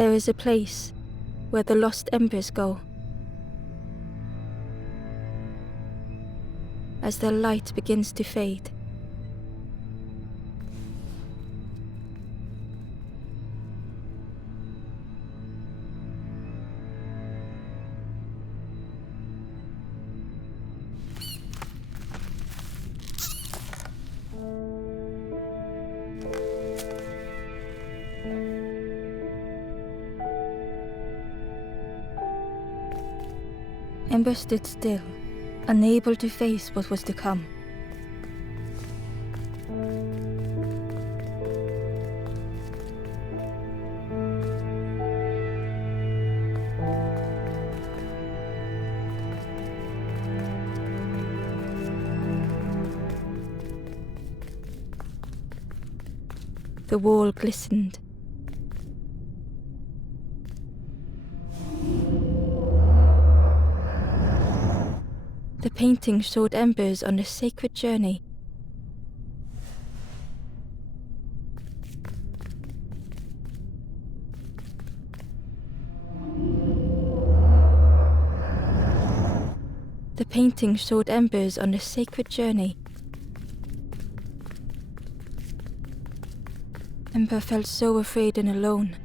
There is a place where the lost embers go. As their light begins to fade, Ember stood still, unable to face what was to come. The wall glistened. The painting showed embers on a sacred journey. The painting showed embers on a sacred journey. Ember felt so afraid and alone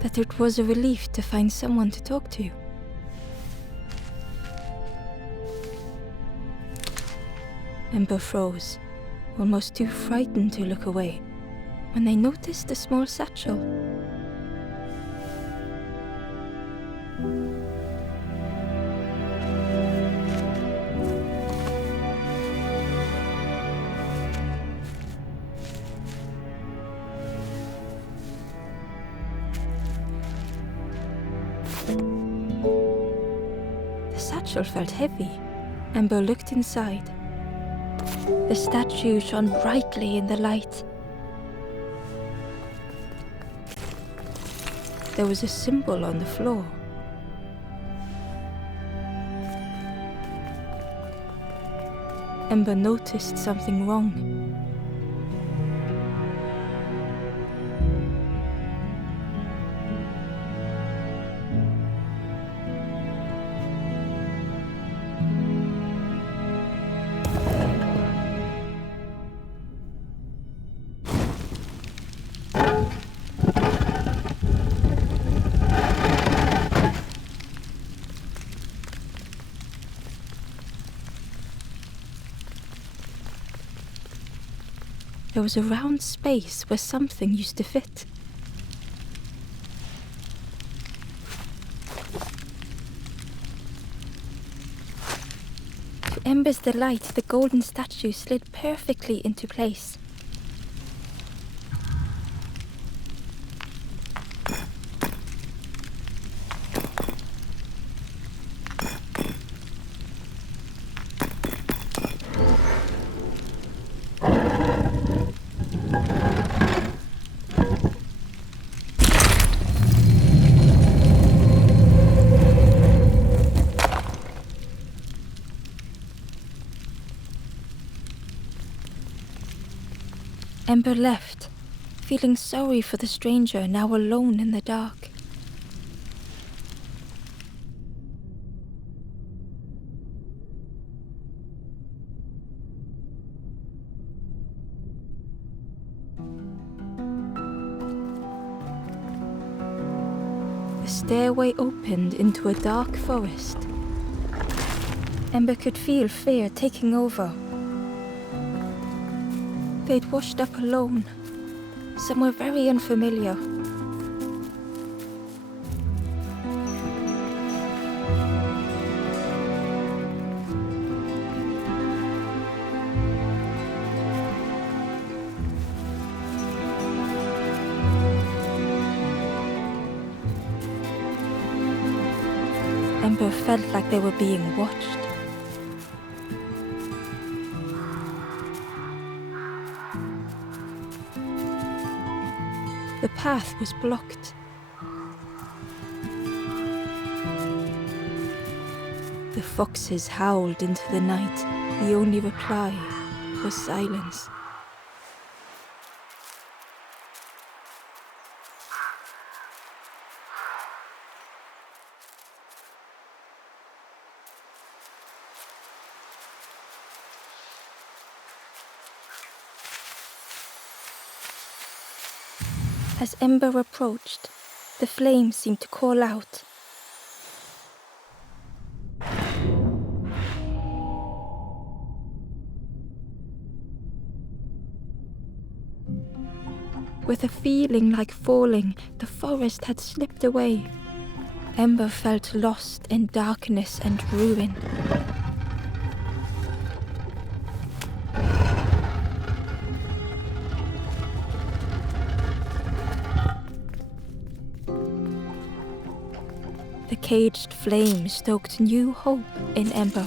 that it was a relief to find someone to talk to. Ember froze, almost too frightened to look away, when they noticed a small satchel. The satchel felt heavy. Ember looked inside. The statue shone brightly in the light. There was a symbol on the floor. Ember noticed something wrong. There was a round space where something used to fit. To Ember's delight, the golden statue slid perfectly into place. Ember left, feeling sorry for the stranger now alone in the dark. The stairway opened into a dark forest. Ember could feel fear taking over. They'd washed up alone, somewhere very unfamiliar. Ember felt like they were being watched. The path was blocked. The foxes howled into the night. The only reply was silence. As Ember approached, the flame seemed to call out. With a feeling like falling, the forest had slipped away. Ember felt lost in darkness and ruin. The caged flame stoked new hope in Ember.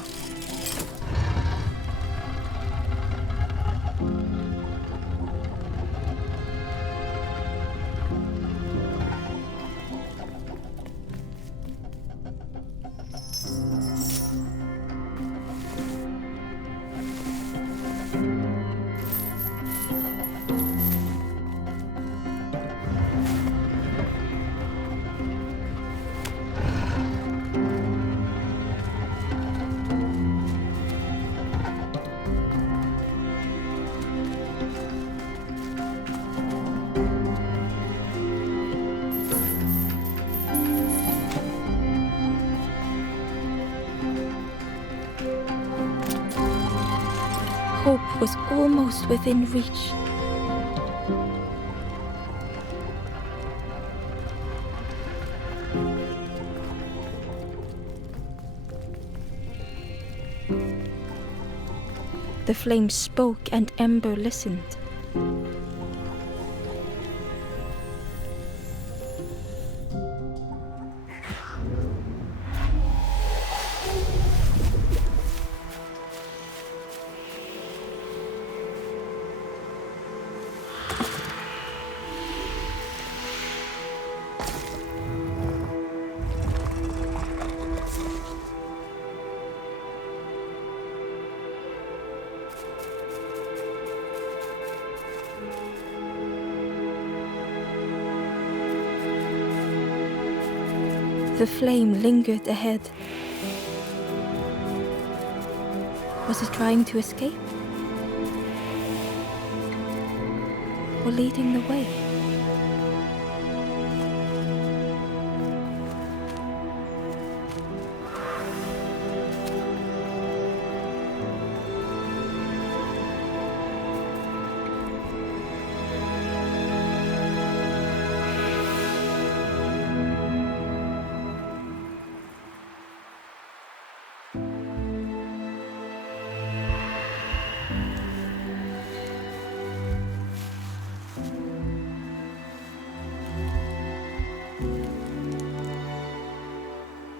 Hope was almost within reach. The flame spoke and Ember listened. The flame lingered ahead. Was it trying to escape? Or leading the way?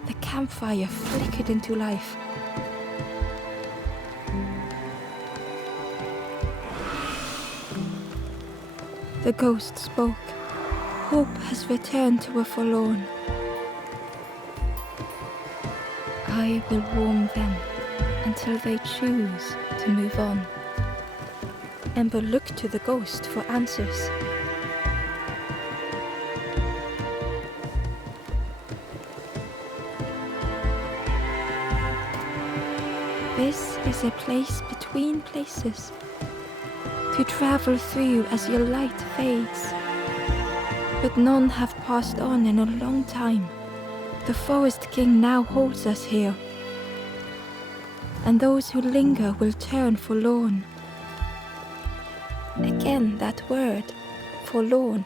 The campfire flickered into life. The ghost spoke. Hope has returned to a forlorn. I will warm them until they choose to move on. Ember looked to the ghost for answers. This is a place between places, to travel through as your light fades. But none have passed on in a long time. The Forest King now holds us here, and those who linger will turn forlorn. Again that word, forlorn.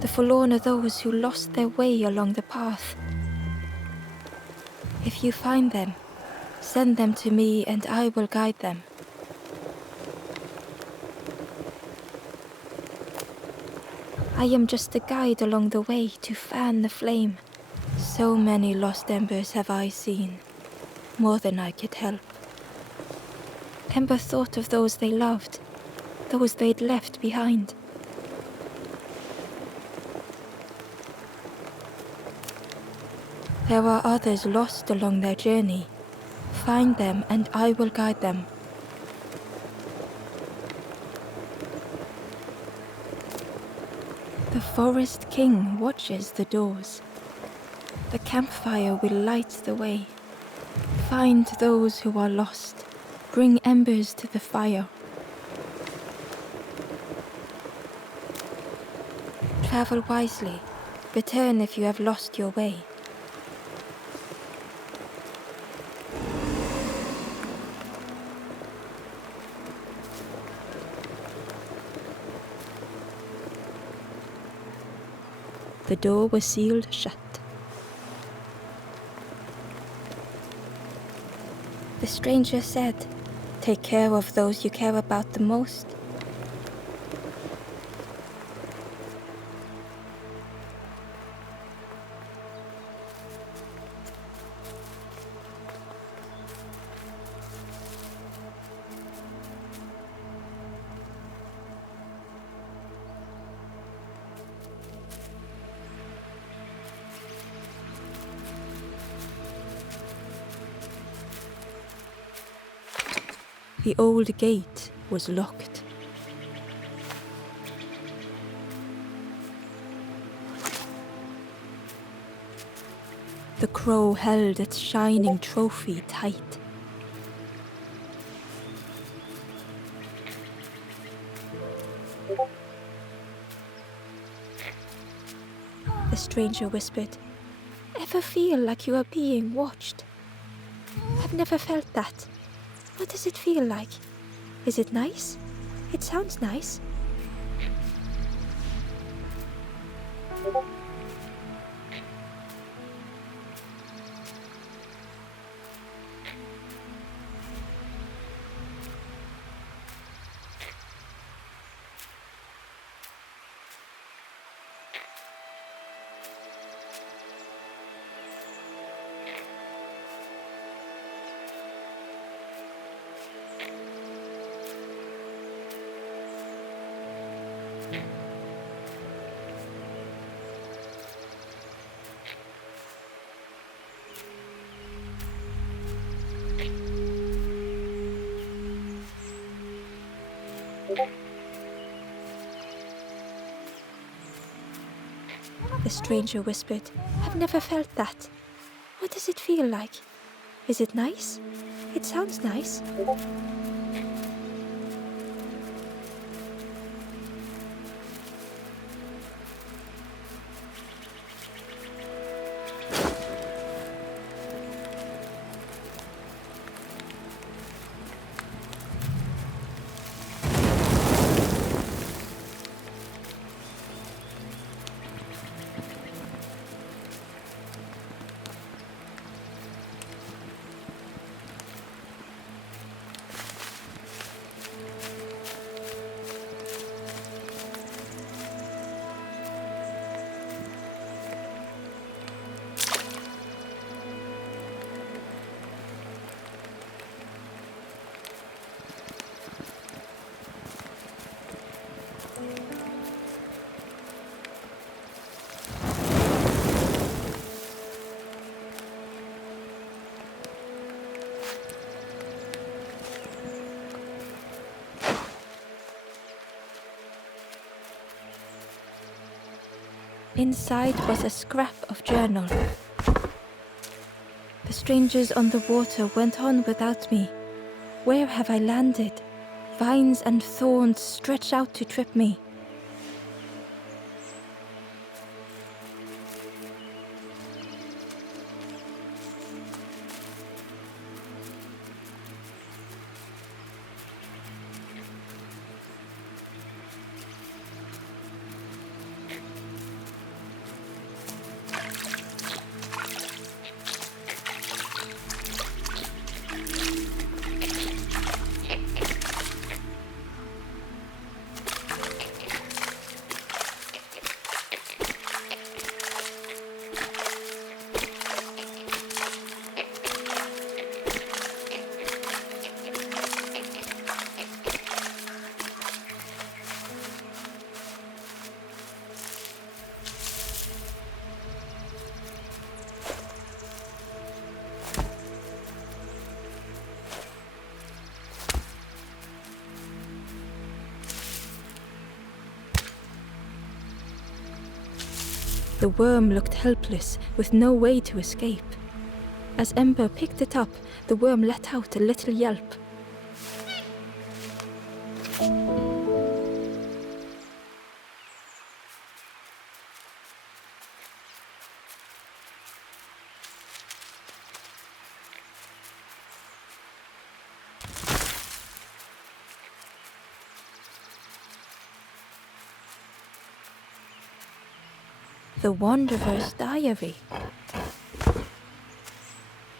The forlorn are those who lost their way along the path. If you find them, send them to me and I will guide them. I am just a guide along the way to fan the flame. So many lost embers have I seen, more than I could help. Ember thought of those they loved, those they'd left behind. There are others lost along their journey. Find them and I will guide them. The Forest King watches the doors. The campfire will light the way. Find those who are lost. Bring embers to the fire. Travel wisely. Return if you have lost your way. The door was sealed shut. The stranger said, "Take care of those you care about the most." The old gate was locked. The crow held its shining trophy tight. The stranger whispered, "Ever feel like you are being watched? I've never felt that. What does it feel like? Is it nice? It sounds nice." The stranger whispered, "I've never felt that. What does it feel like? Is it nice? It sounds nice." Inside was a scrap of journal. The strangers on the water went on without me. Where have I landed? Vines and thorns stretch out to trip me. The worm looked helpless, with no way to escape. As Ember picked it up, the worm let out a little yelp. The Wanderer's Diary.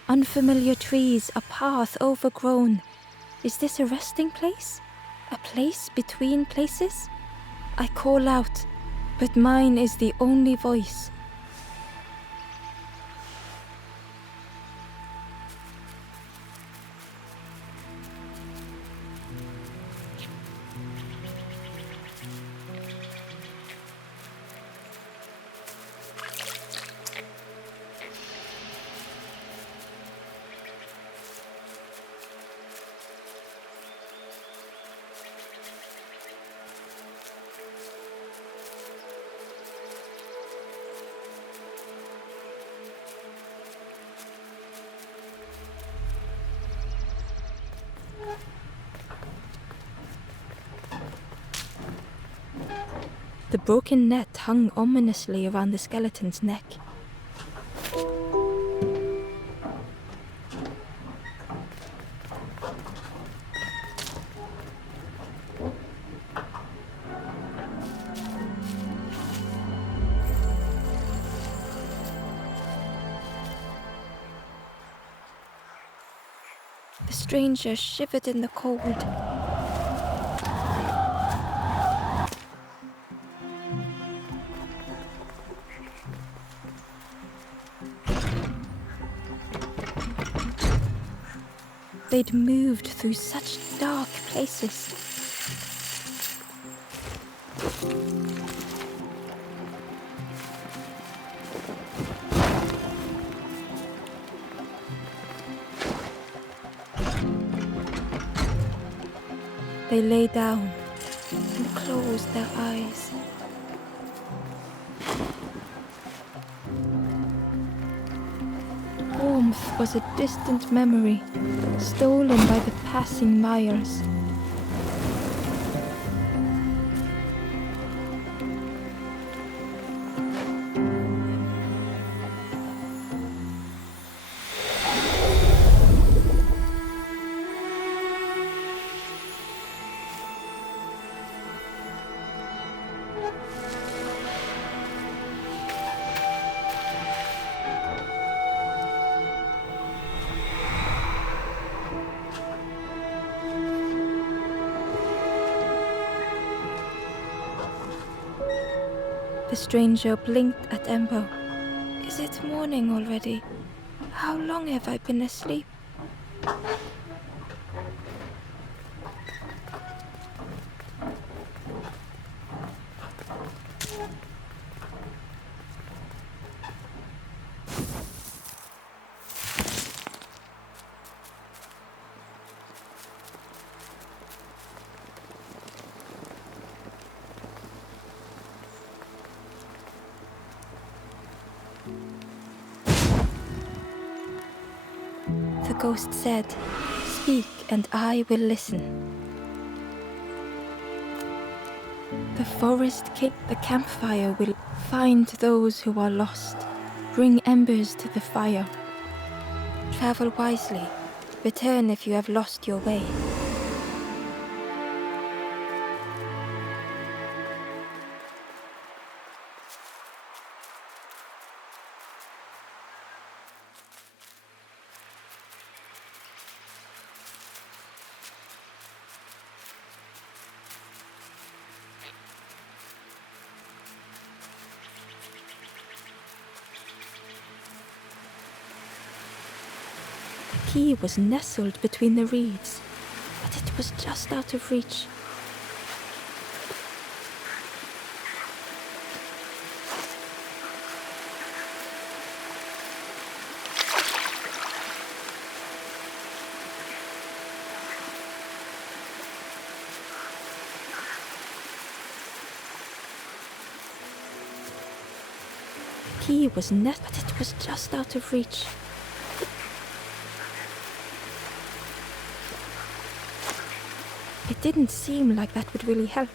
Unfamiliar trees, a path overgrown. Is this a resting place? A place between places? I call out, but mine is the only voice. The broken net hung ominously around the skeleton's neck. The stranger shivered in the cold. They'd moved through such dark places. They lay down and closed their eyes. Warmth was a distant memory, stolen by the passing mires. The stranger blinked at Embo. Is it morning already? How long have I been asleep? The ghost said, "Speak and I will listen." The forest king, the campfire will find those who are lost, bring embers to the fire. Travel wisely, return if you have lost your way. The key was nestled between the reeds, but it was just out of reach. The key was but it was just out of reach. It didn't seem like that would really help.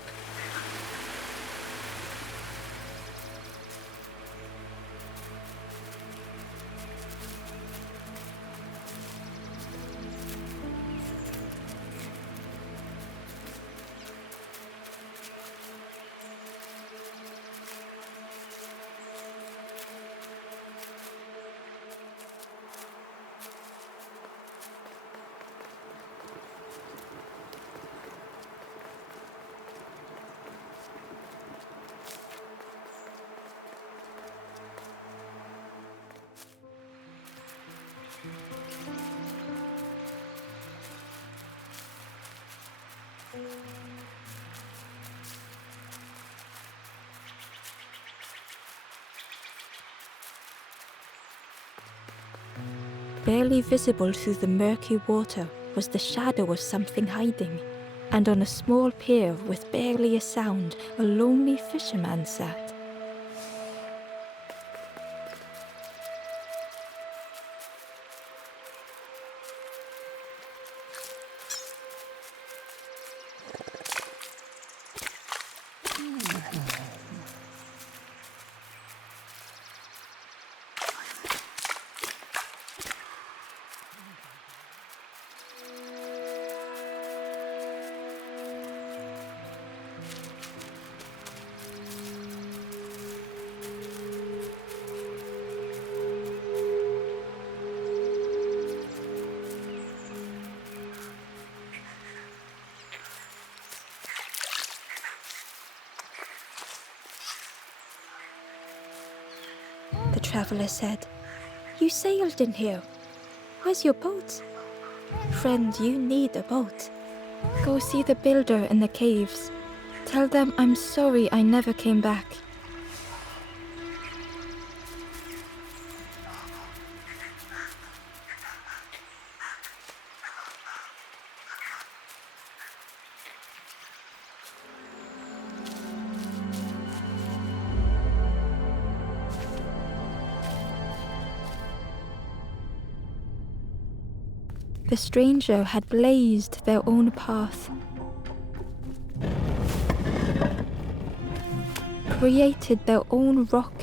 Barely visible through the murky water was the shadow of something hiding, and on a small pier with barely a sound, a lonely fisherman sat. The traveler said, "You sailed in here. Where's your boat?" "Friend, you need a boat. Go see the builder in the caves. Tell them I'm sorry I never came back." The stranger had blazed their own path, created their own rock,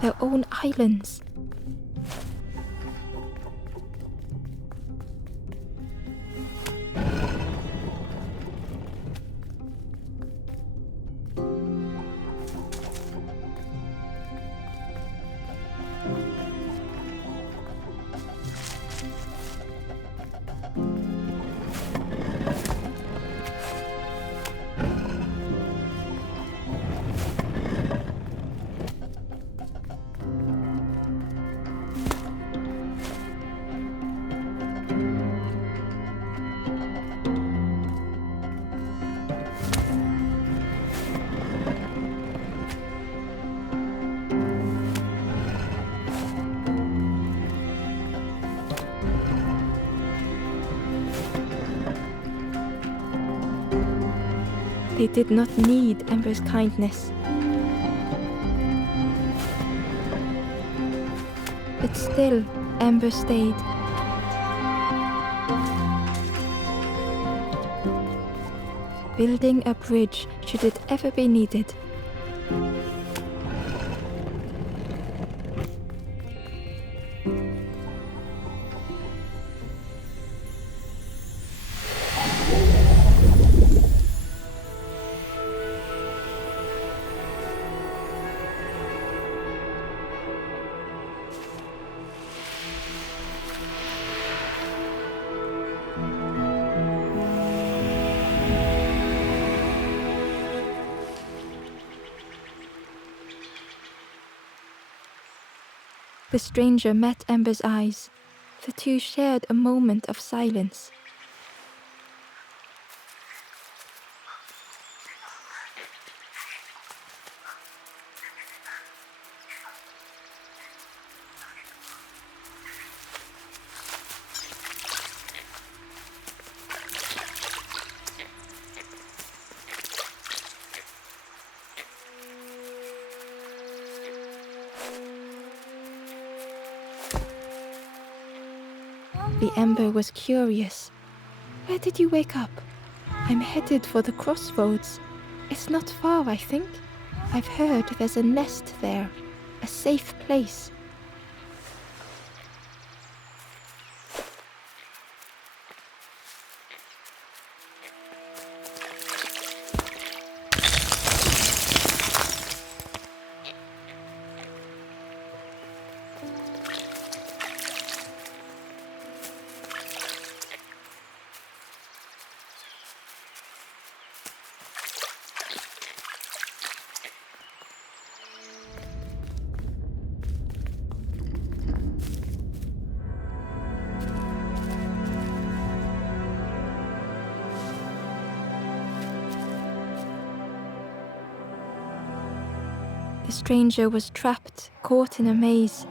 their own islands. They did not need Ember's kindness. But still, Ember stayed. Building a bridge should it ever be needed. The stranger met Ember's eyes. The two shared a moment of silence. The Ember was curious. "Where did you wake up? I'm headed for the crossroads. It's not far, I think. I've heard there's a nest there, a safe place. The stranger was trapped, caught in a maze.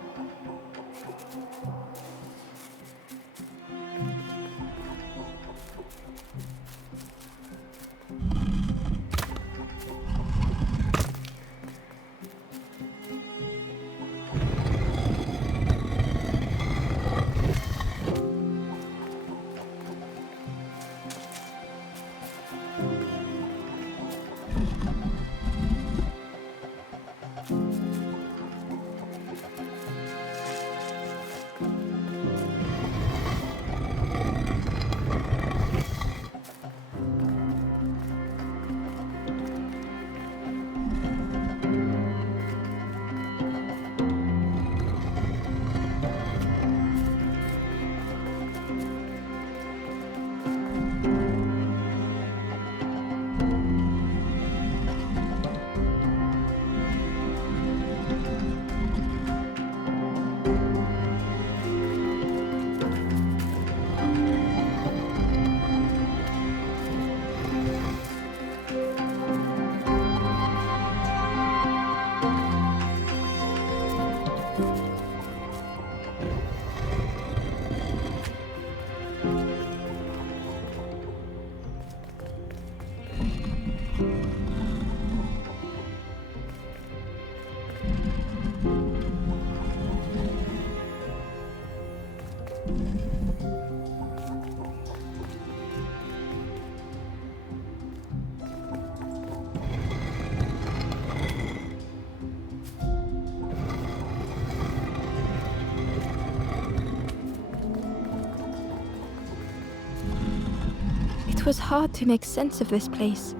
It was hard to make sense of this place.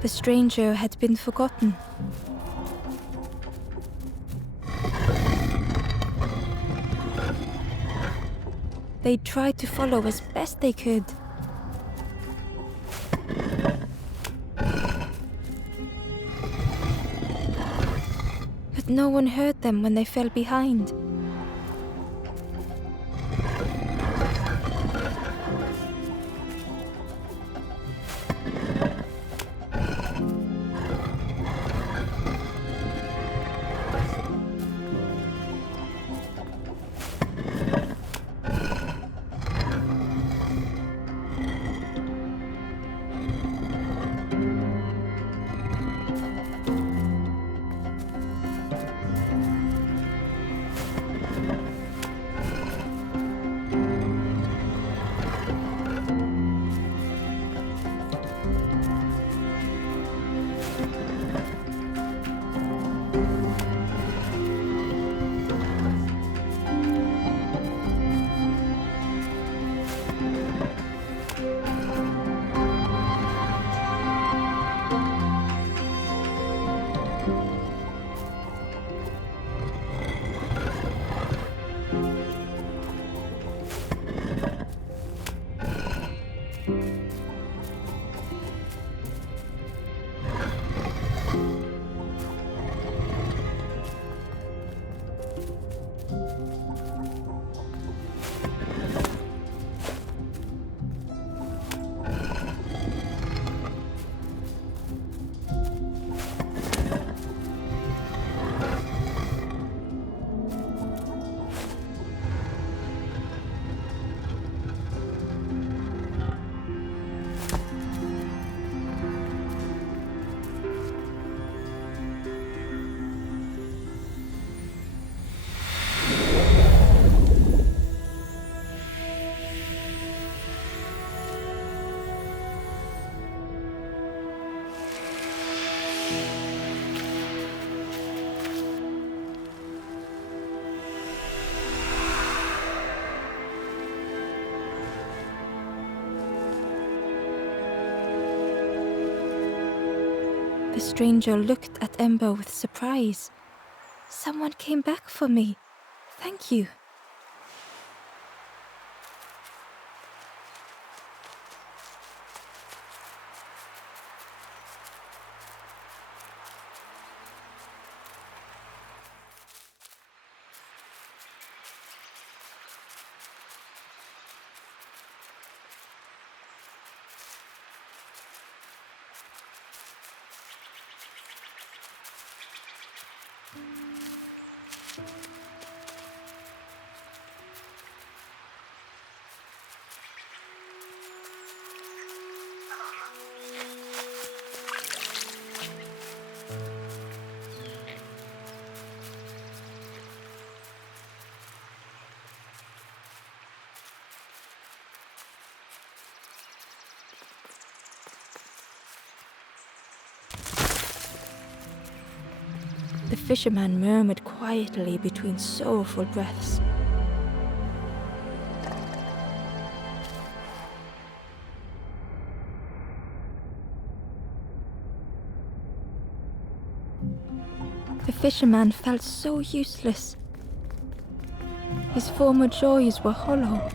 The stranger had been forgotten. They tried to follow as best they could. But no one heard them when they fell behind. The stranger looked at Ember with surprise. Someone came back for me. Thank you. The fisherman murmured quietly between sorrowful breaths. The fisherman felt so useless. His former joys were hollow.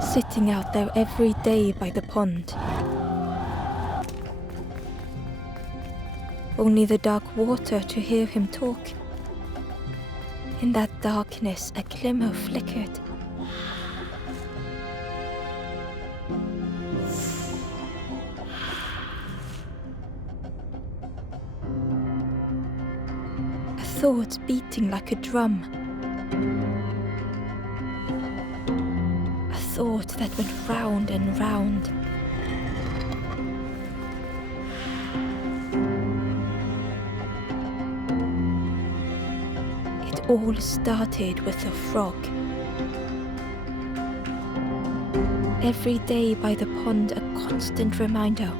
Sitting out there every day by the pond. Only the dark water to hear him talk. In that darkness, a glimmer flickered. A thought beating like a drum. A thought that went round and round. It all started with a frog. Every day by the pond, a constant reminder.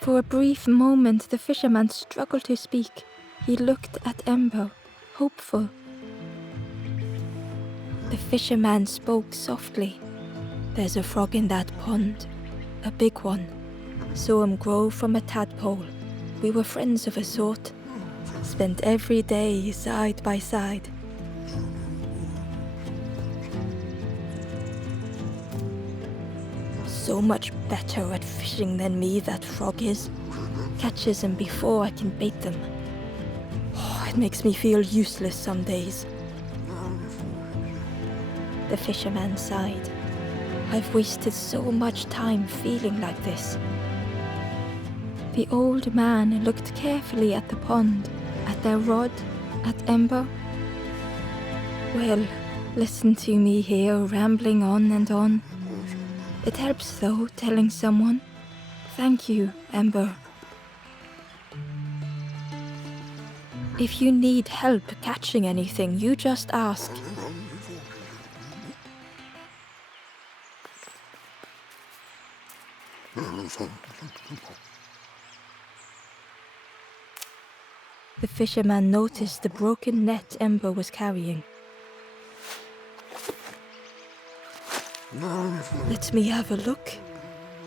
For a brief moment, the fisherman struggled to speak. He looked at Ember, hopeful. The fisherman spoke softly. "There's a frog in that pond, a big one. Saw him grow from a tadpole. We were friends of a sort. Spent every day side by side. So much better at fishing than me, that frog is. Catches them before I can bait them. Oh, it makes me feel useless some days." The fisherman sighed. "I've wasted so much time feeling like this." The old man looked carefully at the pond, at their rod, at Ember. "Well, listen to me here, rambling on and on. It helps, though, telling someone. Thank you, Ember. If you need help catching anything, you just ask." The fisherman noticed the broken net Ember was carrying. "Let me have a look.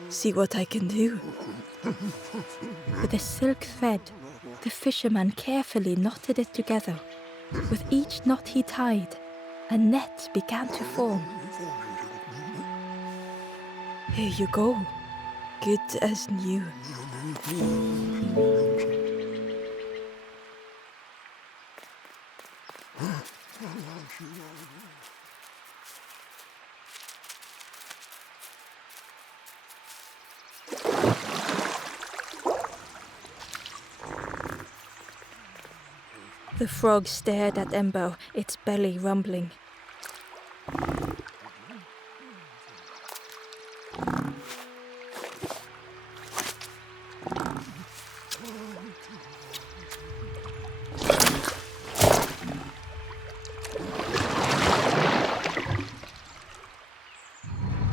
See what I can do." With a silk thread, the fisherman carefully knotted it together. With each knot he tied, a net began to form. "Here you go. Good as new." The frog stared at Ember, its belly rumbling.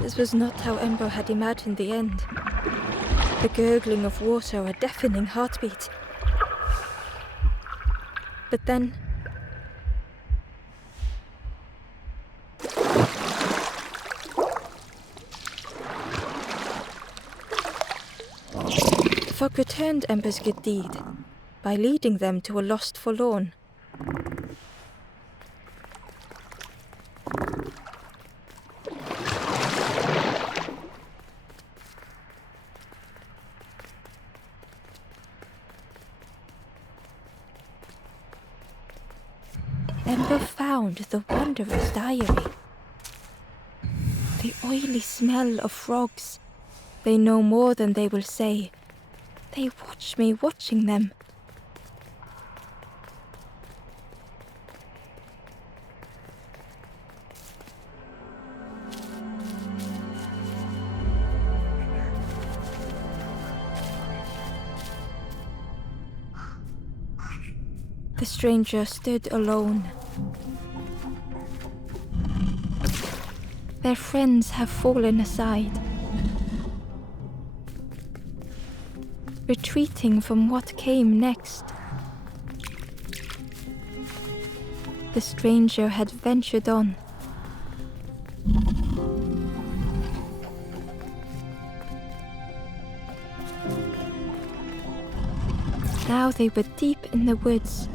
This was not how Ember had imagined the end. The gurgling of water, a deafening heartbeat. But then... the frog returned Ember's good deed by leading them to a lost forlorn. Ember found the wanderer's diary. The oily smell of frogs. They know more than they will say. They watch me watching them. The stranger stood alone. Their friends have fallen aside, retreating from what came next. The stranger had ventured on. Now they were deep in the woods.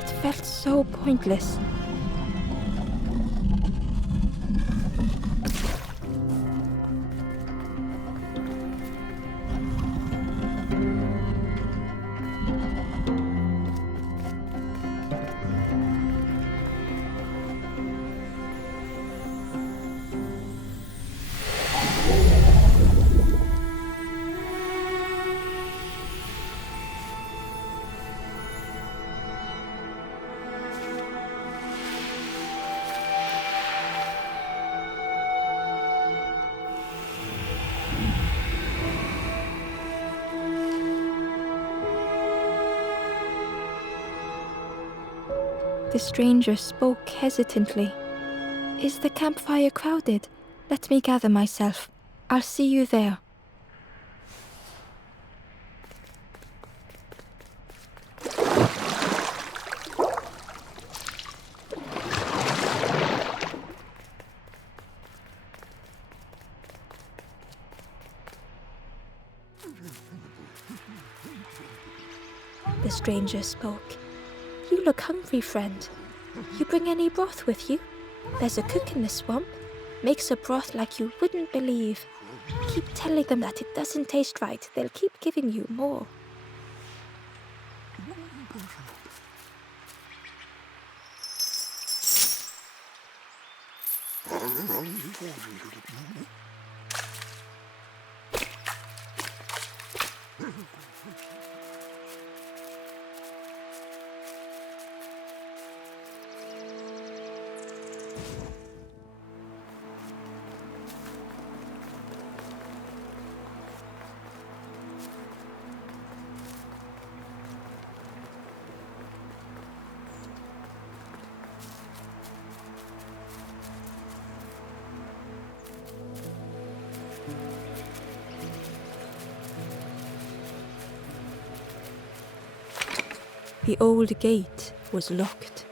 It felt so pointless. The stranger spoke hesitantly. Is the campfire crowded? Let me gather myself. I'll see you there. The stranger spoke. You look hungry, friend. You bring any broth with you? There's a cook in the swamp. Makes a broth like you wouldn't believe. Keep telling them that it doesn't taste right. They'll keep giving you more. The old gate was locked.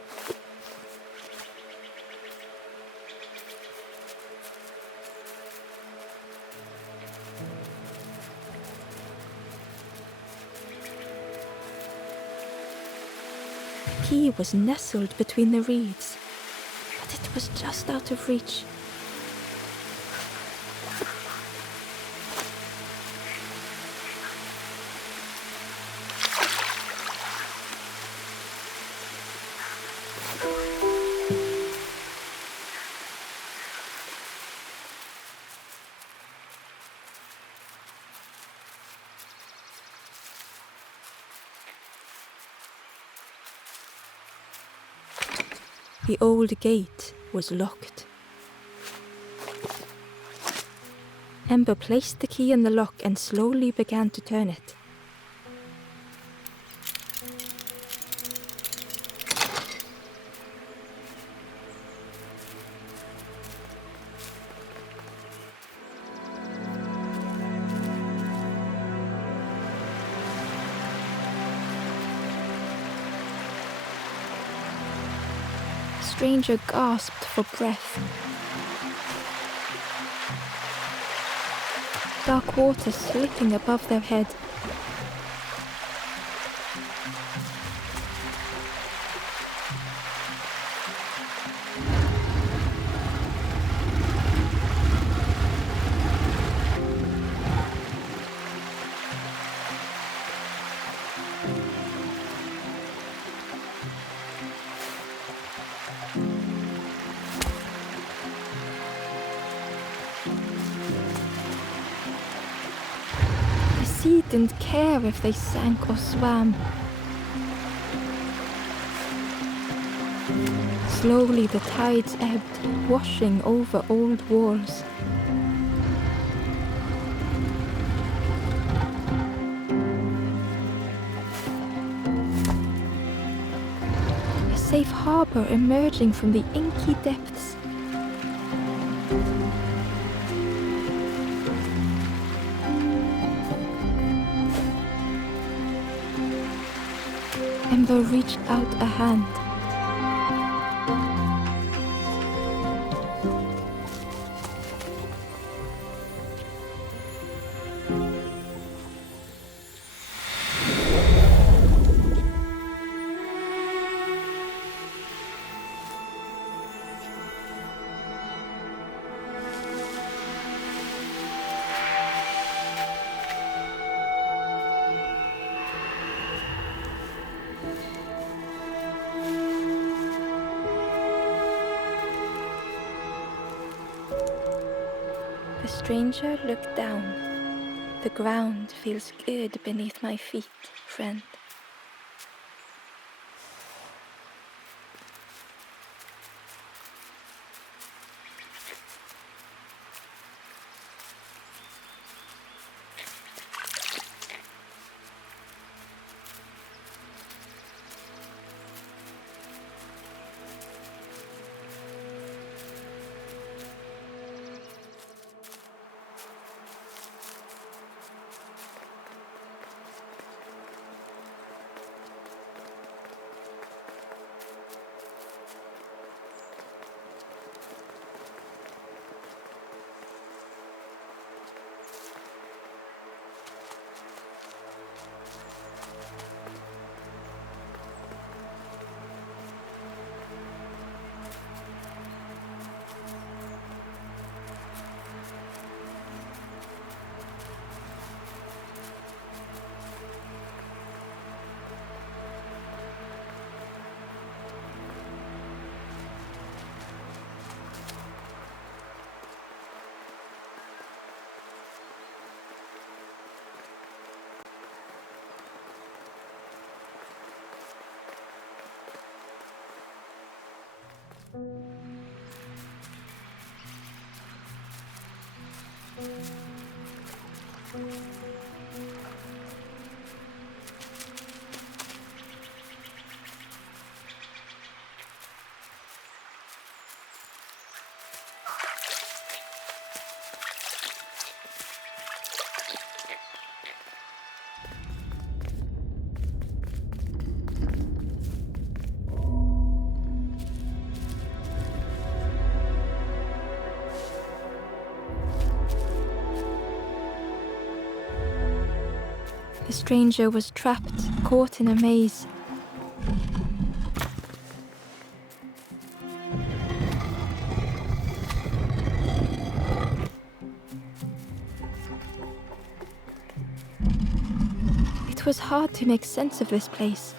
The key was nestled between the reeds, but it was just out of reach. The old gate was locked. Ember placed the key in the lock and slowly began to turn it. The stranger gasped for breath. Dark water slipping above their head. The sea didn't care if they sank or swam. Slowly the tides ebbed, washing over old walls. A safe harbor emerging from the inky depths. Ember reached out a hand. The stranger looked down. The ground feels good beneath my feet, friend. The stranger was trapped, caught in a maze. It was hard to make sense of this place.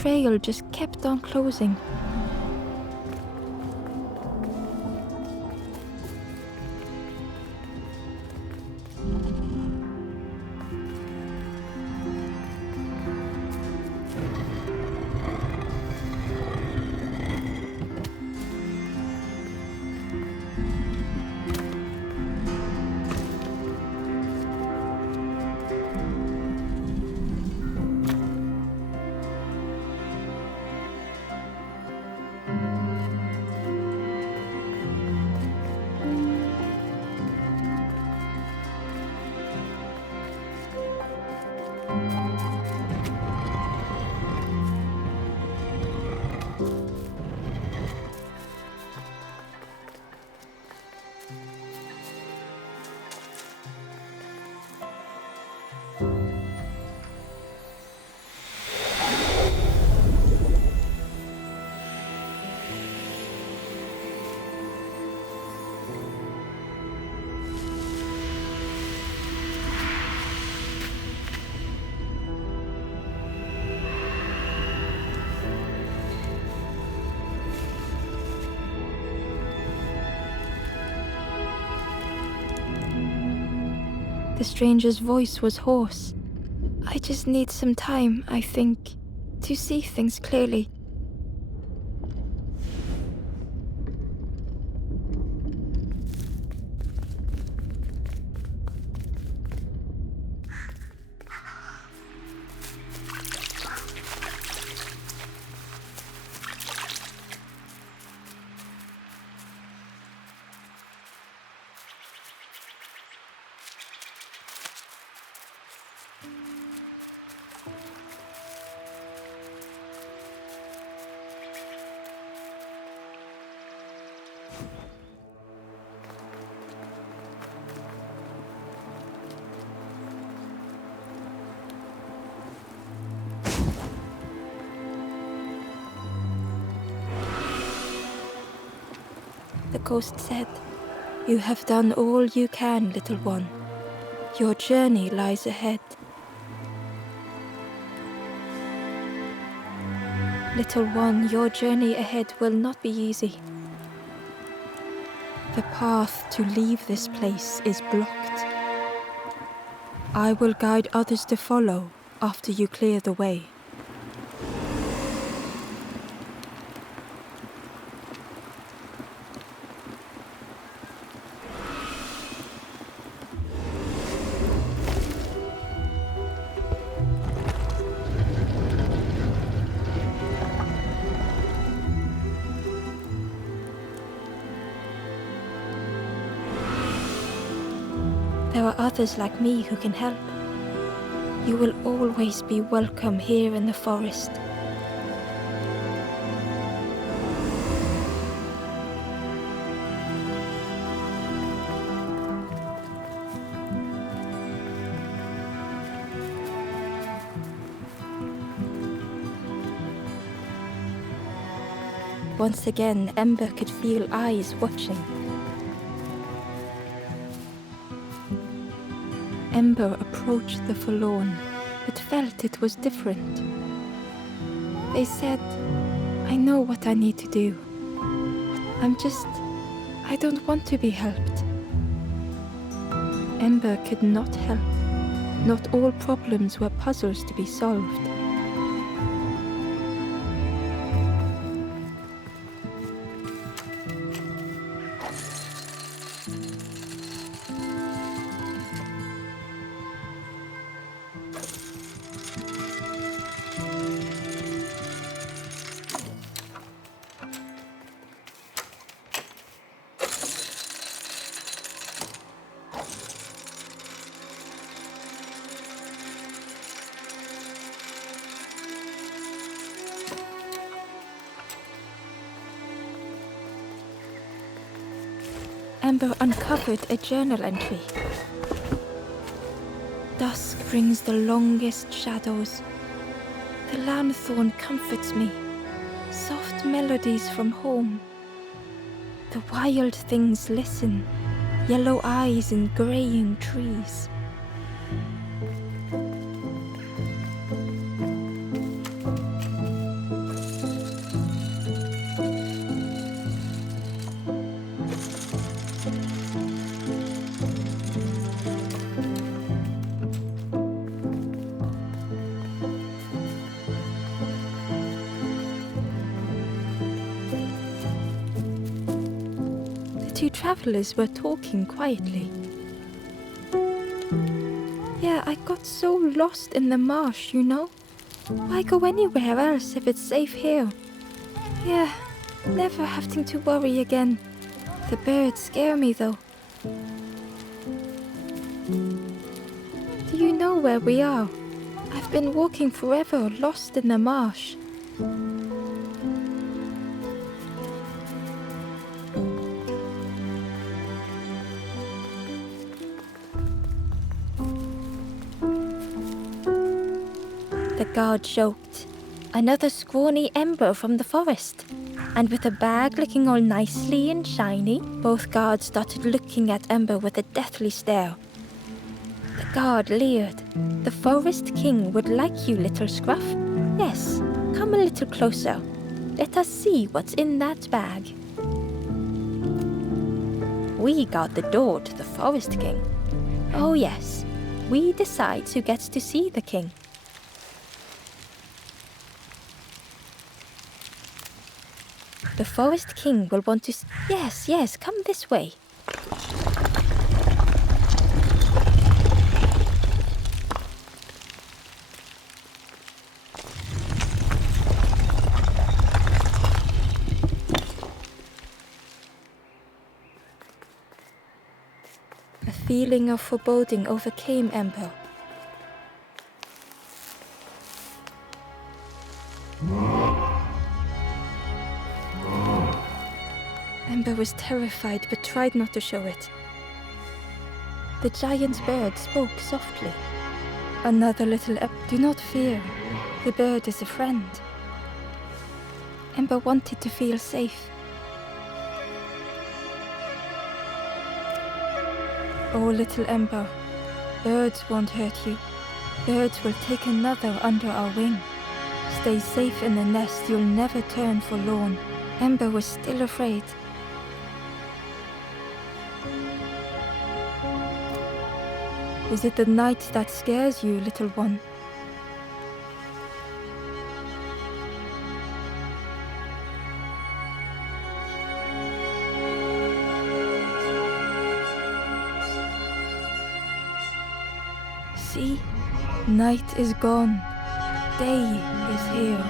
trail just kept on closing. The stranger's voice was hoarse. I just need some time, I think, to see things clearly. The ghost said, "You have done all you can, little one. Your journey lies ahead." Little one, your journey ahead will not be easy. The path to leave this place is blocked. I will guide others to follow after you clear the way. There are others like me who can help. You will always be welcome here in the forest. Once again, Ember could feel eyes watching. Ember approached the forlorn, but felt it was different. They said, "I know what I need to do. I don't want to be helped." Ember could not help. Not all problems were puzzles to be solved. Ember uncovered a journal entry. "Dusk brings the longest shadows. The lanthorn comforts me. Soft melodies from home. The wild things listen. Yellow eyes in graying trees." two travelers were talking quietly. Yeah, I got so lost in the marsh, you know. Why go anywhere else if it's safe here? Yeah, never having to worry again. The birds scare me though. Do you know where we are? I've been walking forever, lost in the marsh. The guard joked. Another scrawny ember from the forest. And with a bag looking all nicely and shiny, both guards started looking at Ember with a deathly stare. The guard leered. The forest king would like you, little scruff. Yes, come a little closer. Let us see what's in that bag. We guard the door to the forest king. Oh yes, we decide who gets to see the king. The forest king will want to... Yes, come this way. A feeling of foreboding overcame Ember. Ember was terrified but tried not to show it. The giant bird spoke softly. Another little do not fear. The bird is a friend. Ember wanted to feel safe. Oh, little Ember, birds won't hurt you. Birds will take another under our wing. Stay safe in the nest, you'll never turn forlorn. Ember was still afraid. Is it the night that scares you, little one? See, night is gone. Day is here.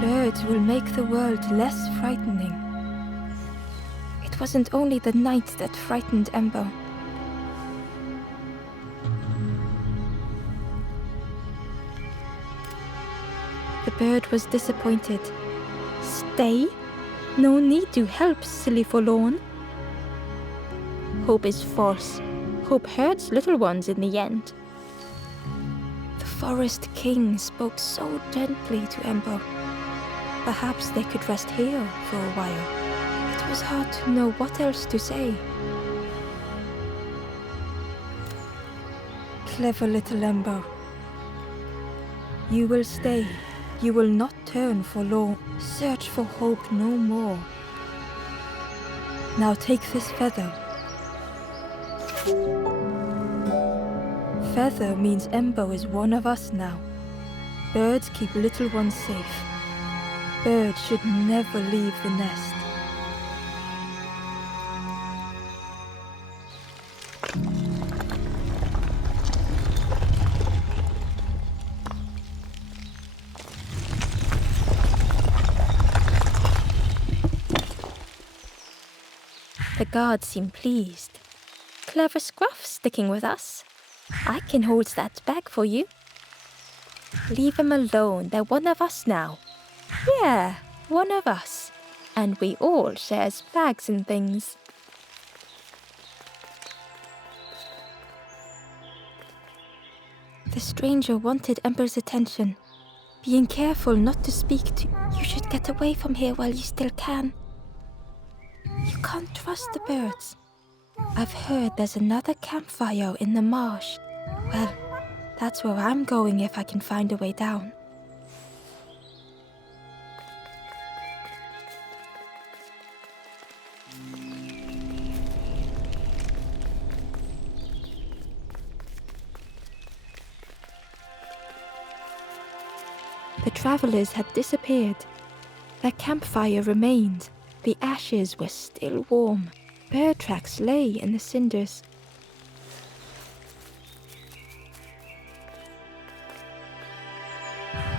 Birds will make the world less frightening. It wasn't only the night that frightened Ember. The bird was disappointed. Stay? No need to help, silly forlorn. Hope is false. Hope hurts little ones in the end. The forest king spoke so gently to Ember. Perhaps they could rest here for a while. It was hard to know what else to say. Clever little Ember. You will stay. You will not turn forlorn. Search for hope no more. Now take this feather. Feather means Ember is one of us now. Birds keep little ones safe. Birds should never leave the nest. The guards seem pleased. Clever Scruff sticking with us. I can hold that bag for you. Leave them alone, they're one of us now. Yeah, one of us. And we all shares bags and things. The stranger wanted Ember's attention. Being careful not to speak to... You should get away from here while you still can. You can't trust the birds. I've heard there's another campfire in the marsh. Well, that's where I'm going if I can find a way down. The travelers had disappeared. Their campfire remained. The ashes were still warm. Bird tracks lay in the cinders.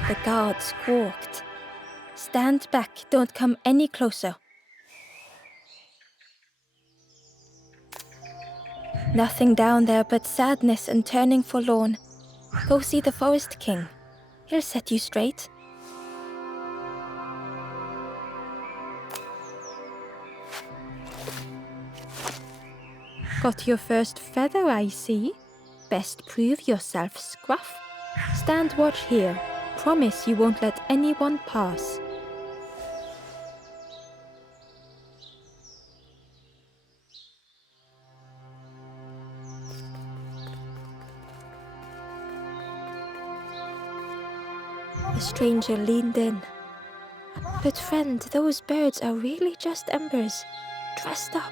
The guard squawked. Stand back, don't come any closer. Nothing down there but sadness and turning forlorn. Go see the Forest King. He'll set you straight. Got your first feather, I see. Best prove yourself, Scruff. Stand watch here. Promise you won't let anyone pass. The stranger leaned in. But friend, those birds are really just embers, dressed up.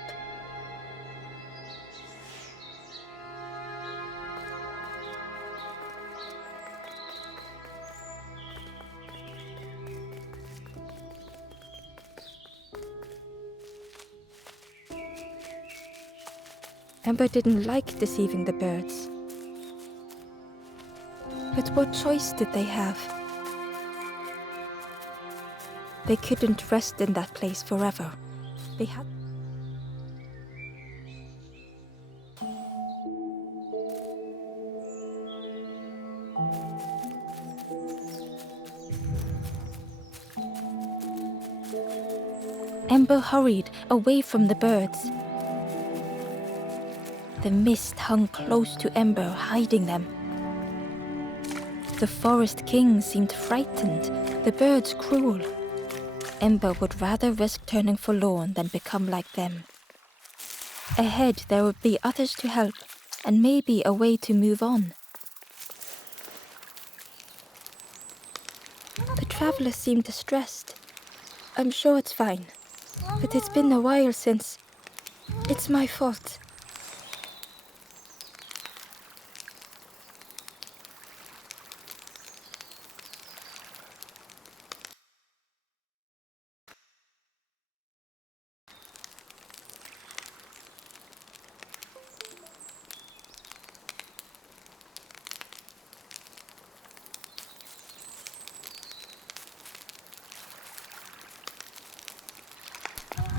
Ember didn't like deceiving the birds. But what choice did they have? They couldn't rest in that place forever. They had... Ember hurried away from the birds. The mist hung close to Ember, hiding them. The Forest King seemed frightened, the birds cruel. Ember would rather risk turning forlorn than become like them. Ahead there would be others to help, and maybe a way to move on. The traveler seemed distressed. I'm sure it's fine, but it's been a while since... It's my fault.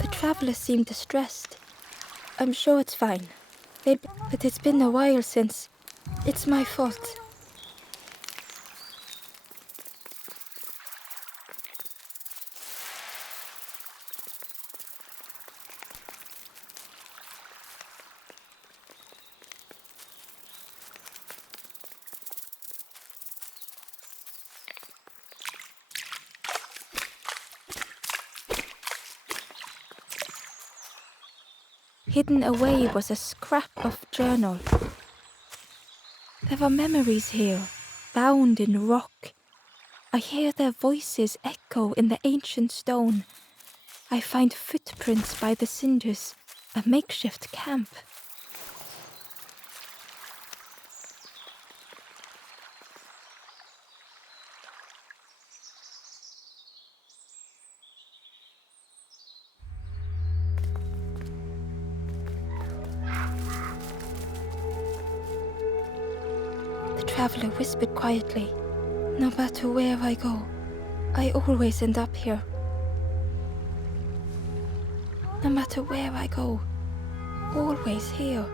The traveler seemed distressed. I'm sure it's fine, but it's been a while since... It's my fault. Hidden away was a scrap of journal. There were memories here, bound in rock. I hear their voices echo in the ancient stone. I find footprints by the cinders, a makeshift camp. The traveler whispered quietly, no matter where I go, I always end up here. No matter where I go, always here.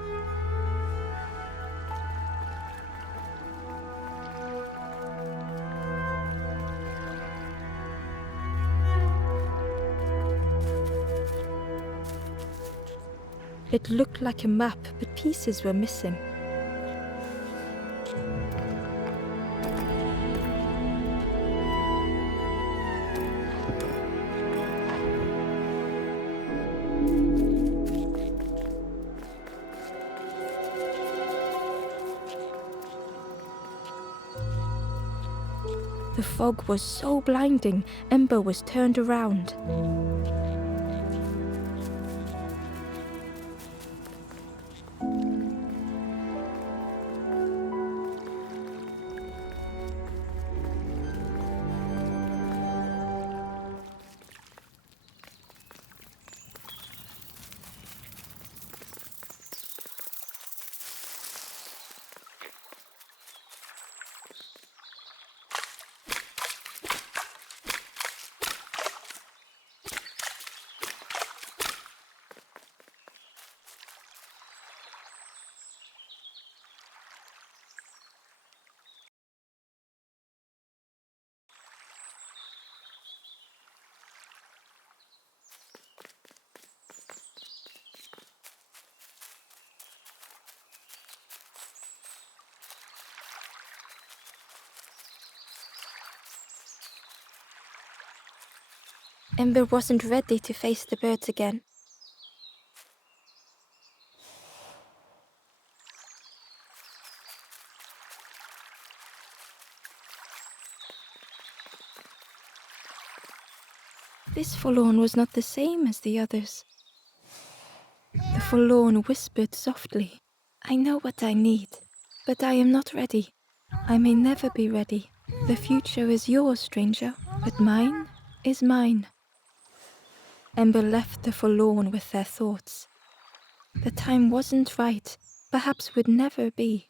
It looked like a map, but pieces were missing. The fog was so blinding, Ember was turned around. Ember wasn't ready to face the birds again. This forlorn was not the same as the others. The forlorn whispered softly, "I know what I need, but I am not ready. I may never be ready. The future is yours, stranger, but mine is mine." Ember left the forlorn with their thoughts. The time wasn't right, perhaps would never be.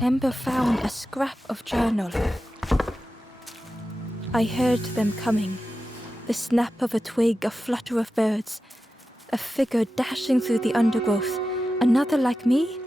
Ember found a scrap of journal. I heard them coming. The snap of a twig, a flutter of birds, a figure dashing through the undergrowth. Another like me?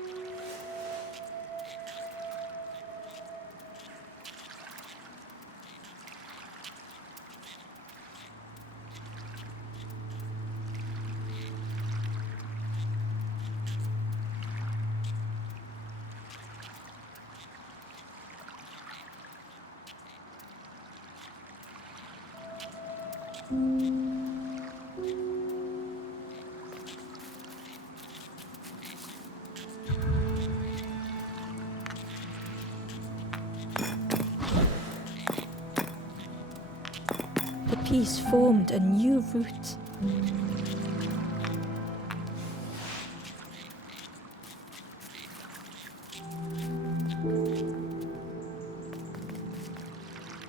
The piece formed a new route.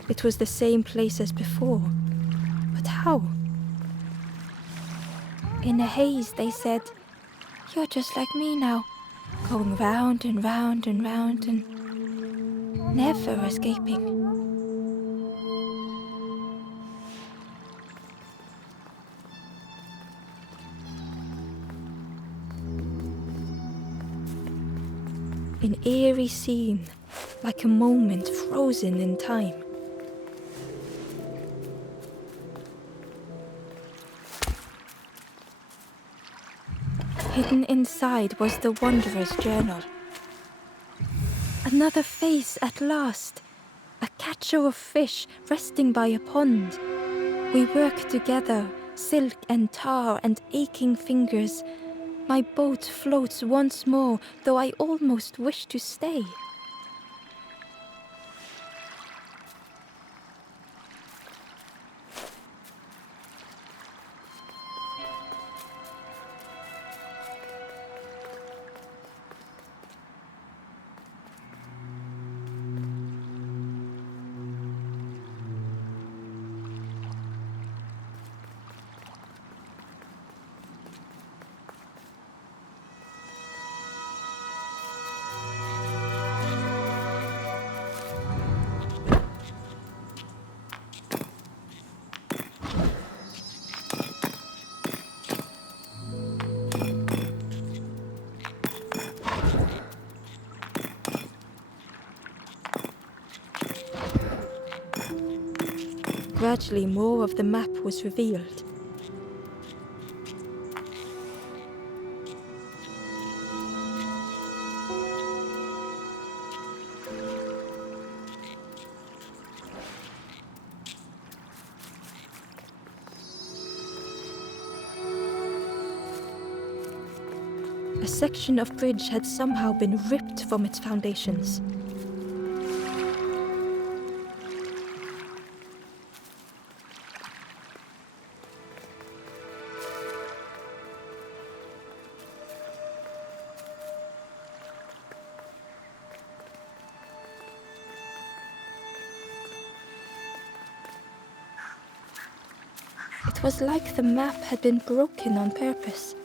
It was the same place as before. But how? In a haze, they said, "You're just like me now, going round and round and round and never escaping." An eerie scene, like a moment frozen in time. Hidden inside was the wanderer's journal. Another face at last, a catcher of fish resting by a pond. We work together, silk and tar and aching fingers. My boat floats once more, though I almost wish to stay. Gradually, more of the map was revealed. A section of bridge had somehow been ripped from its foundations. It was like the map had been broken on purpose.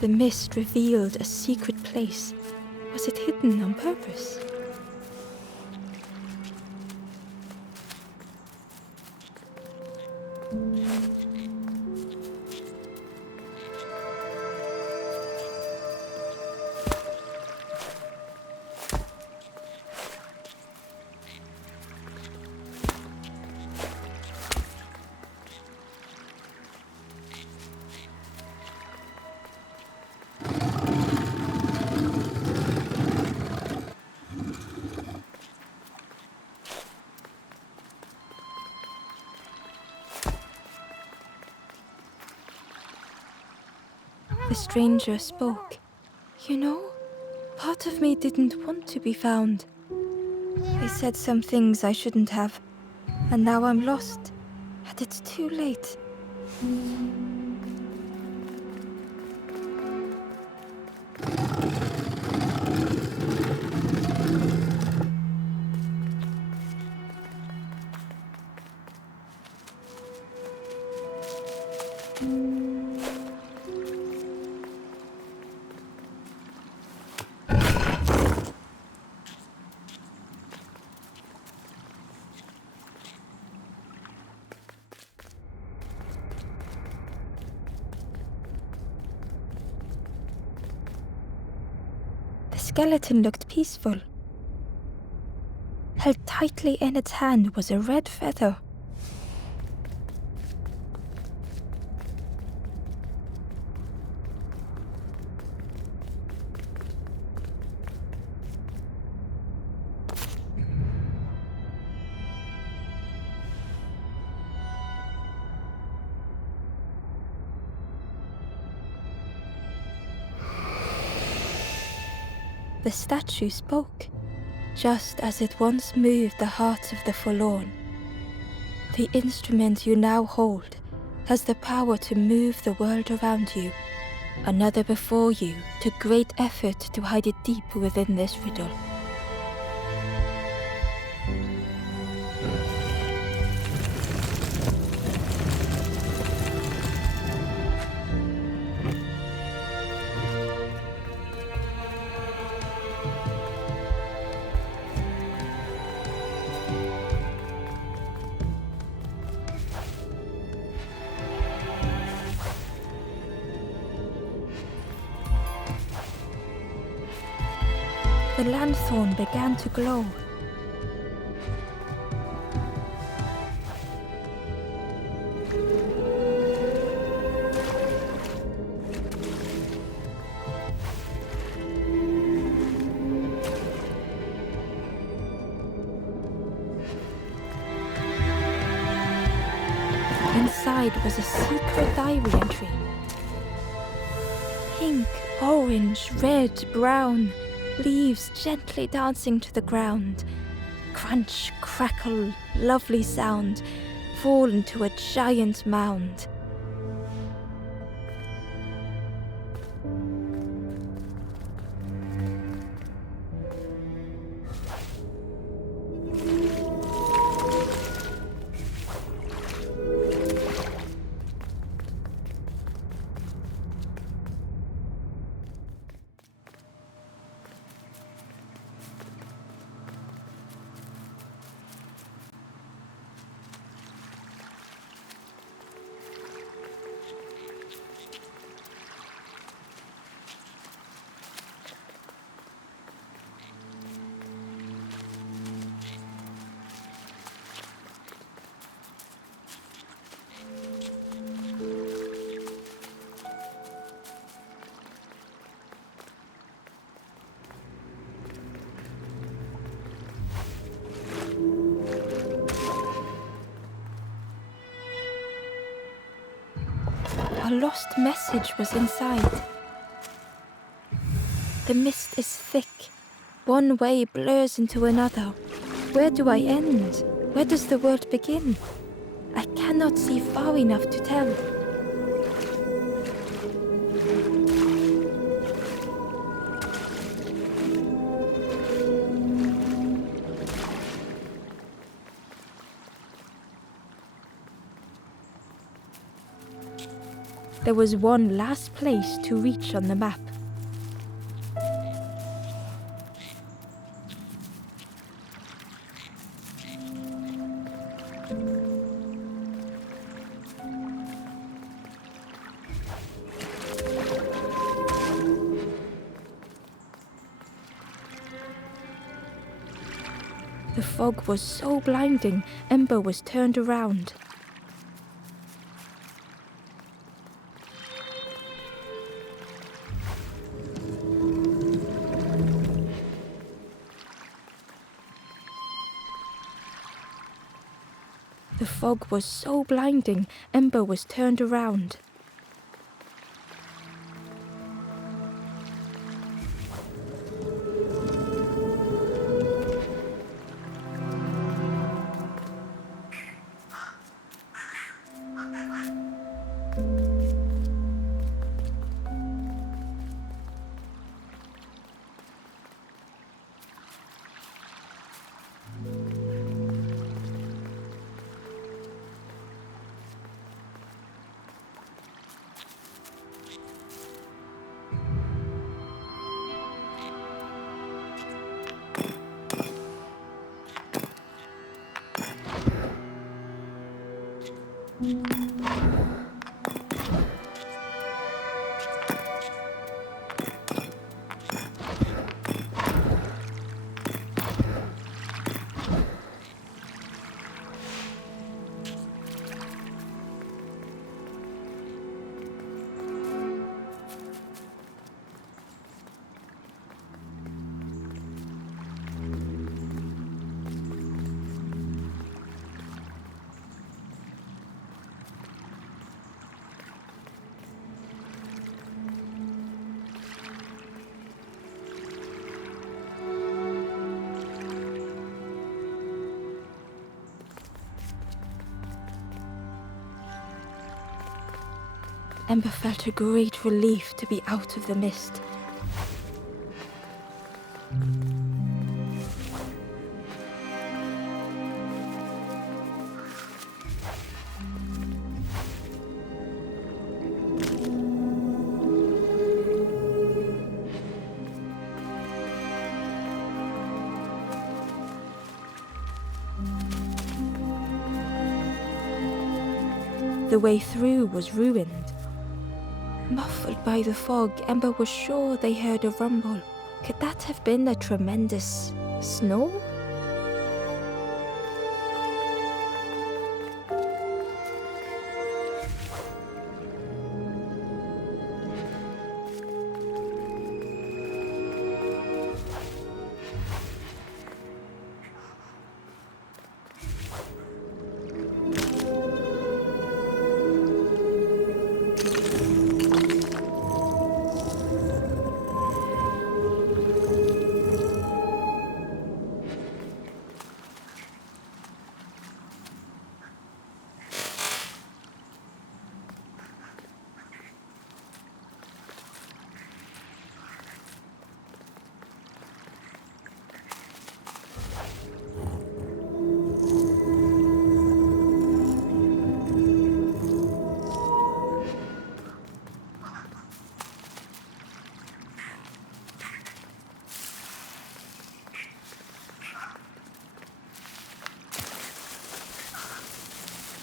The mist revealed a secret place. Was it hidden on purpose? The stranger spoke. You know, part of me didn't want to be found. I said some things I shouldn't have, and now I'm lost, and it's too late. The skeleton looked peaceful. Held tightly in its hand was a red feather. The statue spoke, just as it once moved the hearts of the forlorn. The instrument you now hold has the power to move the world around you. Another before you took great effort to hide it deep within this riddle. The lanthorn began to glow. Inside was a secret diary entry. Pink, orange, red, brown, leaves gently dancing to the ground. Crunch, crackle, lovely sound, fall into a giant mound. A lost message was inside. The mist is thick. One way blurs into another. Where do I end? Where does the world begin? I cannot see far enough to tell. There was one last place to reach on the map. The fog was so blinding, Ember was turned around. The fog was so blinding, Ember was turned around. Ember felt a great relief to be out of the mist. The way through was ruined. Muffled by the fog, Ember was sure they heard a rumble. Could that have been a tremendous snow?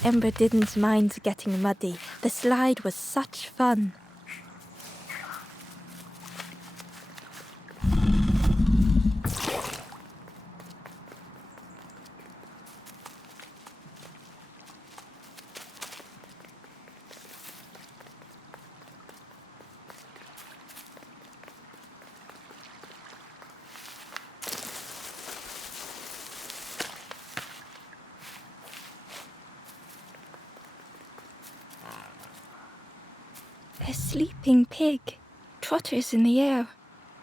Ember didn't mind getting muddy. The slide was such fun. A sleeping pig. Trotters in the air.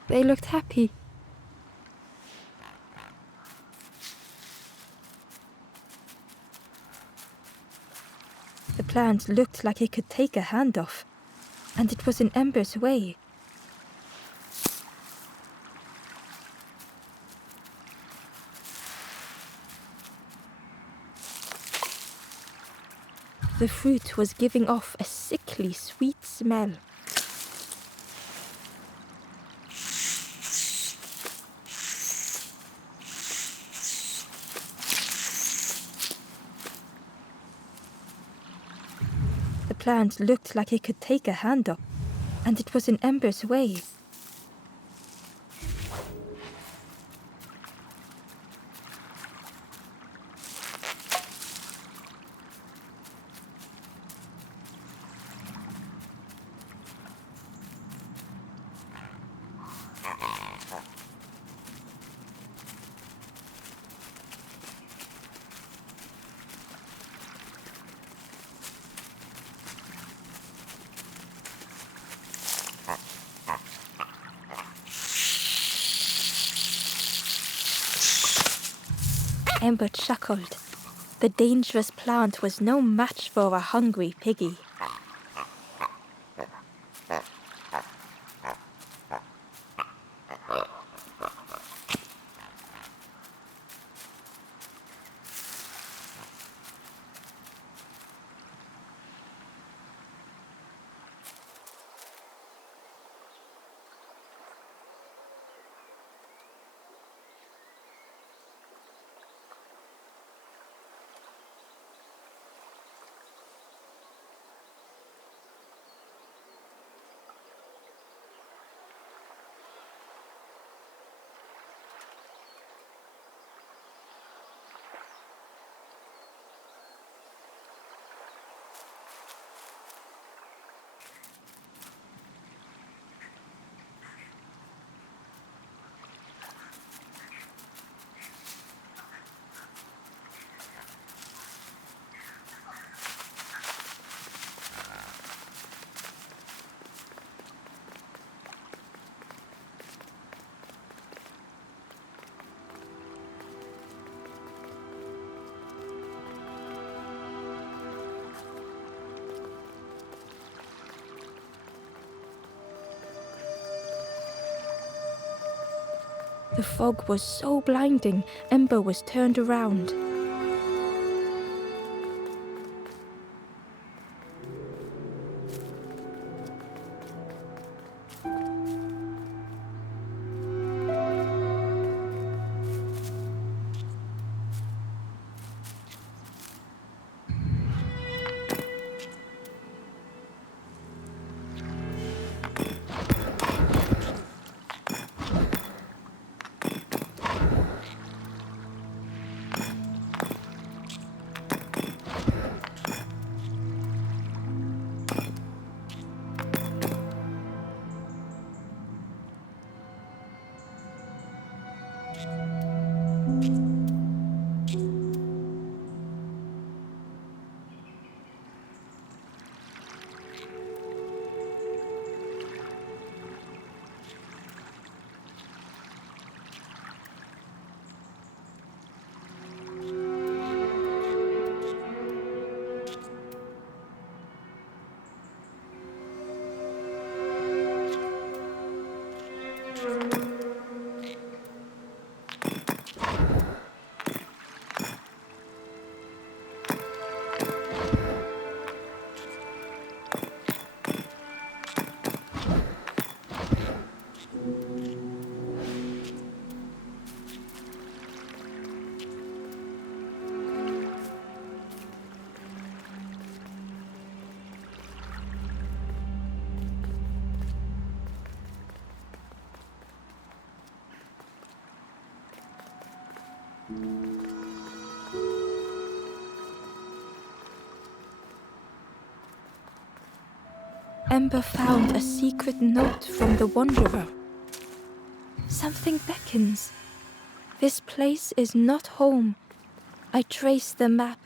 They looked happy. The plant looked like it could take a hand off, and it was in Ember's way. The fruit was giving off a sickly sweet smell. The plant looked like it could take a hand up, and it was in Ember's way. Ember chuckled. The dangerous plant was no match for a hungry piggy. The fog was so blinding, Ember was turned around. Ember found a secret note from the Wanderer. Something beckons. This place is not home. I trace the map.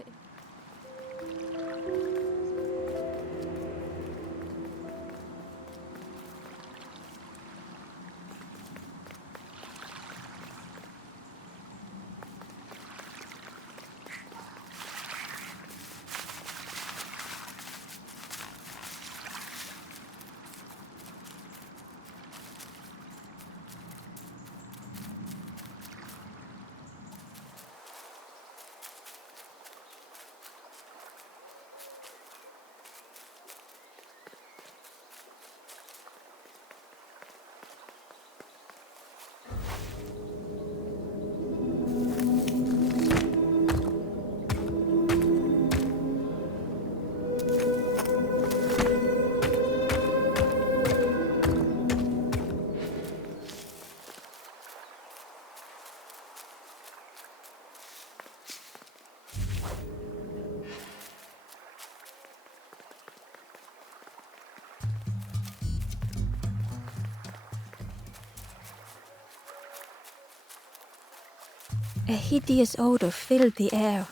A hideous odor filled the air.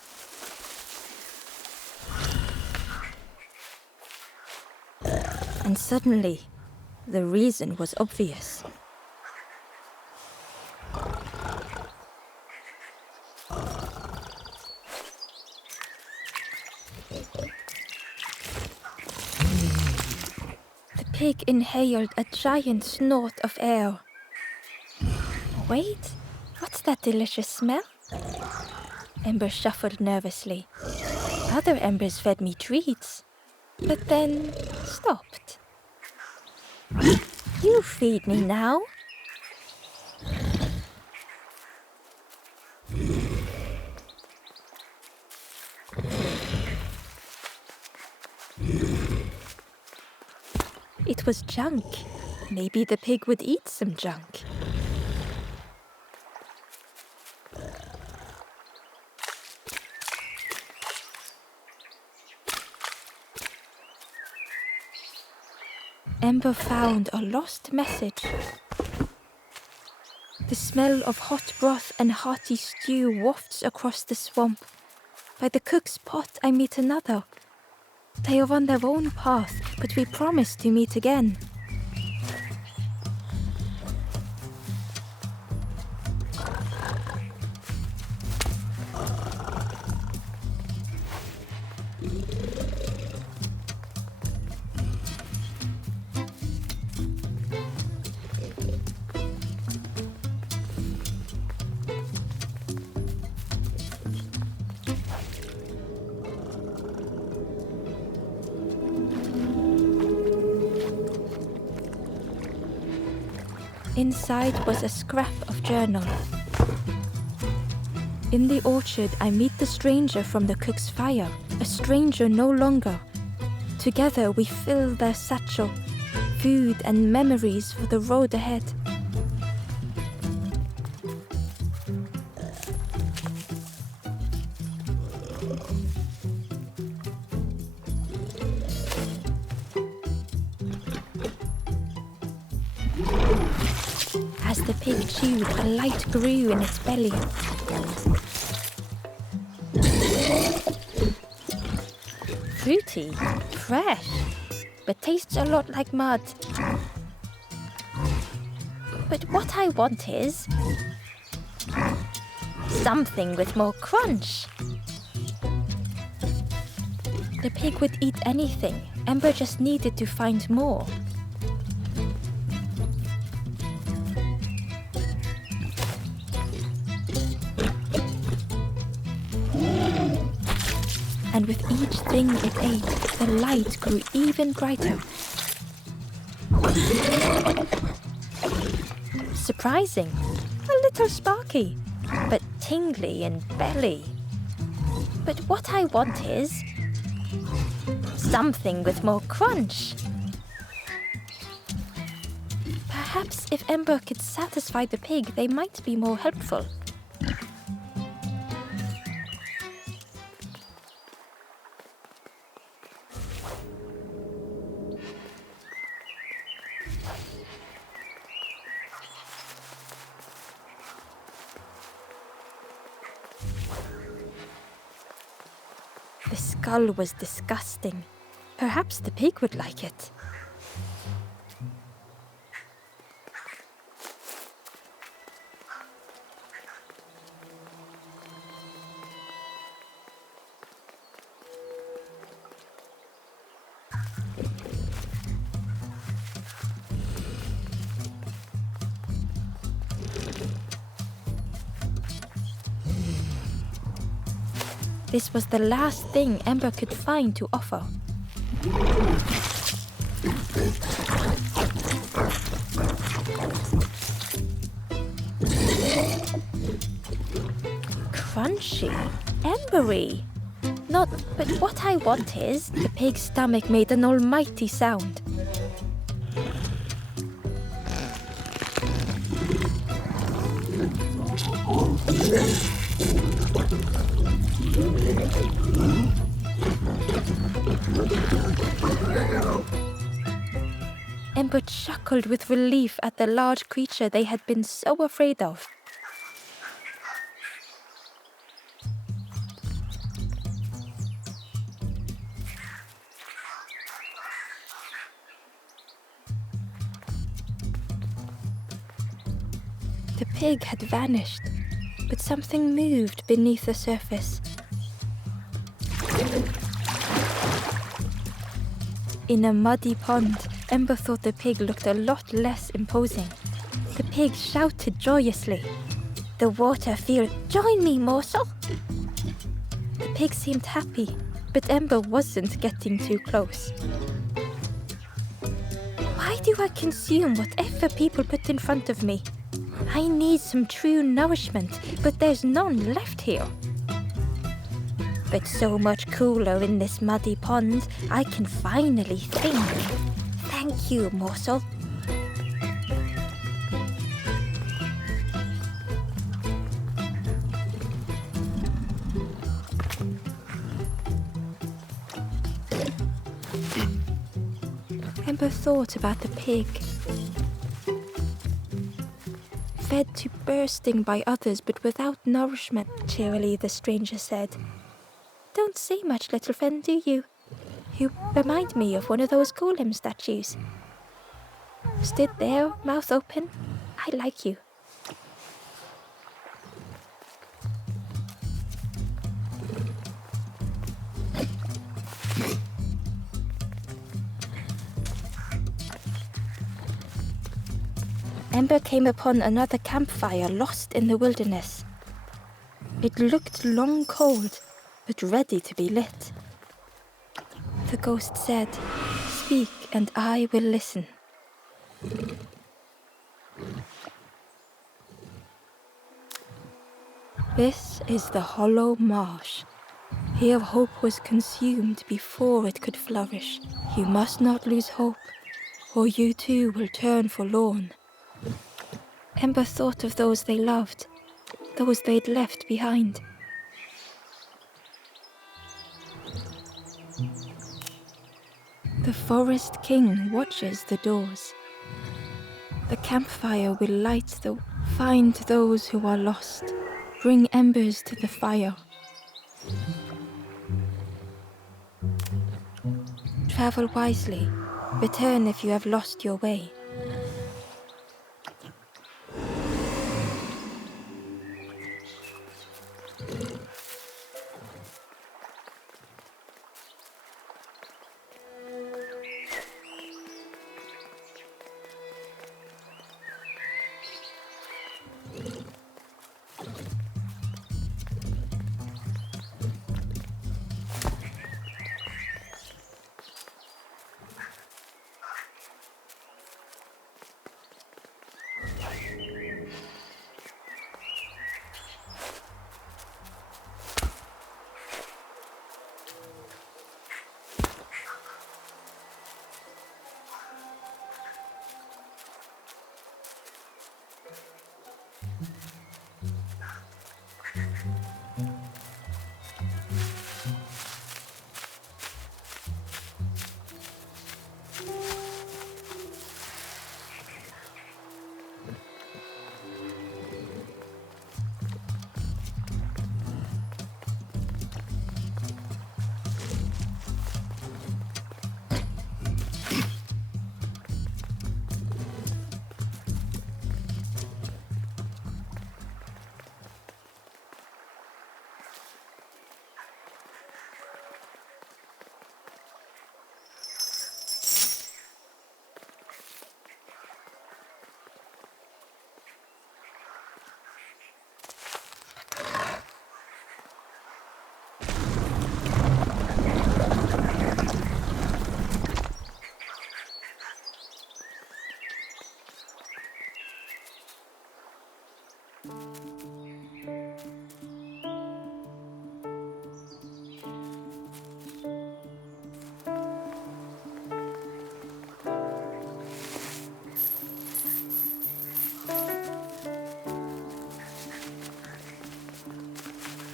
And suddenly, the reason was obvious. The pig inhaled a giant snort of air. Wait, what's that delicious smell? Ember shuffled nervously. Other embers fed me treats, but then stopped. You feed me now. It was junk. Maybe the pig would eat some junk. Ember found a lost message. The smell of hot broth and hearty stew wafts across the swamp. By the cook's pot I meet another. They are on their own path, but we promise to meet again. Inside was a scrap of journal. In the orchard, I meet the stranger from the cook's fire, a stranger no longer. Together we fill their satchel, food and memories for the road ahead. As the pig chewed, a light grew in its belly. Fruity, fresh, but tastes a lot like mud. But what I want is something with more crunch. The pig would eat anything. Ember just needed to find more. And with each thing it ate, the light grew even brighter. Surprising, a little sparky, but tingly in belly. But what I want is something with more crunch. Perhaps if Ember could satisfy the pig, they might be more helpful. The skull was disgusting. Perhaps the pig would like it. This was the last thing Ember could find to offer. Crunchy, embery. Not, but what I want is, the pig's stomach made an almighty sound. Ember chuckled with relief at the large creature they had been so afraid of. The pig had vanished, but something moved beneath the surface. In a muddy pond, Ember thought the pig looked a lot less imposing. The pig shouted joyously. The water feel, join me, morsel! The pig seemed happy, but Ember wasn't getting too close. Why do I consume whatever people put in front of me? I need some true nourishment, but there's none left here. But so much cooler in this muddy pond, I can finally think. Thank you, morsel. Ember thought about the pig. Fed to bursting by others, but without nourishment, cheerily the stranger said. Don't say much, little friend, do you? You remind me of one of those golem statues. Stood there, mouth open. I like you. Ember came upon another campfire lost in the wilderness. It looked long cold, but ready to be lit. The ghost said, "Speak and I will listen." This is the hollow marsh. Here hope was consumed before it could flourish. You must not lose hope, or you too will turn forlorn. Ember thought of those they loved, those they'd left behind. The forest king watches the doors. The campfire will light find those who are lost, bring embers to the fire. Travel wisely, return if you have lost your way.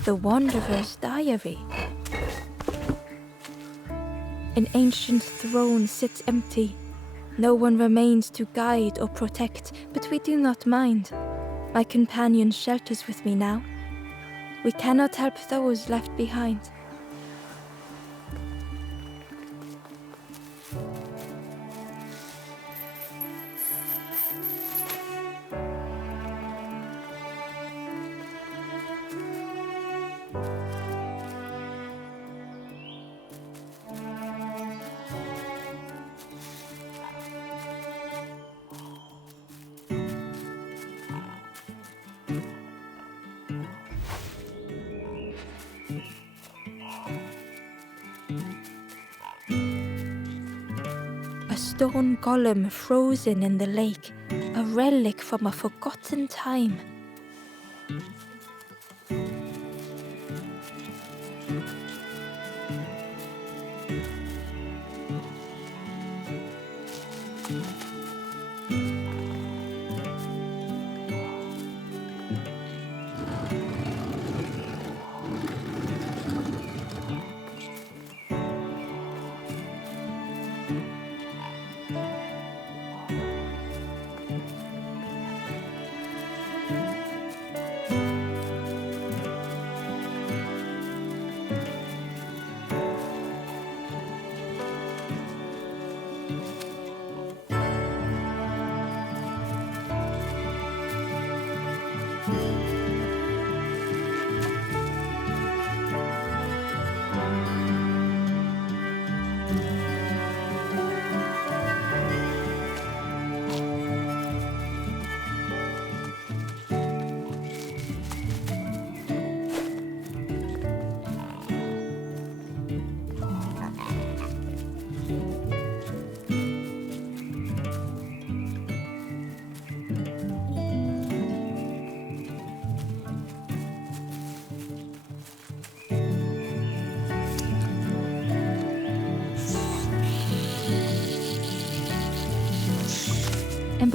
The Wanderer's Diary. An ancient throne sits empty. No one remains to guide or protect, but we do not mind. My companion shelters with me now. We cannot help those left behind. A stone golem frozen in the lake, a relic from a forgotten time.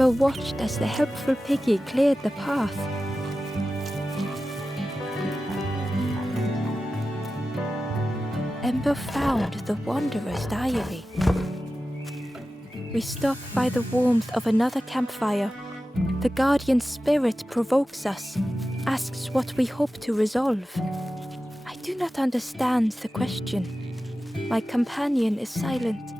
Ember watched as the helpful piggy cleared the path. Ember found the Wanderer's diary. We stop by the warmth of another campfire. The guardian spirit provokes us, asks what we hope to resolve. I do not understand the question. My companion is silent.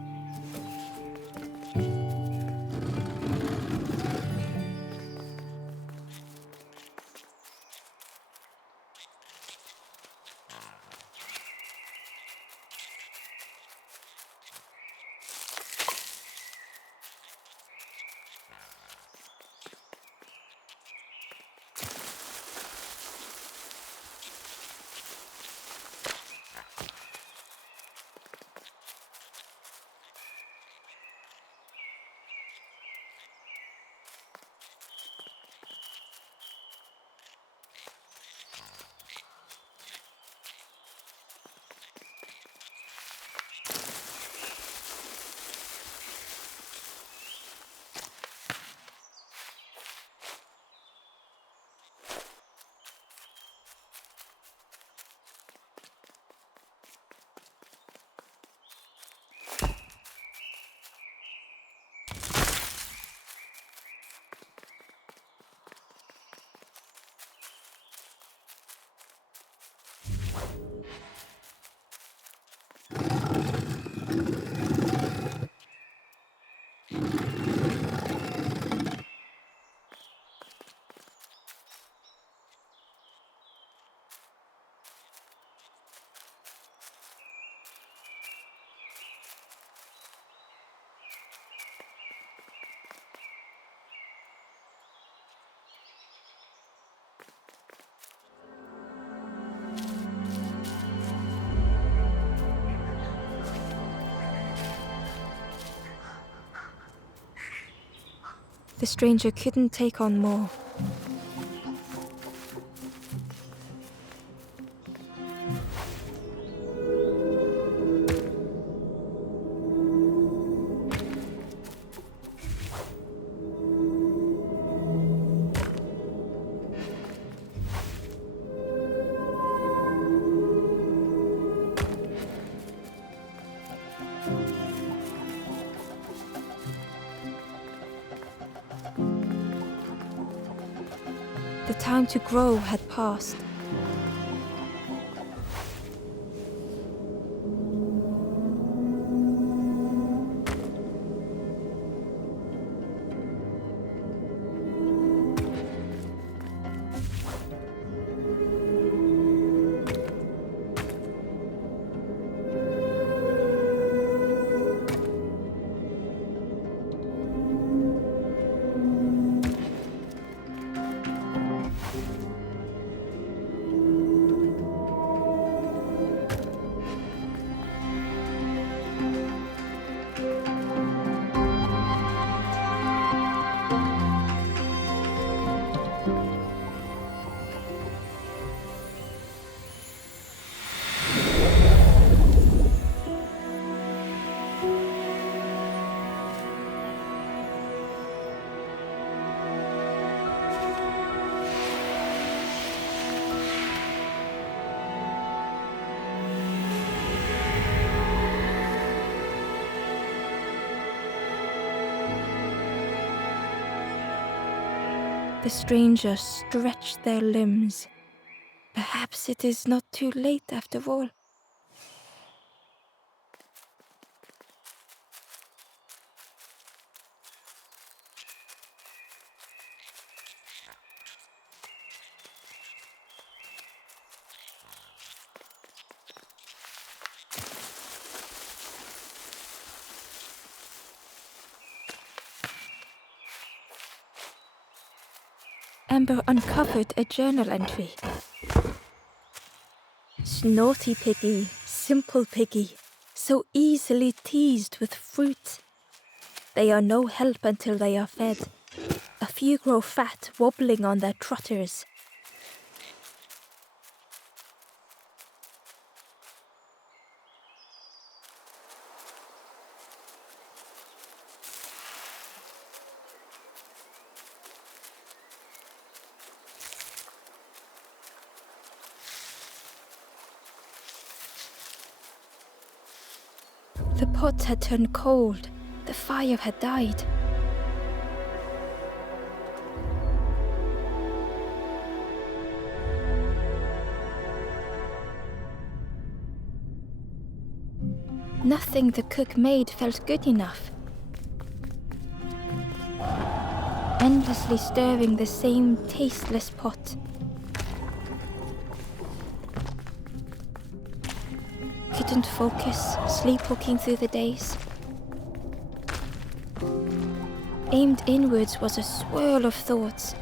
The stranger couldn't take on more. The time to grow had passed. The strangers stretched their limbs. Perhaps it is not too late after all. Amber uncovered a journal entry. Naughty piggy, simple piggy, so easily teased with fruit. They are no help until they are fed. A few grow fat, wobbling on their trotters. pot had turned cold. The fire had died. Nothing the cook made felt good enough. Endlessly stirring the same tasteless pot. Couldn't focus, sleepwalking through the days. Aimed inwards was a swirl of thoughts.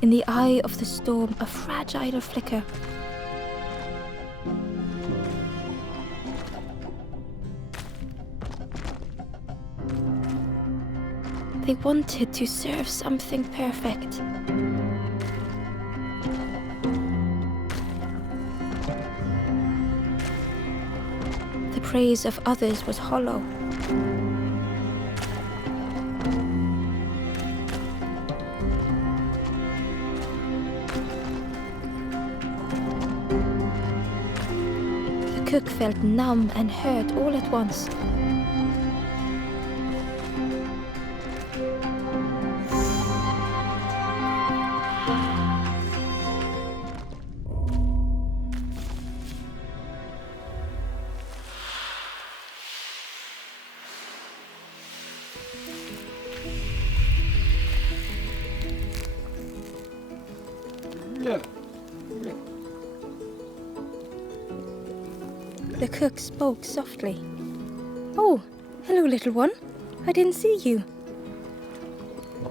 In the eye of the storm, a fragile flicker. They wanted to serve something perfect. The praise of others was hollow. The cook felt numb and hurt all at once. The cook spoke softly. "Oh, hello, little one. I didn't see you.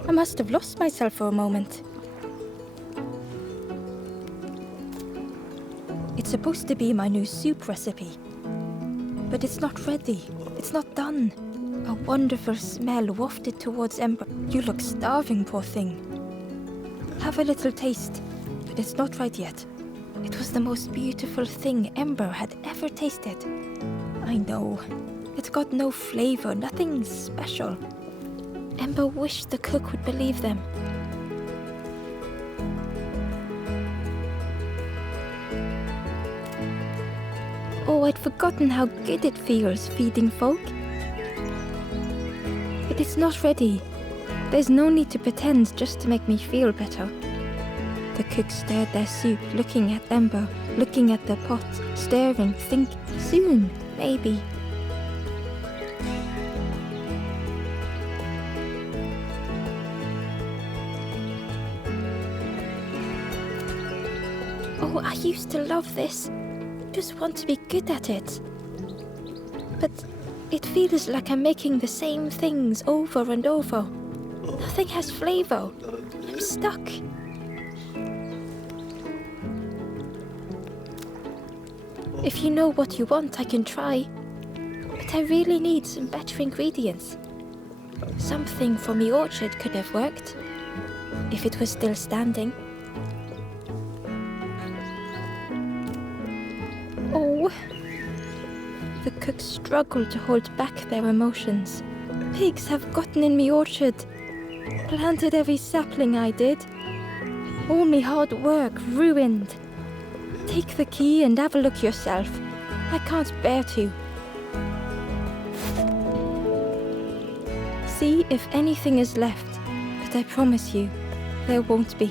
I must have lost myself for a moment." It's supposed to be my new soup recipe, but it's not ready. It's not done. A wonderful smell wafted towards Ember. "You look starving, poor thing. Have a little taste, but it's not right yet." It was the most beautiful thing Ember had ever tasted. I know. It's got no flavor, nothing special. Ember wished the cook would believe them. Oh, I'd forgotten how good it feels feeding folk. But it's not ready. There's no need to pretend just to make me feel better. The cook stirred their soup, looking at Ember, looking at the pot, stirring, thinking, soon, maybe. Oh, I used to love this. Just want to be good at it. But it feels like I'm making the same things over and over. Nothing has flavor. I'm stuck. If you know what you want, I can try. But I really need some better ingredients. Something from the orchard could have worked, if it was still standing. Oh. The cook struggled to hold back their emotions. Pigs have gotten in me orchard. Planted every sapling I did. All me hard work ruined. Take the key and have a look yourself. I can't bear to. See if anything is left, but I promise you, there won't be.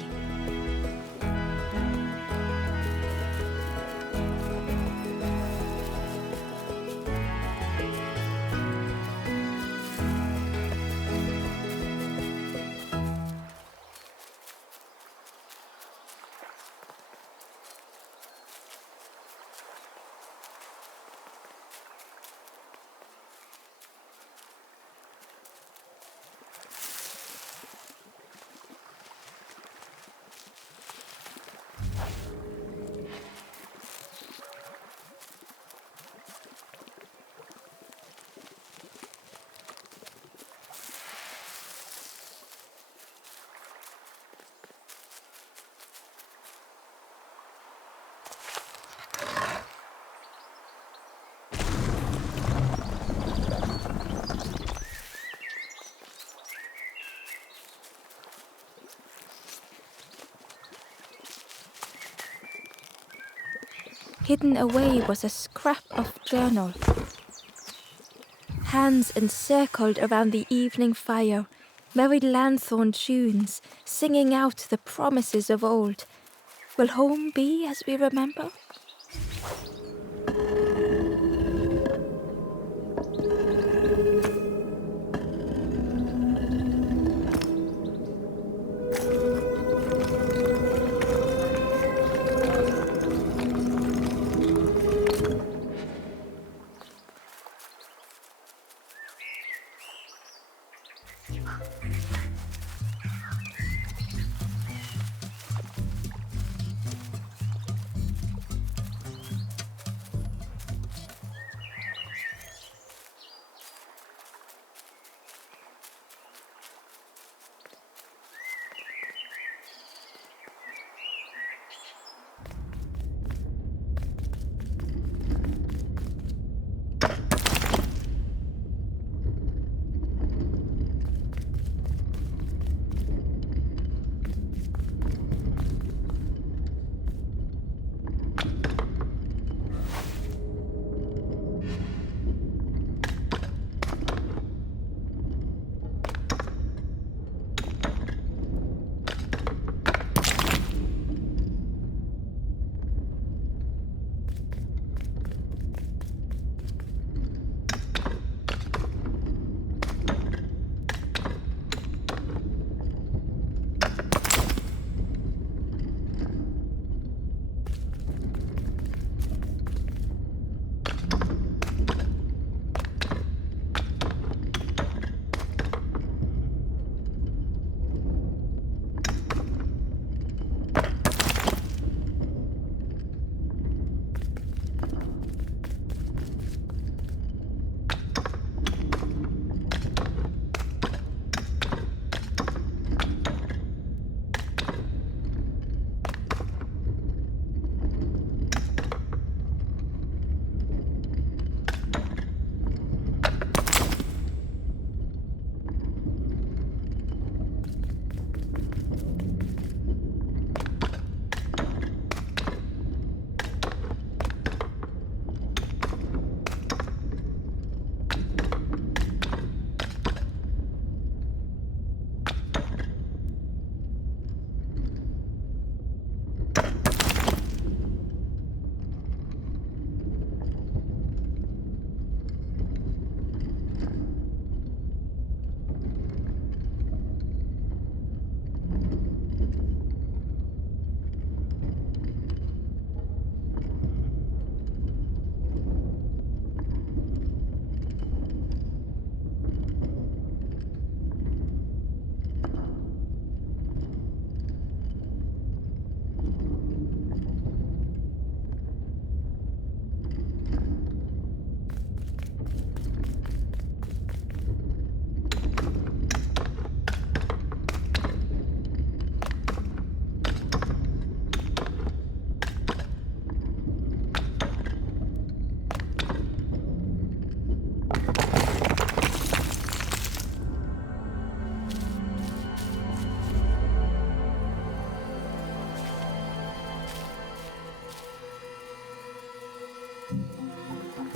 Hidden away was a scrap of journal. Hands encircled around the evening fire, merry lanthorn tunes, singing out the promises of old. Will home be as we remember?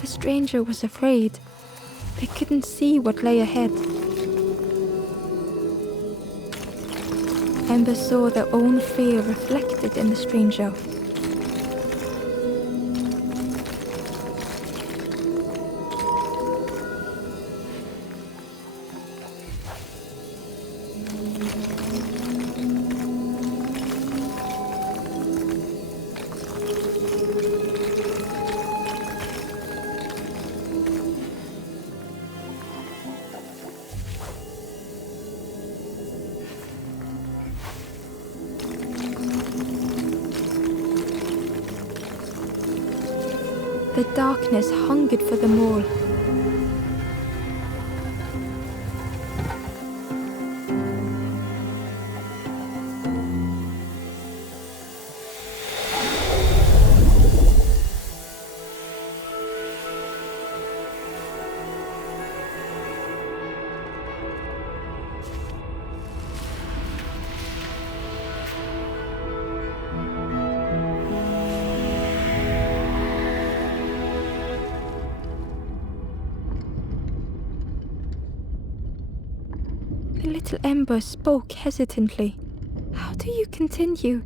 The stranger was afraid. They couldn't see what lay ahead. Ember saw their own fear reflected in the stranger. The darkness hungered for them all. The little ember spoke hesitantly. How do you continue,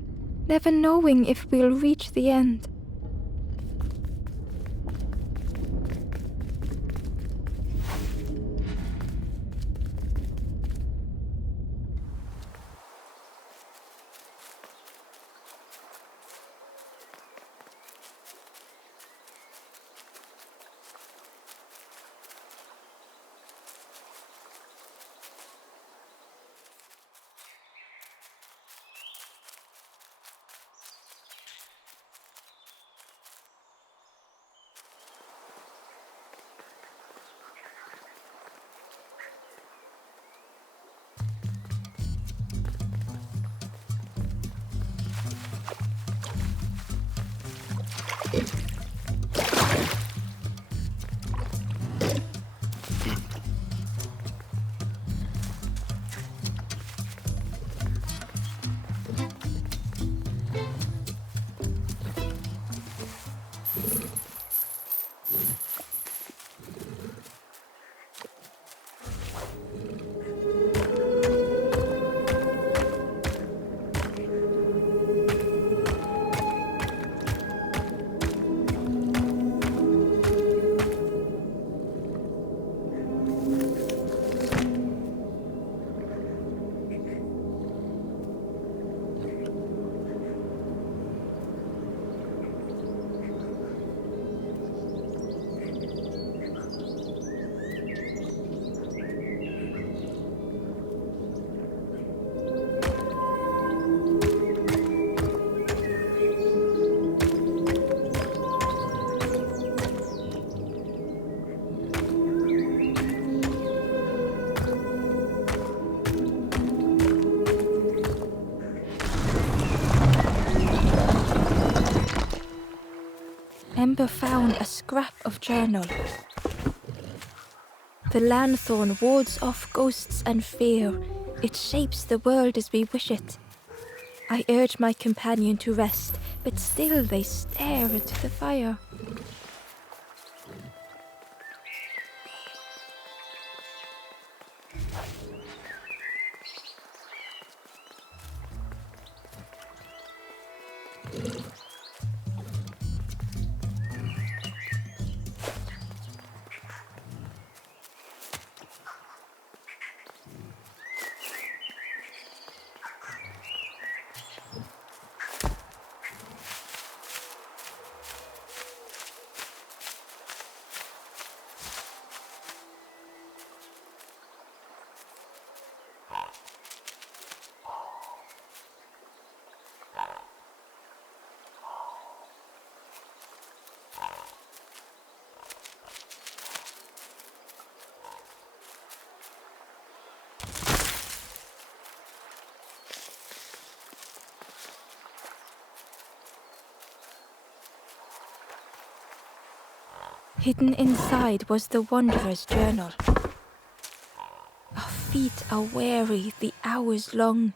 never knowing if we'll reach the end? Ember found a scrap of journal. The lanthorn wards off ghosts and fear. It shapes the world as we wish it. I urge my companion to rest, but still they stare into the fire. Hidden inside was the Wanderer's journal. Our feet are weary, the hours long.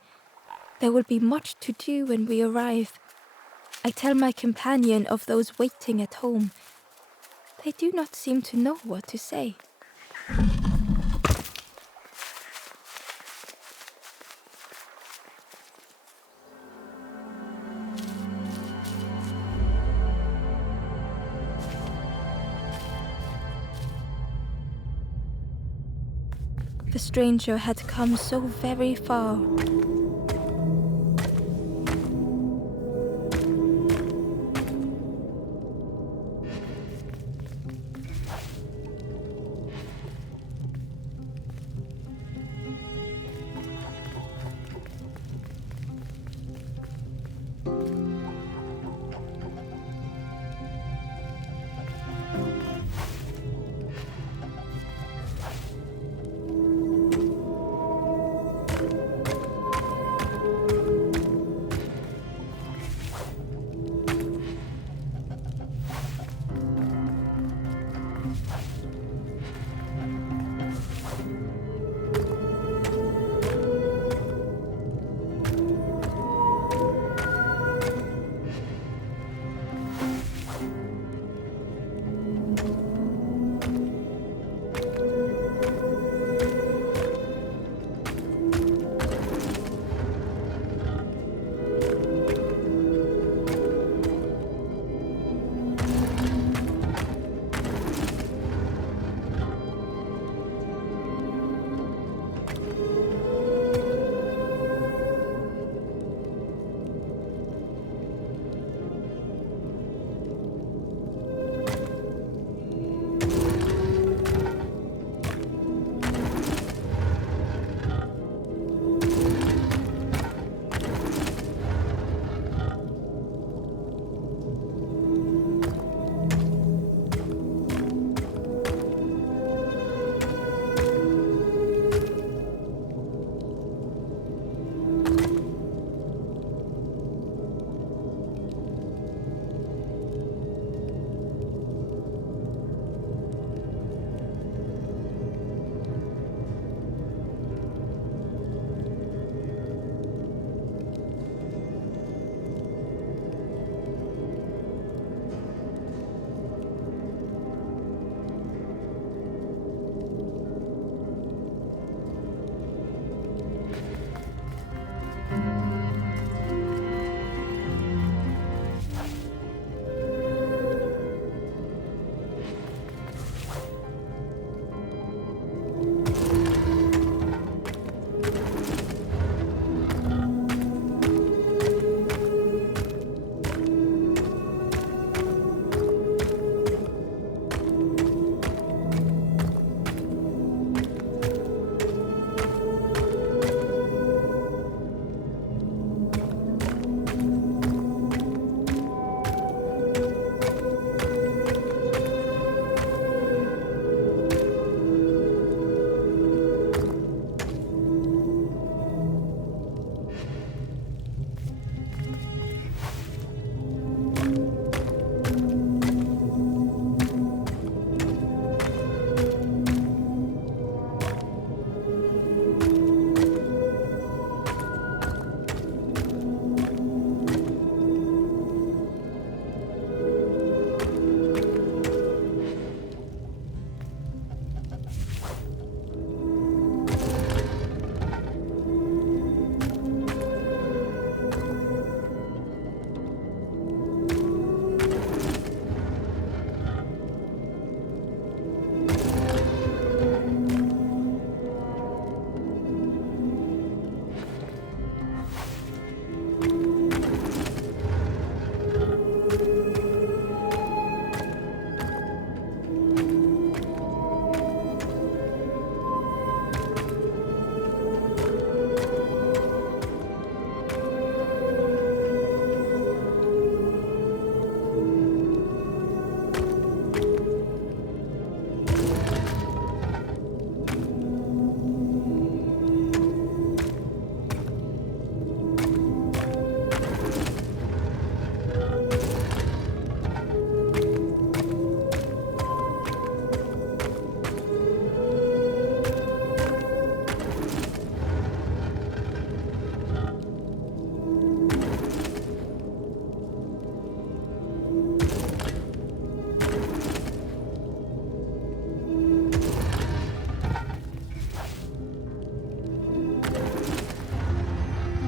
There will be much to do when we arrive. I tell my companion of those waiting at home. They do not seem to know what to say. The stranger had come so very far.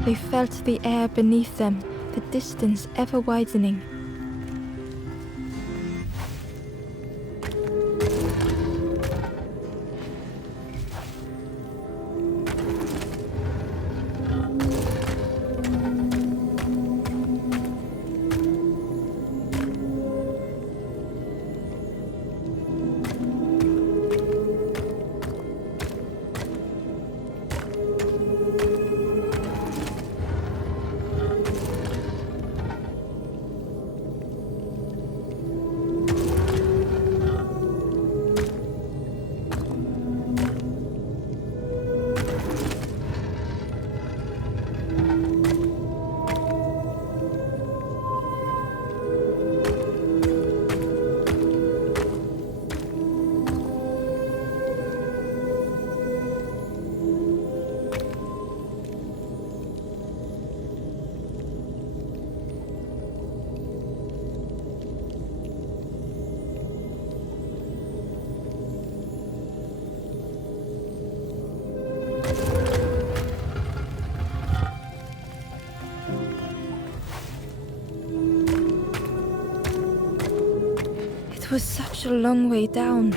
They felt the air beneath them, the distance ever widening. It was such a long way down.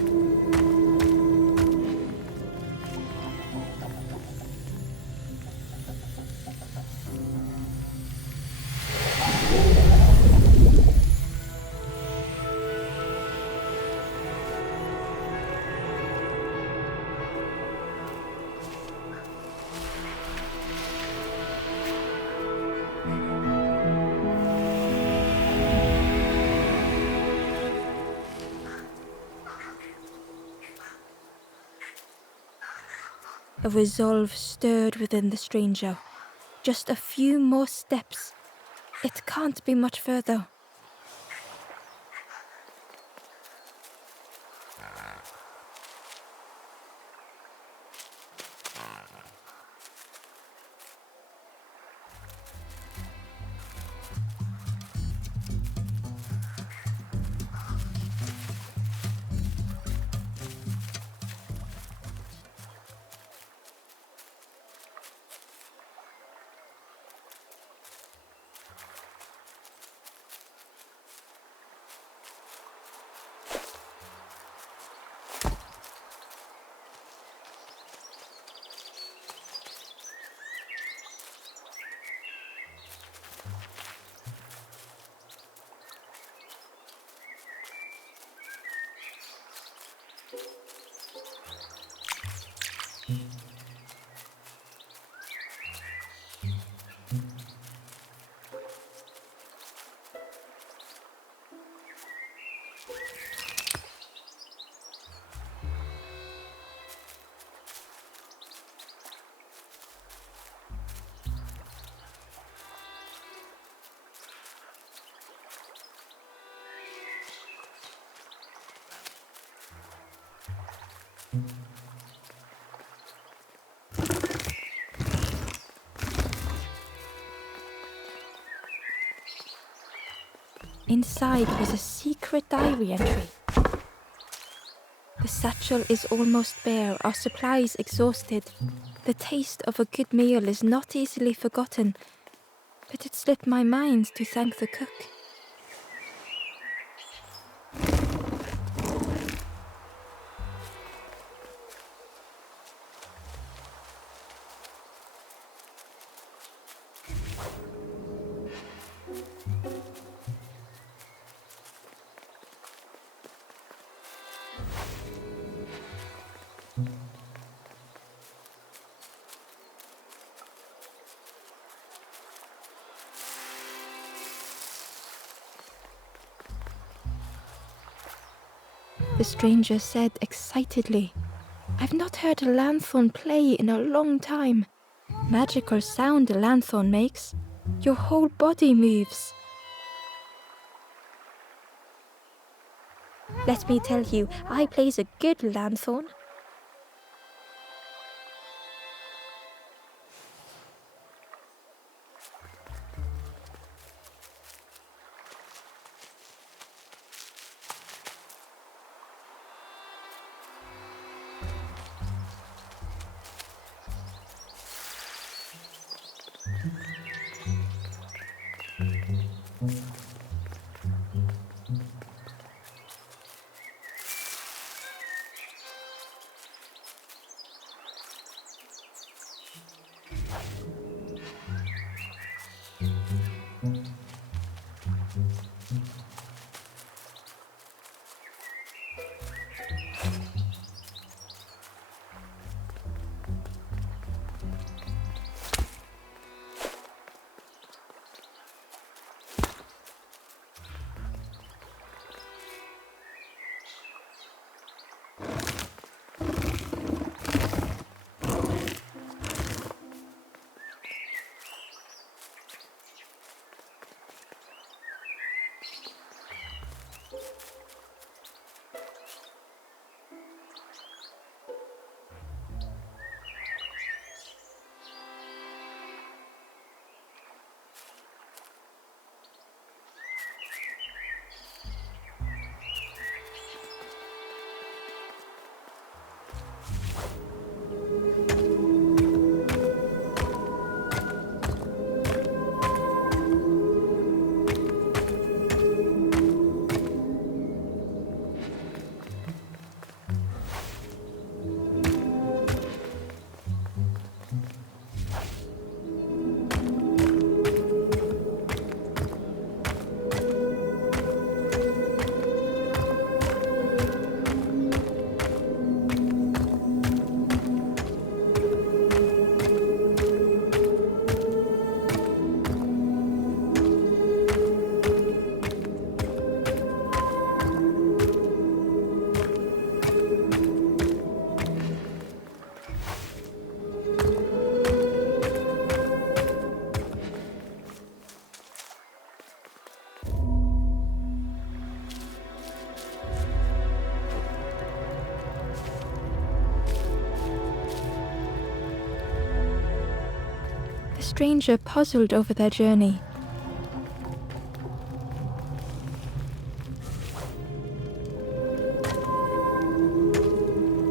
A resolve stirred within the stranger. Just a few more steps. It can't be much further. Inside was a secret diary entry. The satchel is almost bare, our supplies exhausted. The taste of a good meal is not easily forgotten, but it slipped my mind to thank the cook. The stranger said excitedly, "I've not heard a lanthorn play in a long time. Magical sound a lanthorn makes. Your whole body moves." Let me tell you, I plays a good lanthorn. The stranger puzzled over their journey.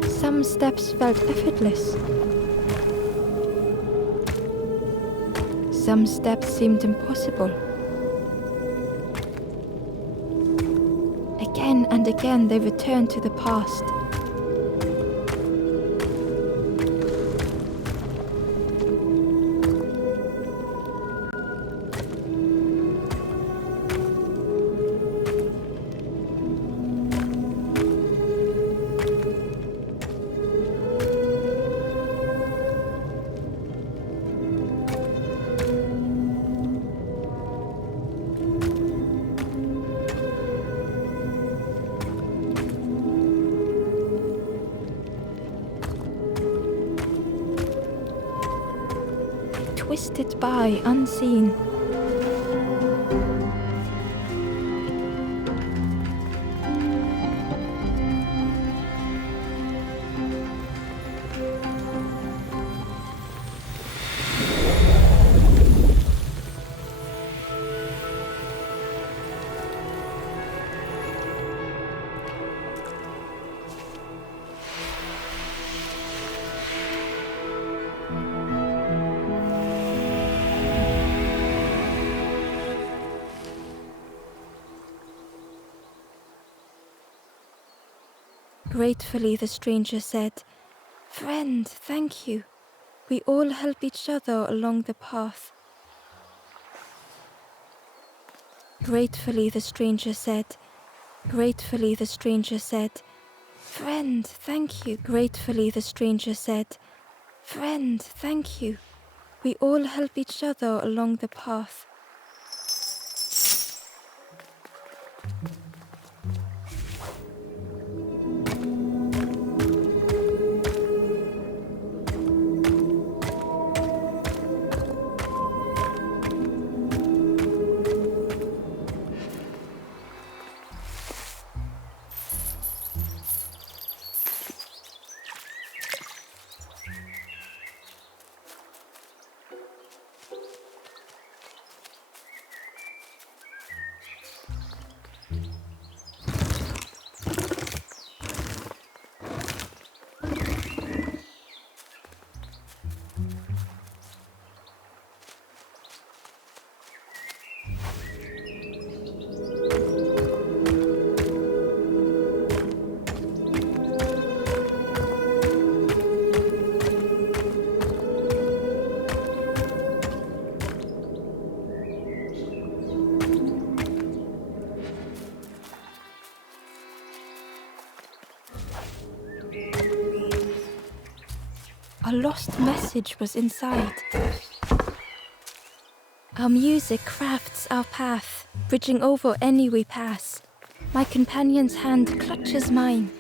Some steps felt effortless. Some steps seemed impossible. Again and again they returned to the past. Twisted by unseen. Gratefully the stranger said, "Friend, thank you. We all help each other along the path." Gratefully the stranger said, Gratefully the stranger said, "Friend, thank you." Gratefully the stranger said, "Friend, thank you. We all help each other along the path." lost message was inside. Our music crafts our path, bridging over any we pass. My companion's hand clutches mine.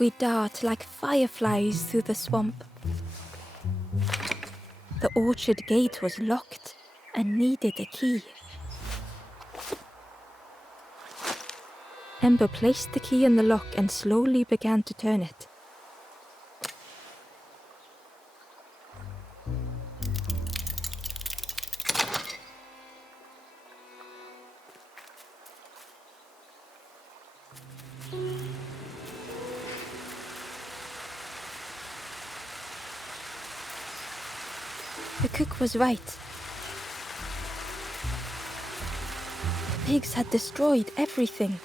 We dart like fireflies through the swamp. The orchard gate was locked and needed a key. Ember placed the key in the lock and slowly began to turn it. The cook was right. The pigs had destroyed everything.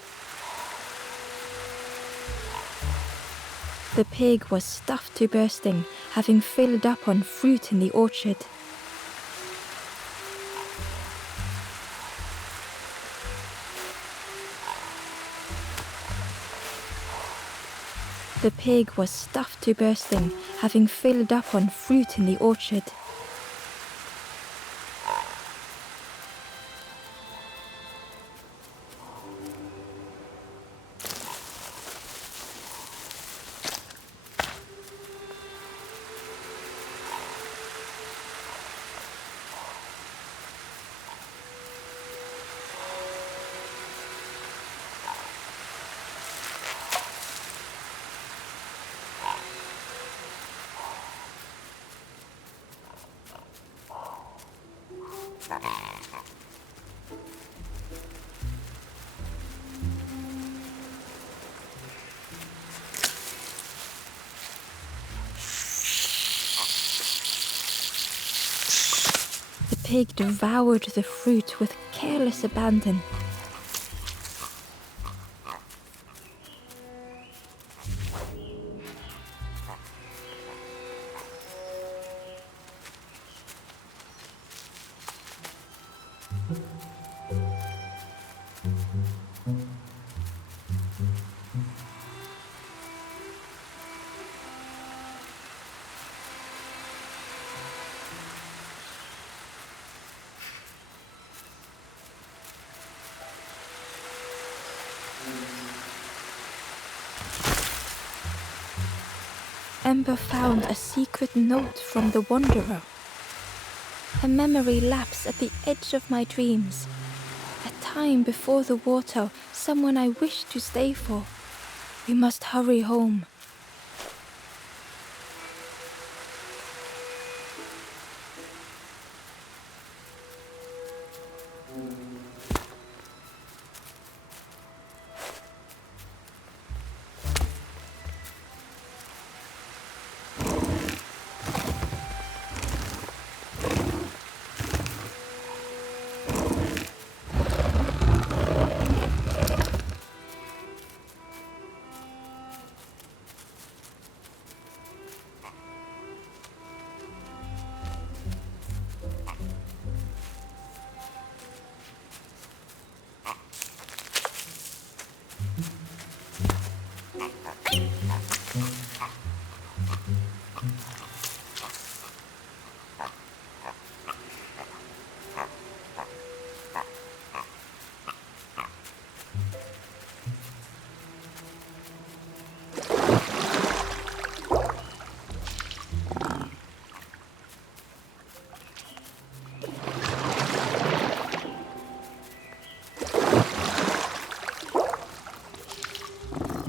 The pig was stuffed to bursting, having filled up on fruit in the orchard. The pig was stuffed to bursting, having filled up on fruit in the orchard. The pig devoured the fruit with careless abandon. Ember found a secret note from the Wanderer. A memory lapse at the edge of my dreams. A time before the water, someone I wished to stay for. We must hurry home.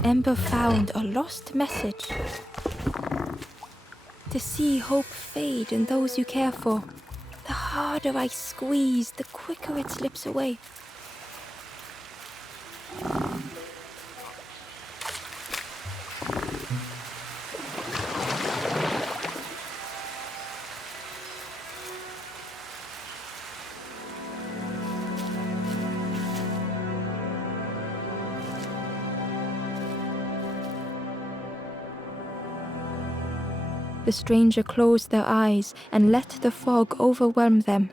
Ember found a lost message. To see hope fade in those you care for, the harder I squeeze, the quicker it slips away. The stranger closed their eyes and let the fog overwhelm them.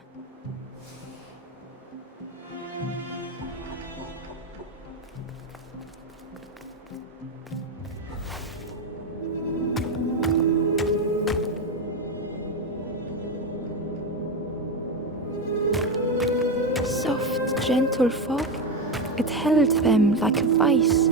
gentle fog, it held them like a vice.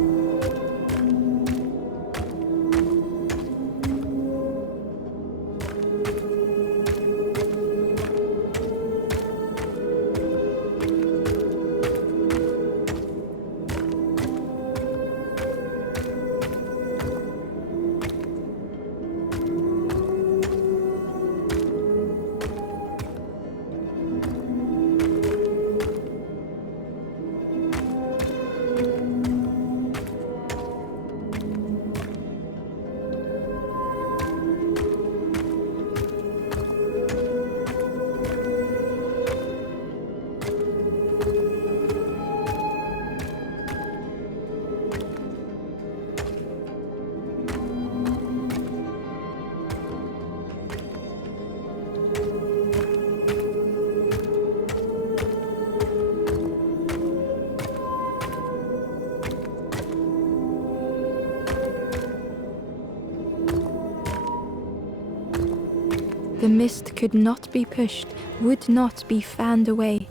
The mist could not be pushed, would not be fanned away.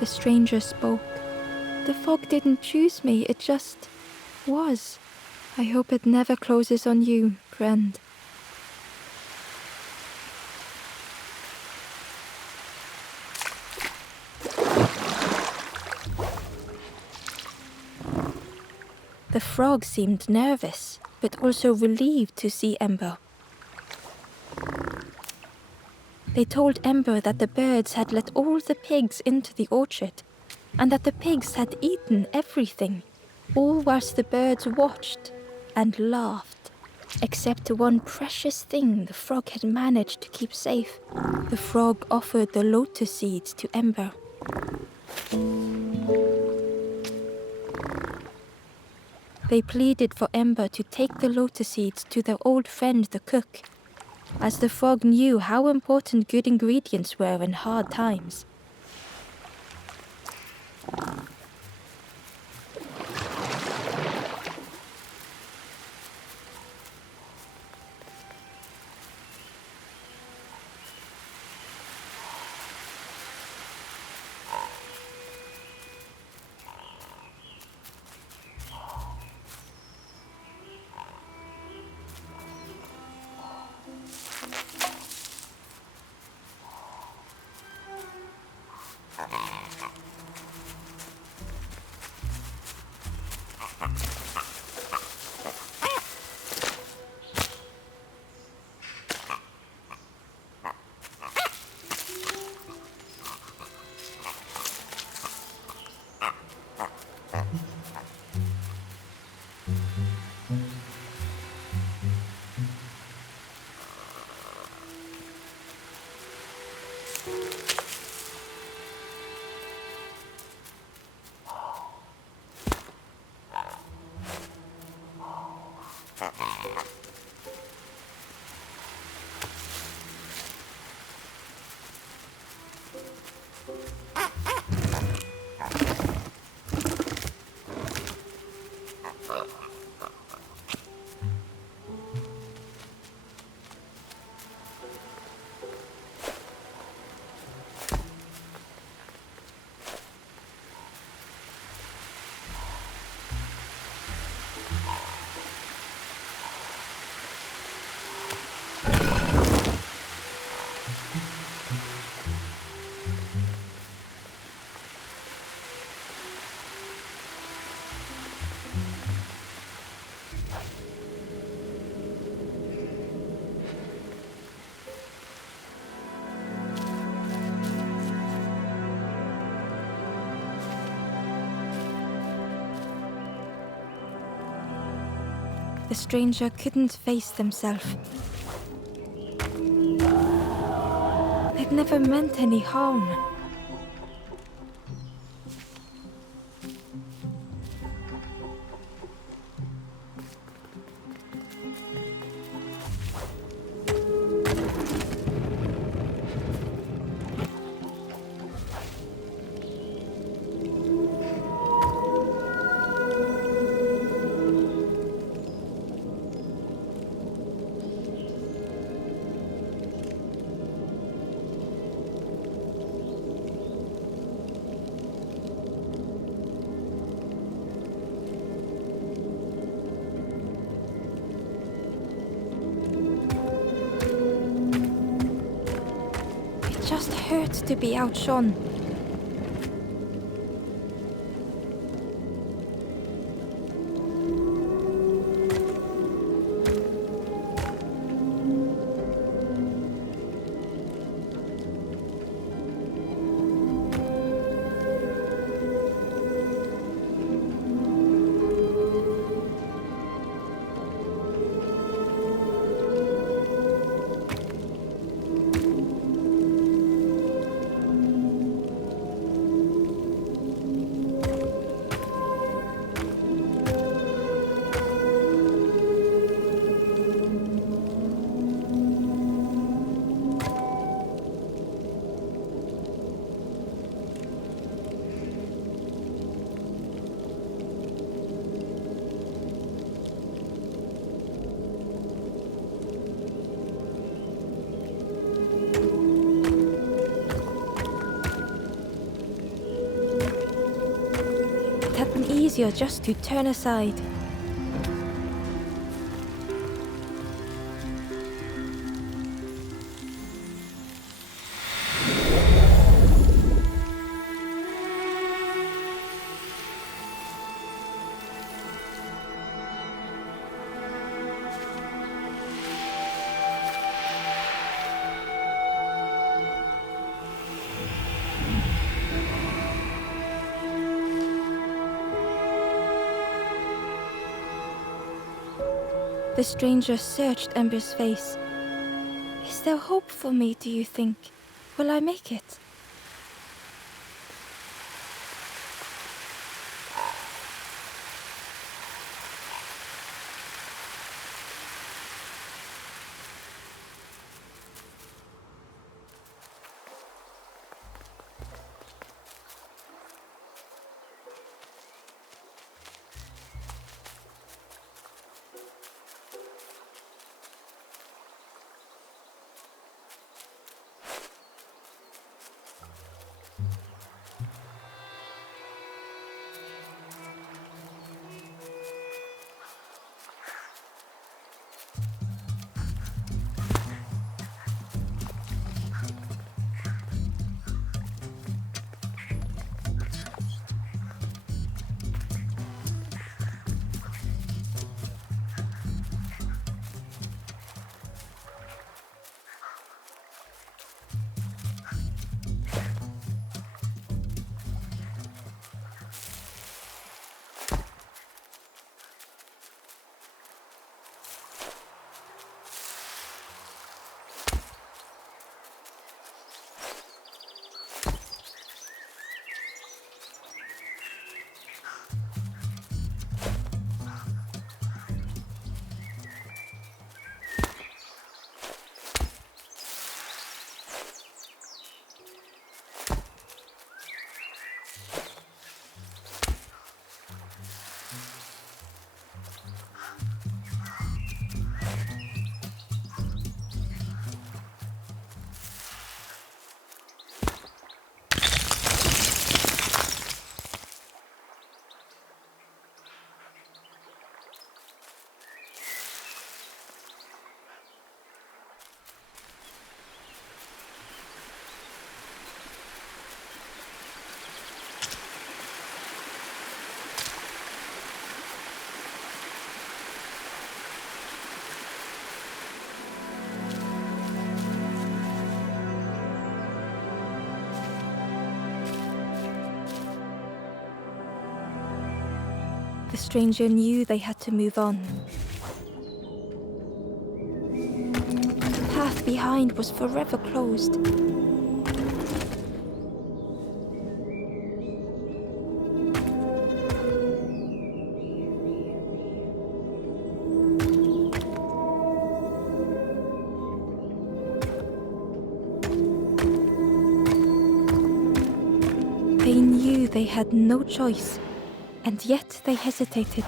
The stranger spoke. The fog didn't choose me, it just was. I hope it never closes on you, friend. The frog seemed nervous, but also relieved to see Ember. They told Ember that the birds had let all the pigs into the orchard, and that the pigs had eaten everything, all whilst the birds watched and laughed, except one precious thing the frog had managed to keep safe. The frog offered the lotus seeds to Ember. They pleaded for Ember to take the lotus seeds to their old friend the cook, as the frog knew how important good ingredients were in hard times. The stranger couldn't face themselves. They'd never meant any harm. to be outshone. It had been easier just to turn aside. The stranger searched Ember's face. Is there hope for me, do you think? Will I make it? The stranger knew they had to move on. The path behind was forever closed. They knew they had no choice, and yet they hesitated.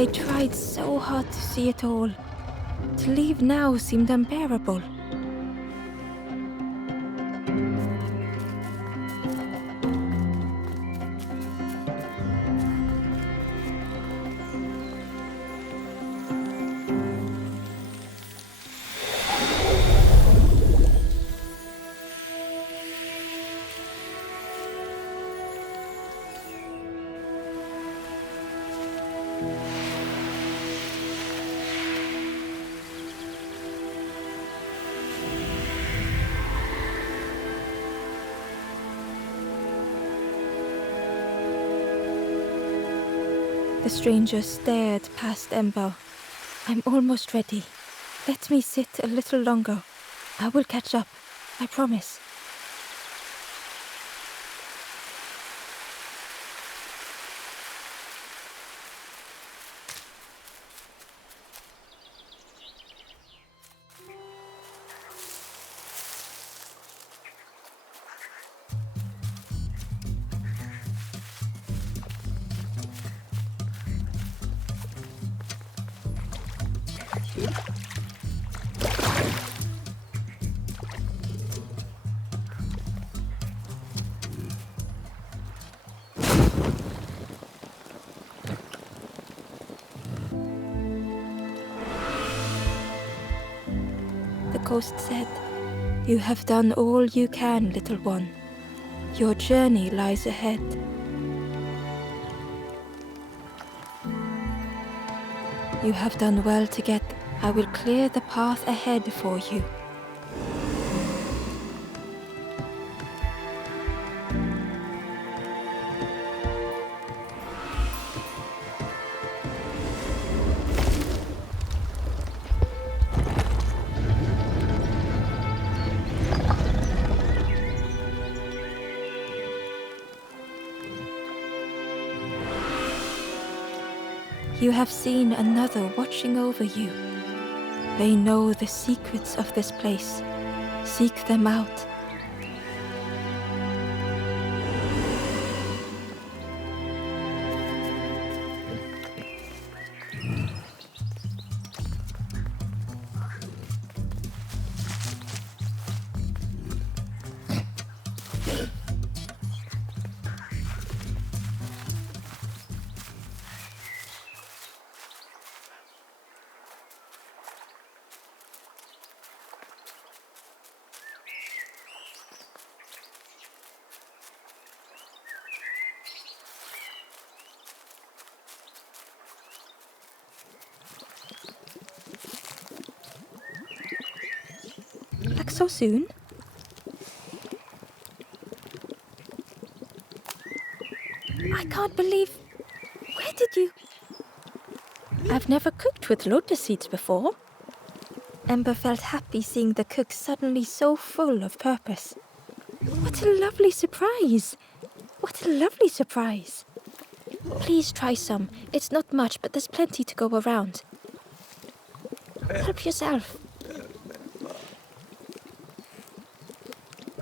They tried so hard to see it all. To leave now seemed unbearable. The stranger stared past Ember. I'm almost ready. Let me sit a little longer. I will catch up, I promise. The ghost said, "You have done all you can, little one. Your journey lies ahead." You have done well to get. I will clear the path ahead for you. You have seen another watching over you. They know the secrets of this place. Seek them out. Back so soon? I can't believe... Where did you... I've never cooked with lotus seeds before. Ember felt happy seeing the cook suddenly so full of purpose. What a lovely surprise! What a lovely surprise! Please try some. It's not much, but there's plenty to go around. Help yourself.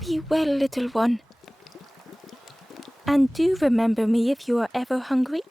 Be well, little one. And do remember me if you are ever hungry.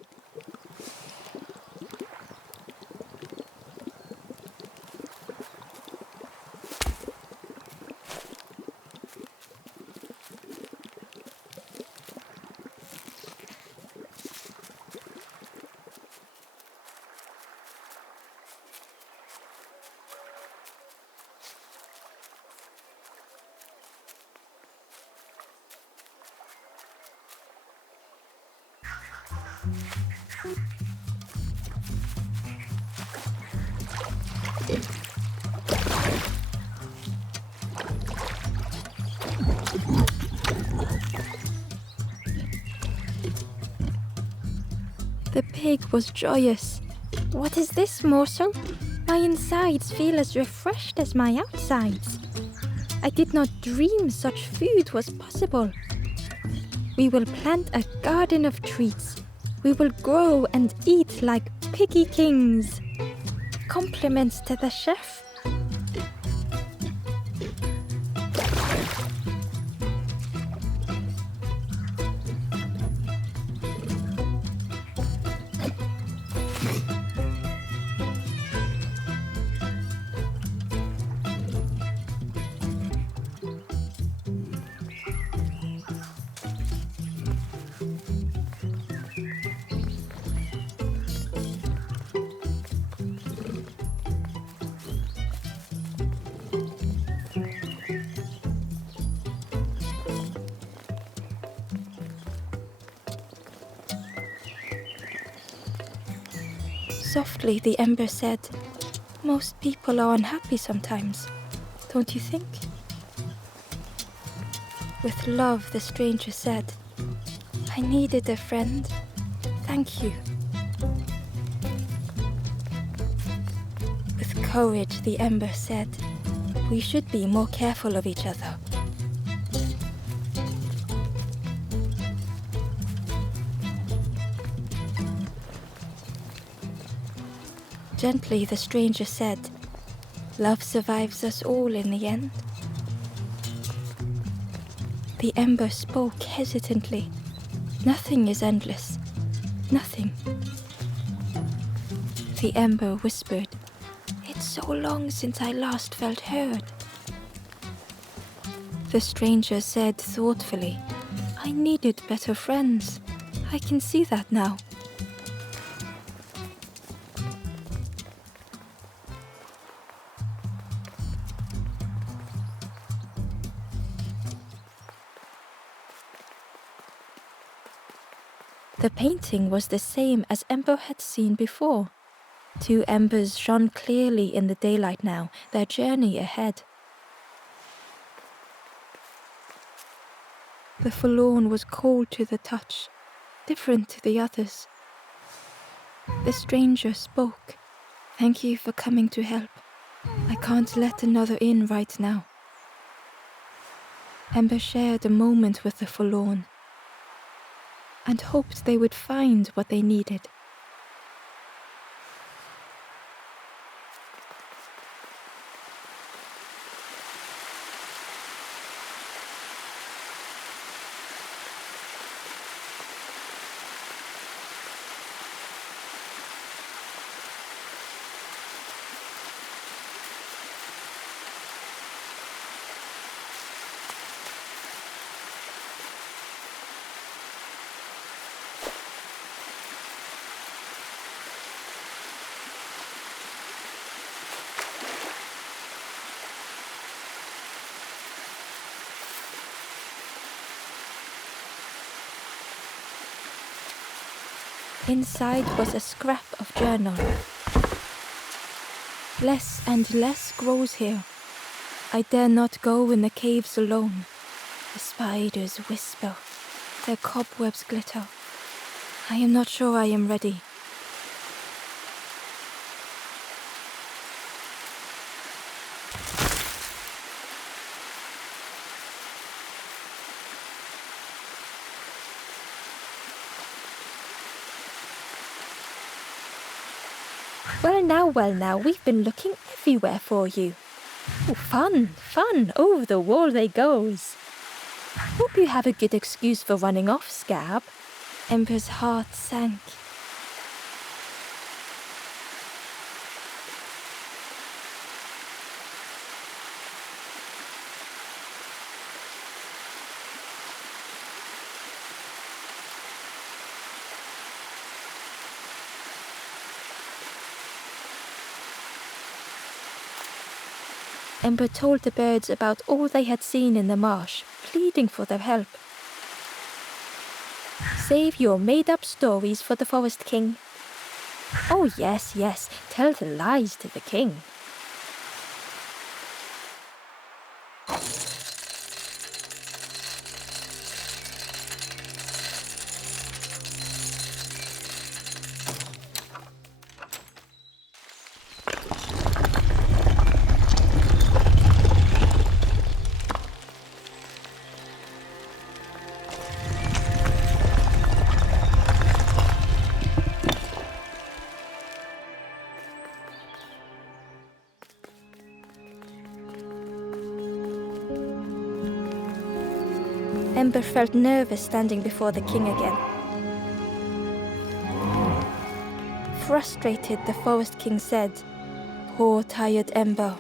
pig was joyous. "What is this, morsel? My insides feel as refreshed as my outsides. I did not dream such food was possible. We will plant a garden of treats. We will grow and eat like piggy kings." Compliments to the chef. Softly, the ember said, "Most people are unhappy sometimes, don't you think?" With love, the stranger said, "I needed a friend. Thank you." With courage, the ember said, "We should be more careful of each other." Gently, the stranger said, "Love survives us all in the end." The ember spoke hesitantly. "Nothing is endless. Nothing." The ember whispered, "It's so long since I last felt heard." The stranger said thoughtfully, "I needed better friends. I can see that now." The painting was the same as Ember had seen before. Two embers shone clearly in the daylight now, their journey ahead. The forlorn was cold to the touch, different to the others. The stranger spoke. "Thank you for coming to help. I can't let another in right now." Ember shared a moment with the forlorn and hoped they would find what they needed. Inside was a scrap of journal. "Less and less grows here. I dare not go in the caves alone. The spiders whisper. Their cobwebs glitter. I am not sure I am ready." Well now, we've been looking everywhere for you." "Oh, fun, over the wall they goes." "Hope you have a good excuse for running off, Scab." Ember's heart sank. Ember told the birds about all they had seen in the marsh, pleading for their help. "Save your made-up stories for the Forest King." "Oh, yes, tell the lies to the king." Ember felt nervous standing before the king again. Frustrated, the Forest King said, "Poor tired Ember,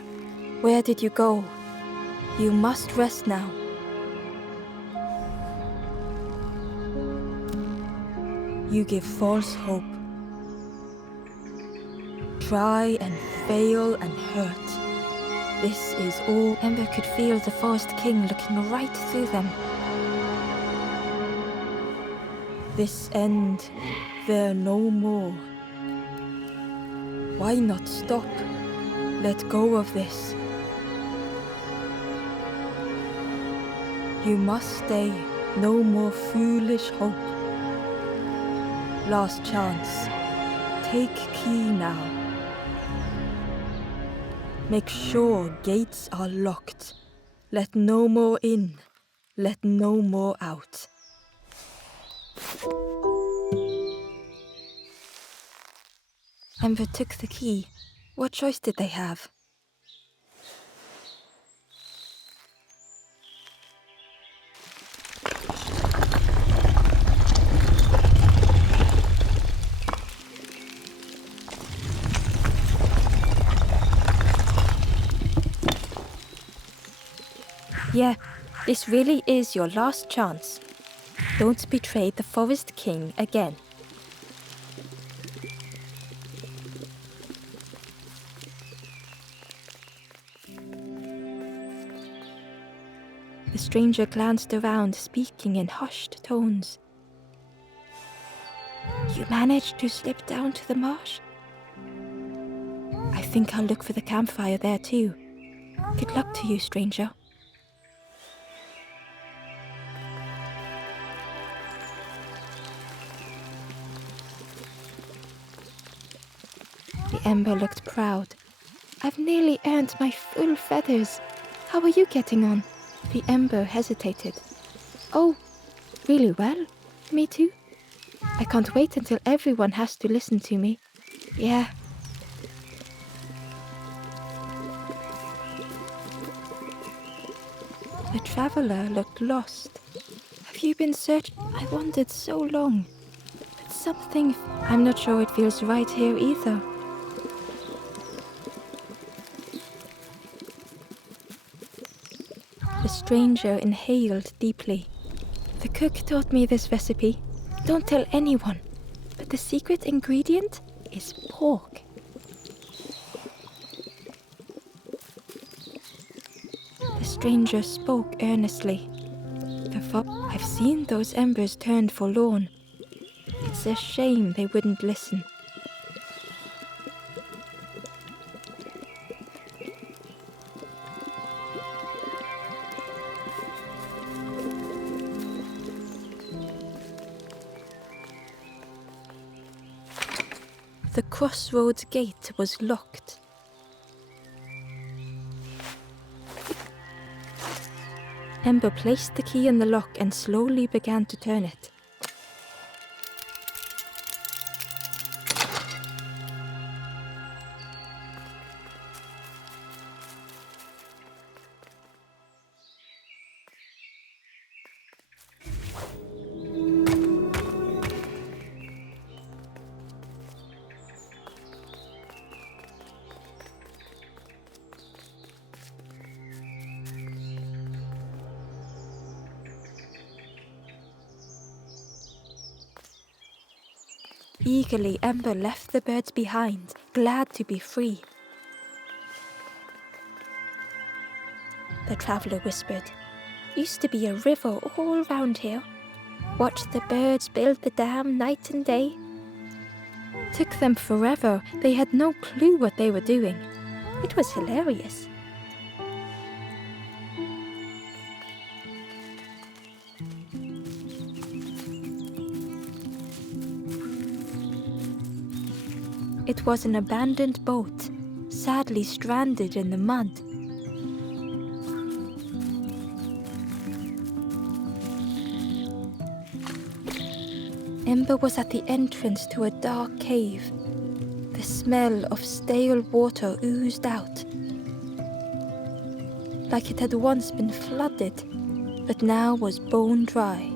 where did you go? You must rest now." "You give false hope. Try and fail and hurt. This is all." Ember could feel the Forest King looking right through them. "This end, there no more. Why not stop? Let go of this. You must stay. No more foolish hope. Last chance. Take key now. Make sure gates are locked. Let no more in. Let no more out." Ember took the key. What choice did they have? Yeah, this really is your last chance. Don't betray the Forest King again. The stranger glanced around, speaking in hushed tones. "You managed to slip down to the marsh? I think I'll look for the campfire there too. Good luck to you, stranger." The Ember looked proud. "I've nearly earned my full feathers. How are you getting on?" The Ember hesitated. "Oh, really well. Me too. I can't wait until everyone has to listen to me. Yeah." The traveler looked lost. "Have you been searching? I wandered so long. But something... I'm not sure it feels right here either." The stranger inhaled deeply. "The cook taught me this recipe. Don't tell anyone. But the secret ingredient is pork." The stranger spoke earnestly. "I've seen those embers turn forlorn. It's a shame they wouldn't listen." The crossroads gate was locked. Ember placed the key in the lock and slowly began to turn it. Eagerly, Ember left the birds behind, glad to be free. The traveler whispered, "Used to be a river all round here. Watched the birds build the dam night and day. Took them forever. They had no clue what they were doing. It was hilarious." It was an abandoned boat, sadly stranded in the mud. Ember was at the entrance to a dark cave. The smell of stale water oozed out, like it had once been flooded. but now was bone dry.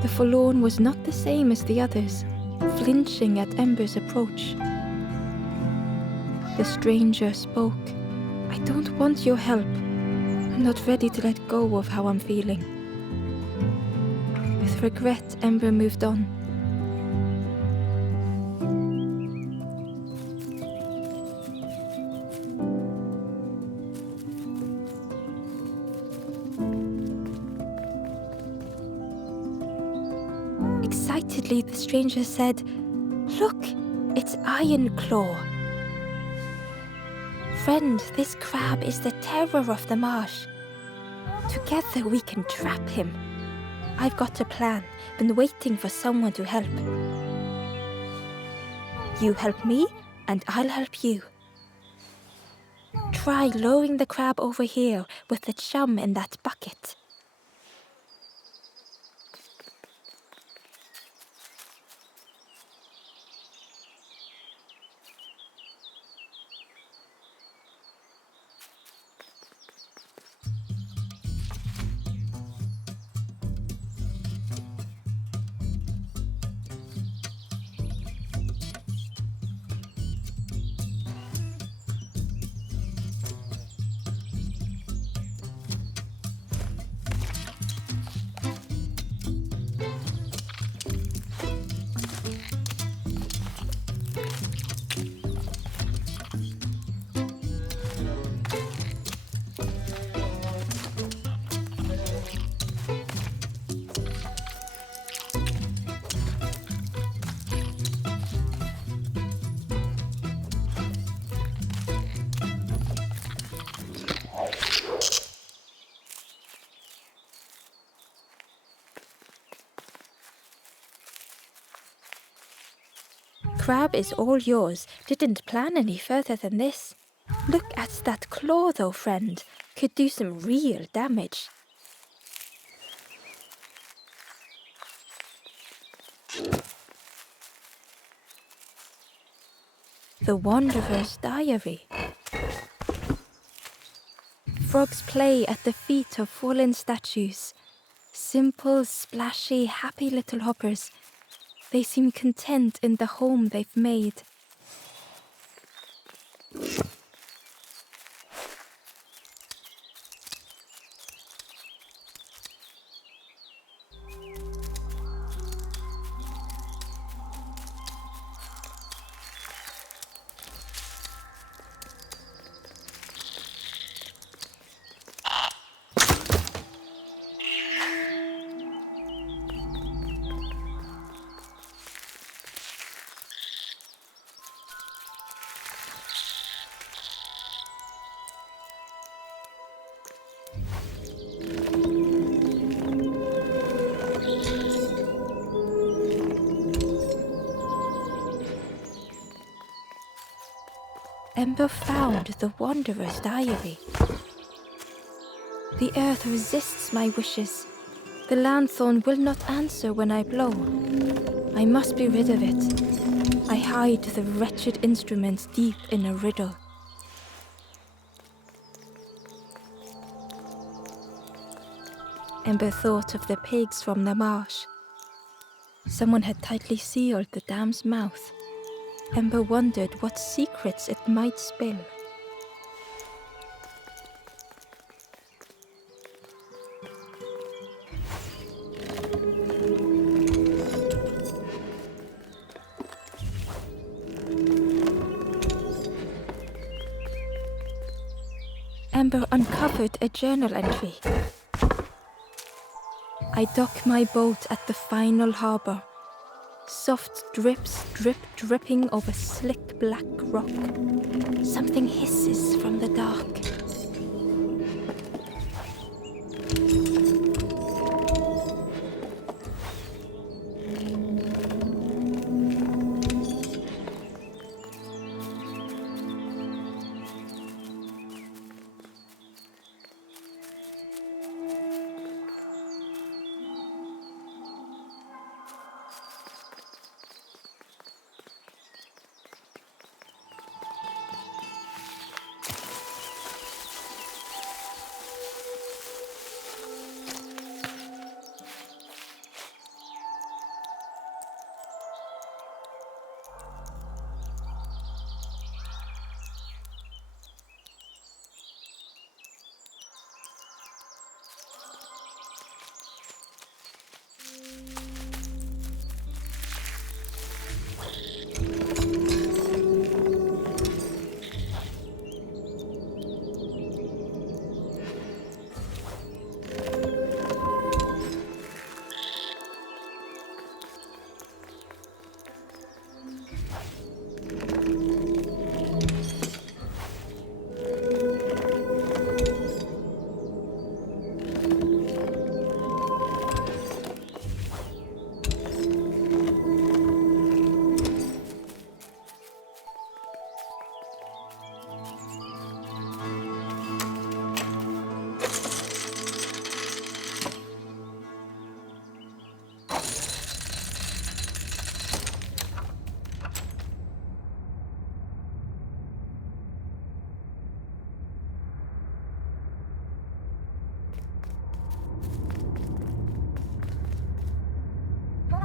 The forlorn was not the same as the others, flinching at Ember's approach. The stranger spoke. "I don't want your help. I'm not ready to let go of how I'm feeling." With regret, Ember moved on. Excitedly, the stranger said, "Look, it's Iron Claw. Friend, this crab is the terror of the marsh. Together we can trap him. I've got a plan, been waiting for someone to help. You help me, and I'll help you. Try lowering the crab over here with the chum in that bucket." Crab is all yours. Didn't plan any further than this. Look at that claw though, friend. Could do some real damage. The Wanderer's Diary. Frogs play at the feet of fallen statues. Simple, splashy, happy little hoppers. They seem content in the home they've made. Ember found the Wanderer's Diary. The earth resists my wishes. The lanthorn will not answer when I blow. I must be rid of it. I hide the wretched instrument deep in a riddle. Ember thought of the pigs from the marsh. Someone had tightly sealed the dam's mouth. Ember wondered what secrets it might spill. Ember uncovered a journal entry. I dock my boat at the final harbor. Soft drips dripping over slick black rock. Something hisses from the dark.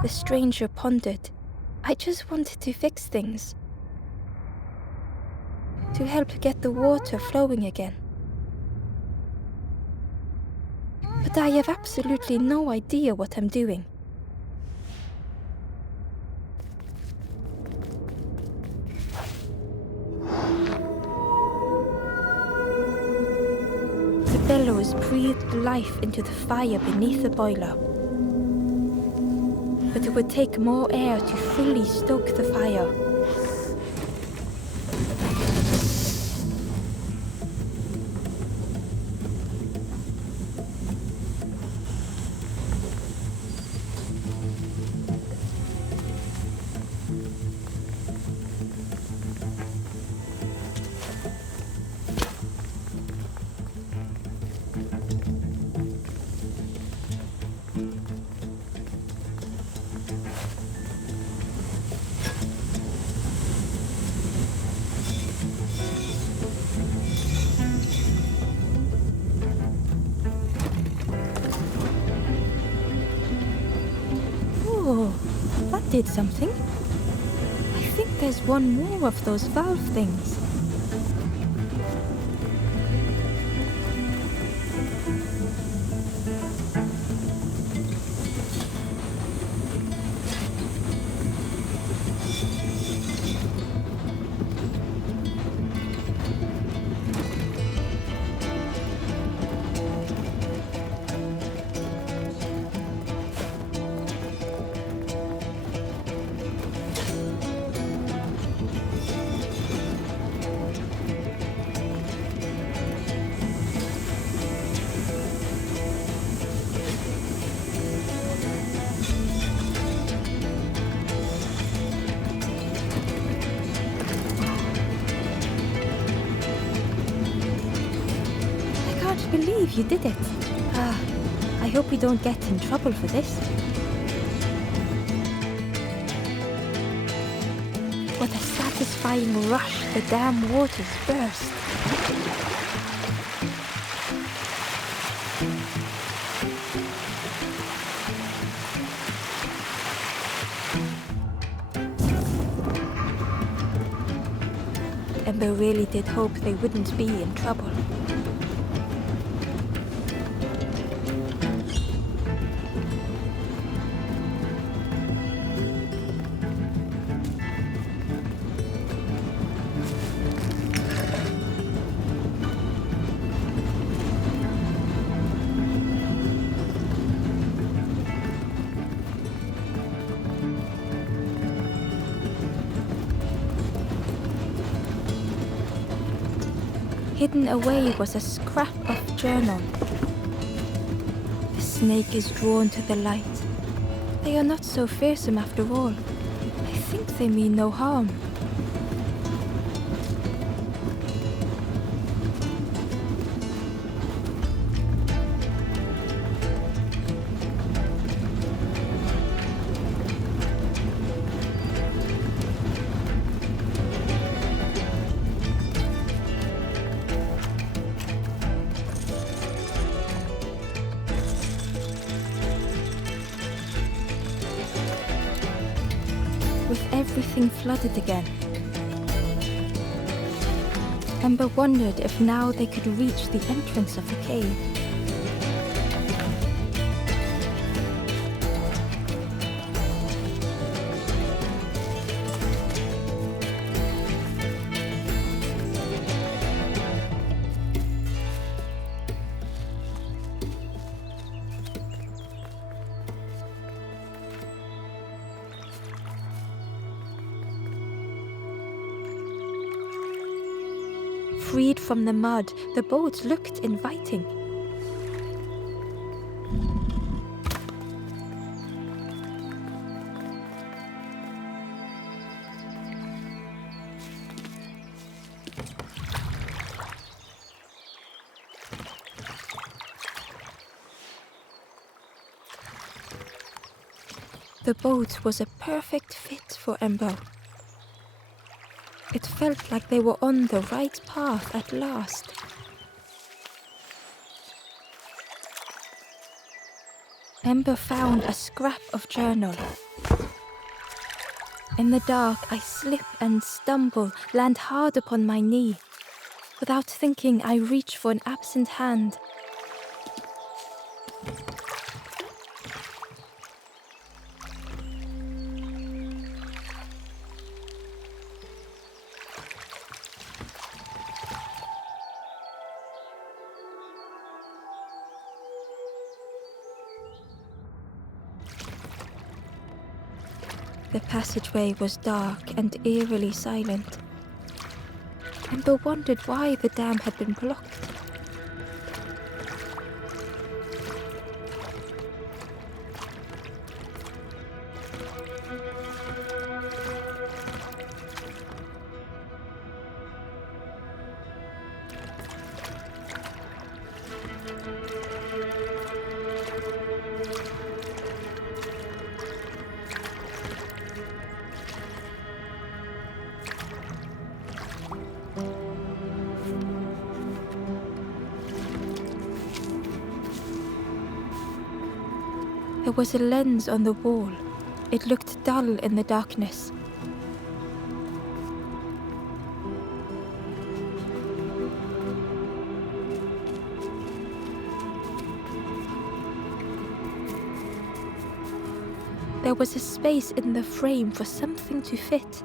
The stranger pondered. I just wanted to fix things. To help get the water flowing again. But I have absolutely no idea what I'm doing. The bellows breathed life into the fire beneath the boiler. But it would take more air to fully stoke the fire. Oh, that did something. I think there's one more of those valve things. I can't believe you did it. I hope we don't get in trouble for this. What a satisfying rush the dam waters burst. Ember really did hope they wouldn't be in trouble. Hidden away was a scrap of journal. The snake is drawn to the light. They are not so fearsome after all. I think they mean no harm. With everything flooded again, Ember wondered if now they could reach the entrance of the cave. Freed from the mud, the boat looked inviting. The boat was a perfect fit for Ember. It felt like they were on the right path at last. Ember found a scrap of journal. In the dark, I slip and stumble, land hard upon my knee. Without thinking, I reach for an absent hand. The passageway was dark and eerily silent. Ember wondered why the dam had been blocked. There was a lens on the wall. It looked dull in the darkness. There was a space in the frame for something to fit.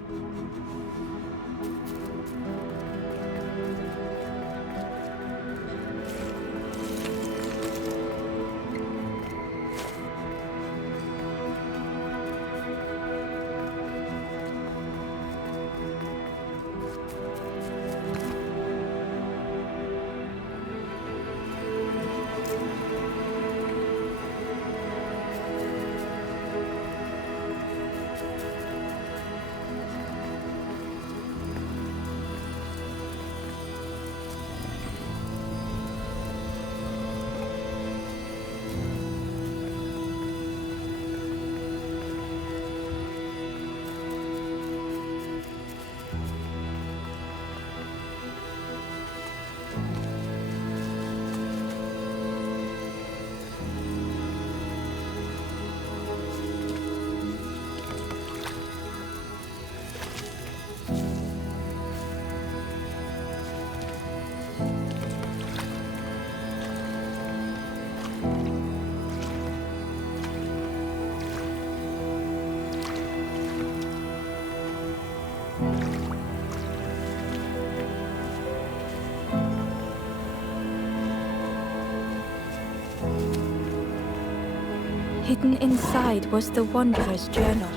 Hidden inside was the Wanderer's journal.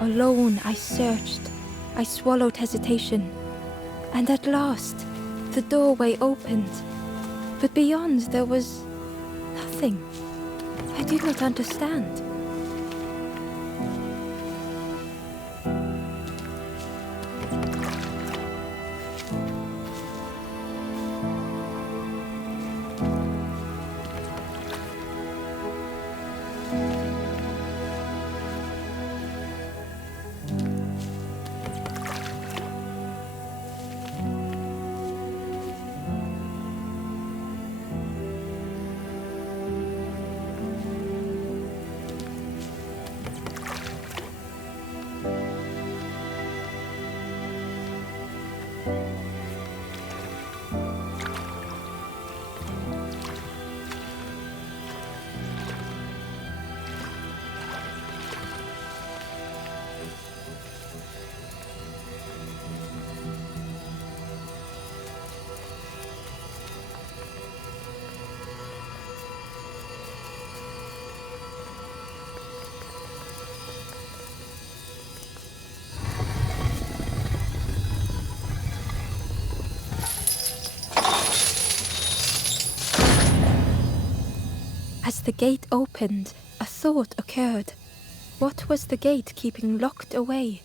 Alone I searched. I swallowed hesitation. And at last, The doorway opened, but beyond there was nothing. I do not understand. As the gate opened, a thought occurred. What was the gate keeping locked away?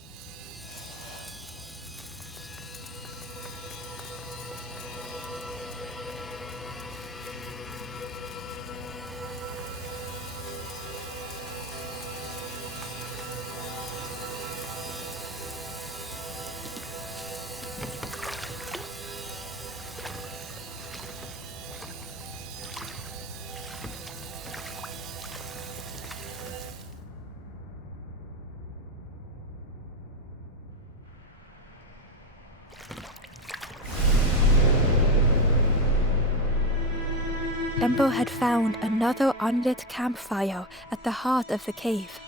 Ember had found another unlit campfire at the heart of the cave.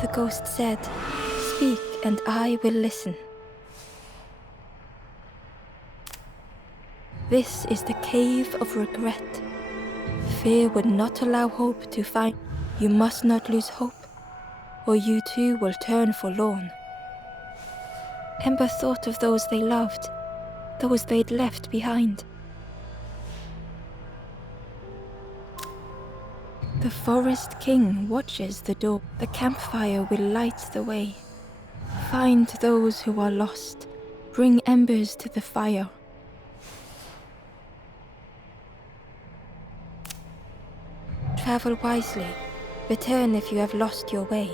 The ghost said, "Speak and I will listen." This is the cave of regret. Fear would not allow hope to find. You must not lose hope, or you too will turn forlorn. Ember thought of those they loved, those they'd left behind. The Forest King watches the door. The campfire will light the way. Find those who are lost. Bring embers to the fire. Travel wisely. Return if you have lost your way.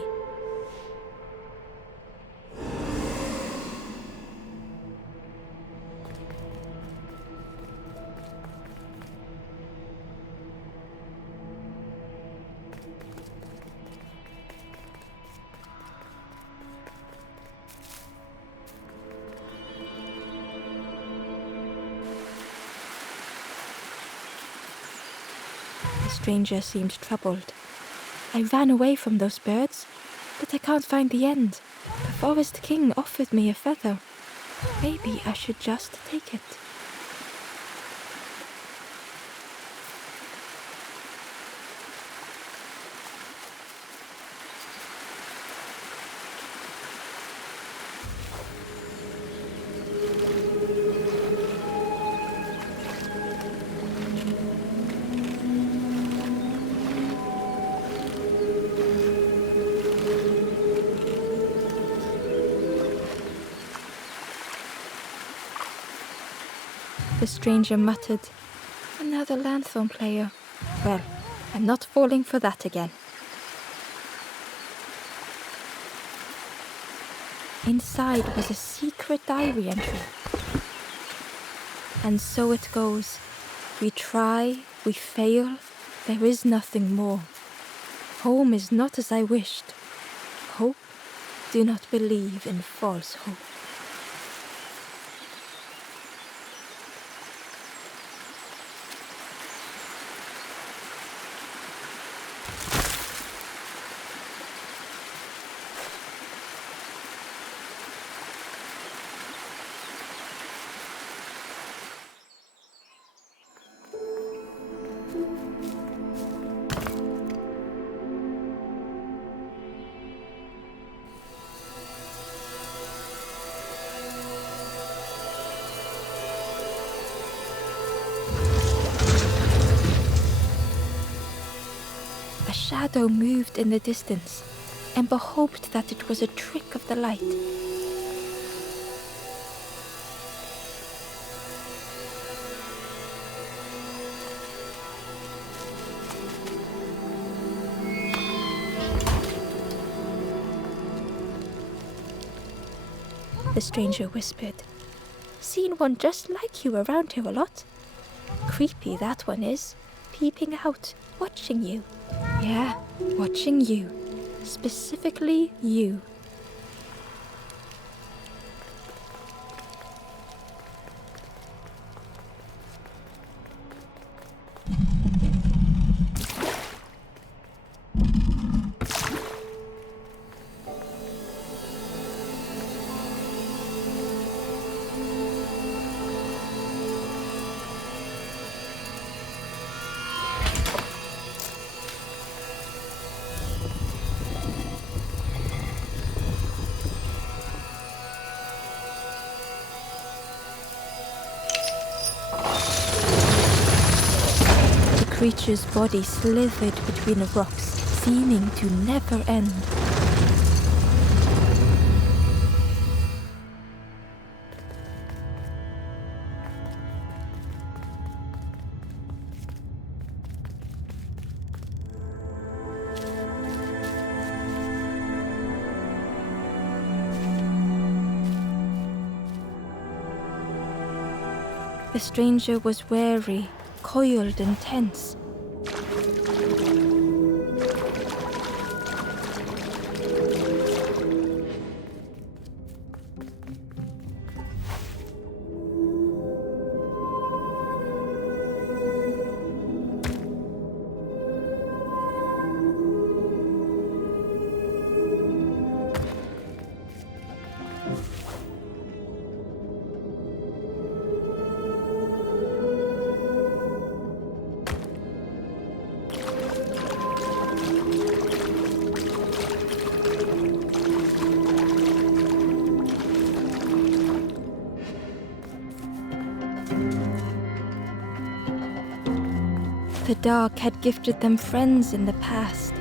The stranger seemed troubled. I ran away from those birds, but I can't find the end. The Forest King offered me a feather. Maybe I should just take it. The stranger muttered, "Another lanthorn player. Well, I'm not falling for that again." Inside was a secret diary entry. And so it goes. We try, we fail, there is nothing more. Home is not as I wished. Hope, do not believe in false hope. shadow moved in the distance. Ember hoped that it was a trick of the light. The stranger whispered. Seen one just like you around here a lot. Creepy that one is. Peeping out, watching you. Yeah, watching you. Specifically you. The creature's body slithered between the rocks, seeming to never end. The stranger was wary, coiled and tense. The dark had gifted them friends in the past.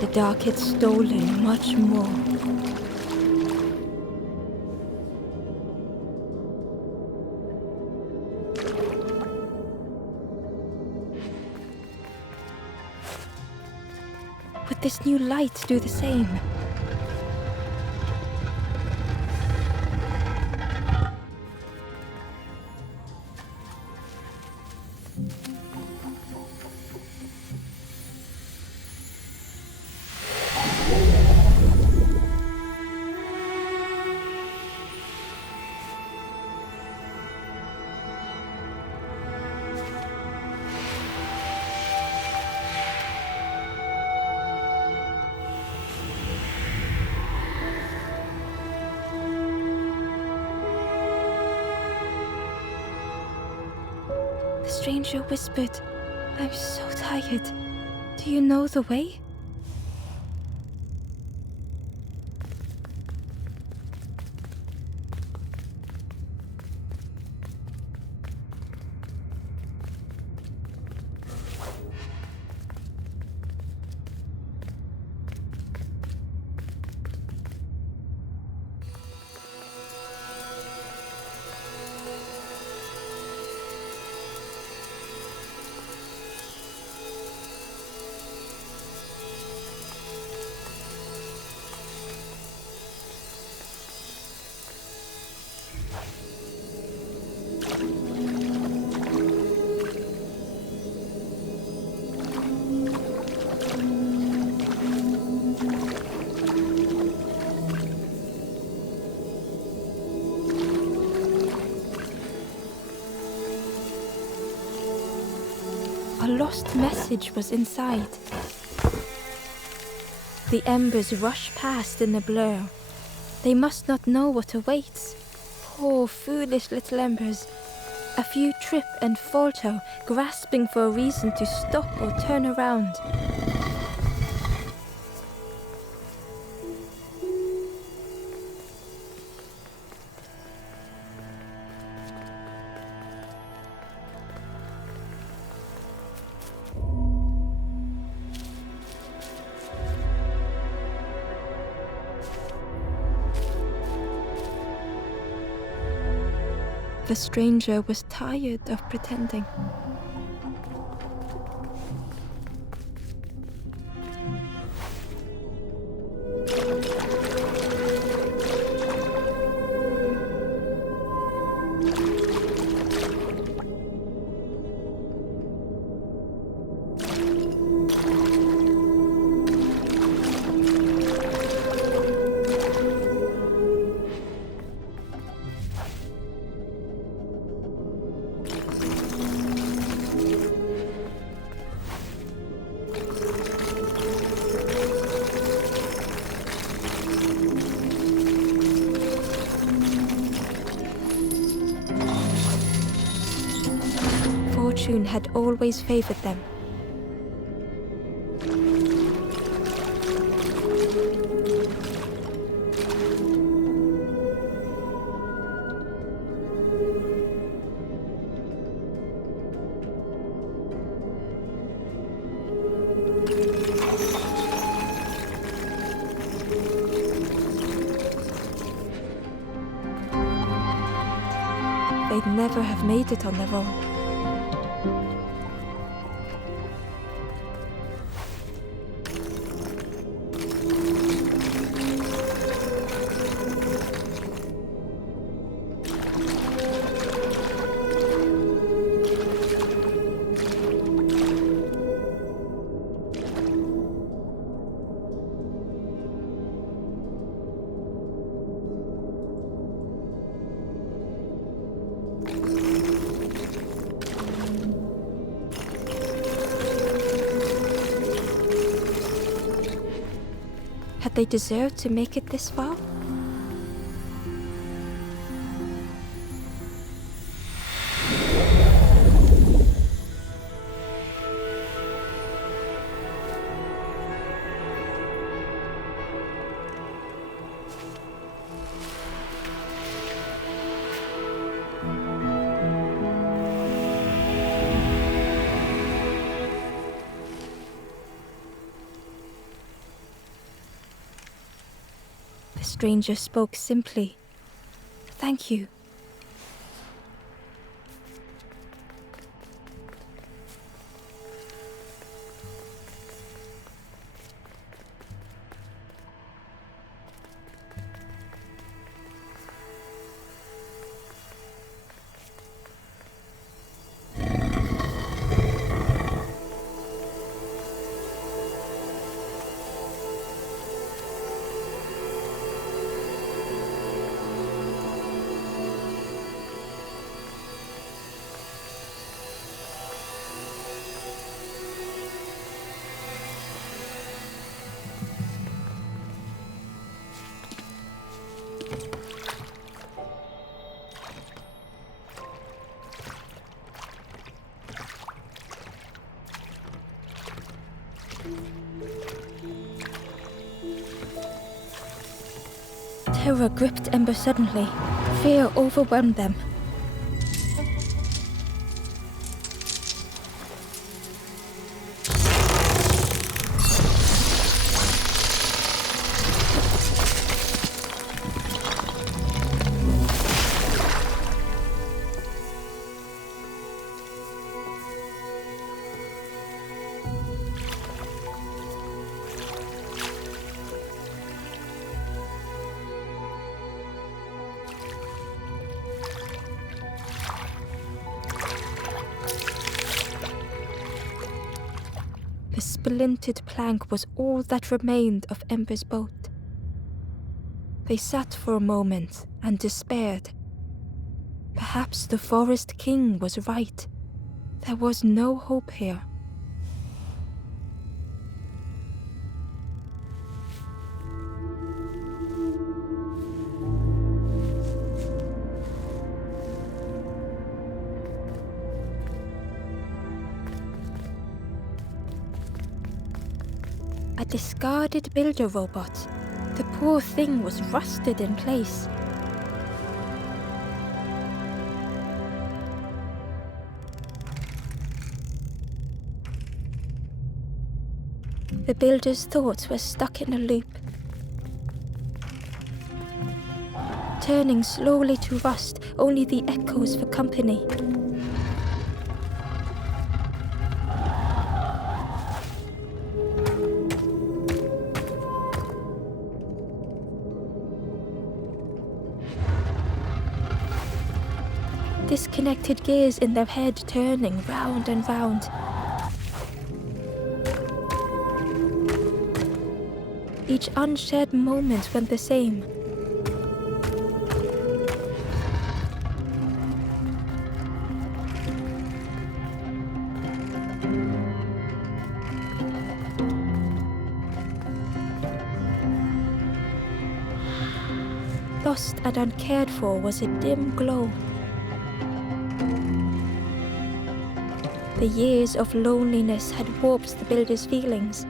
The dark had stolen much more. Would this new light do the same? stranger whispered, "I'm so tired. Do you know the way?" A lost message was inside. The embers rush past in a blur. They must not know what awaits. Poor, foolish little embers. A few trip and falter, grasping for a reason to stop or turn around. The stranger was tired of pretending. Fortune had always favored them. They'd never have made it on their own. Had they deserved to make it this far? The stranger spoke simply. "Thank you." Terror gripped Ember suddenly. Fear overwhelmed them. The splintered plank was all that remained of Ember's boat. They sat for a moment and despaired. Perhaps the Forest King was right. There was no hope here. A discarded builder robot. The poor thing was rusted in place. The builder's thoughts were stuck in a loop, turning slowly to rust, only the echoes for company. Disconnected gears in their head turning round and round. Each unshared moment went the same. Lost and uncared for was a dim glow. The years of loneliness had warped the builder's feelings.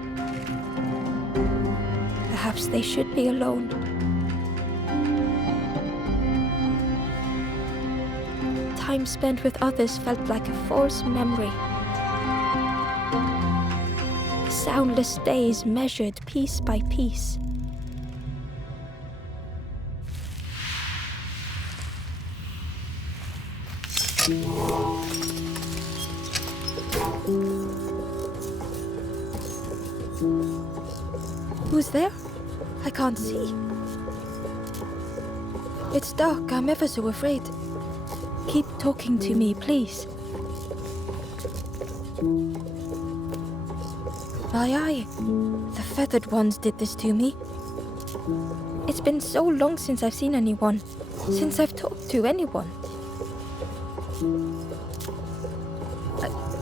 Perhaps they should be alone. Time spent with others felt like a false memory. Soundless days measured piece by piece. Who's there? I can't see. It's dark, I'm ever so afraid. Keep talking to me, please. Aye, the feathered ones did this to me. It's been so long since I've seen anyone, since I've talked to anyone.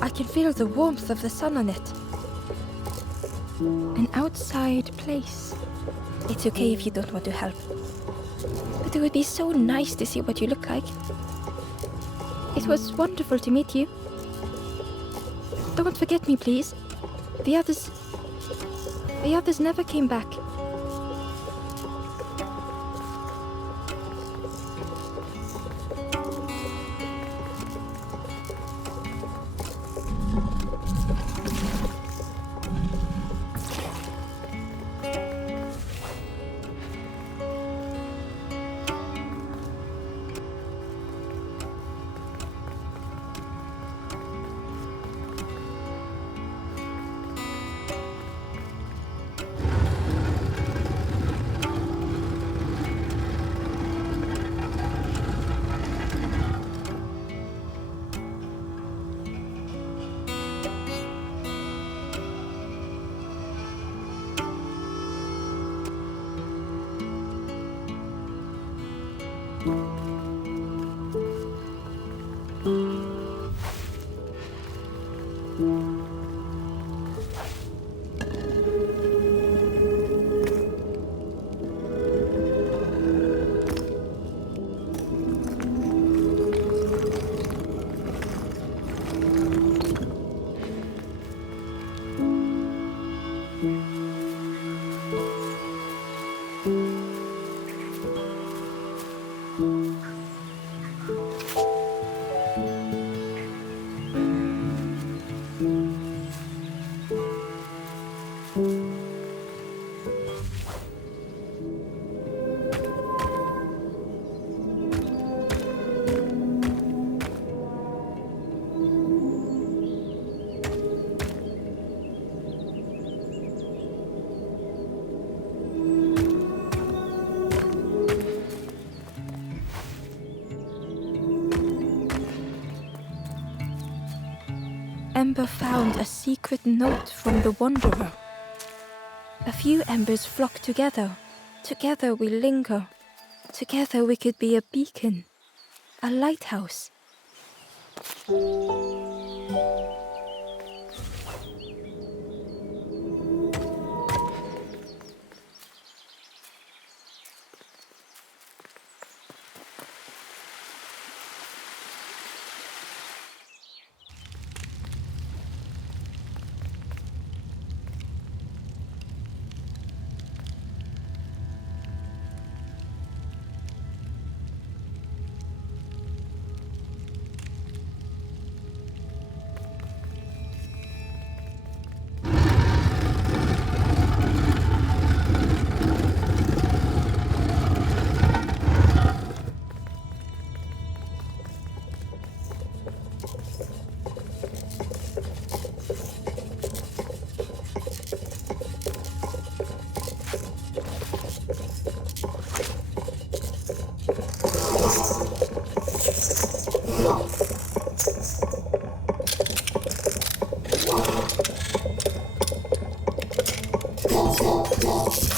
I can feel the warmth of the sun on it. An outside place. It's okay if you don't want to help. But it would be so nice to see what you look like. It was wonderful to meet you. Don't forget me, please. The others never came back. Ember found a secret note from the Wanderer. A few embers flock together. Together we linger. Together we could be a beacon, a lighthouse.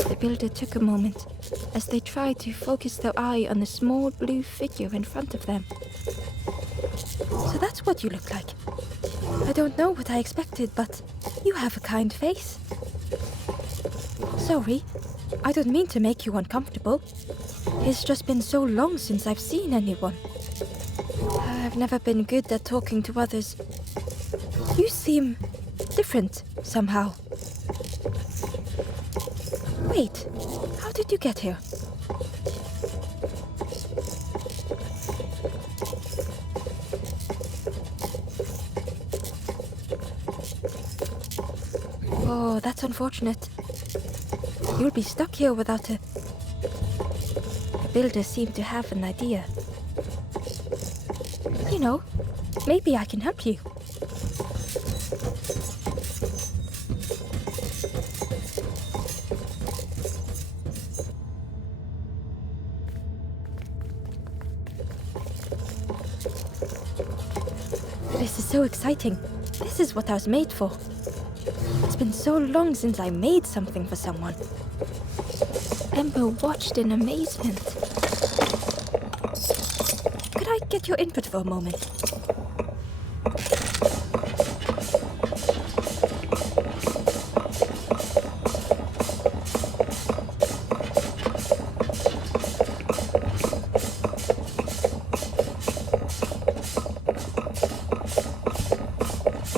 The builder took a moment as they tried to focus their eye on the small blue figure in front of them. So that's what you look like. I don't know what I expected, but you have a kind face. Sorry, I don't mean to make you uncomfortable. It's just been so long since I've seen anyone. I've never been good at talking to others. You seem different somehow. Wait, how did you get here? Oh, that's unfortunate. You'll be stuck here without a... The builder seemed to have an idea. You know, maybe I can help you. This is so exciting. This is what I was made for. It's been so long since I made something for someone. Ember watched in amazement. Could I get your input for a moment?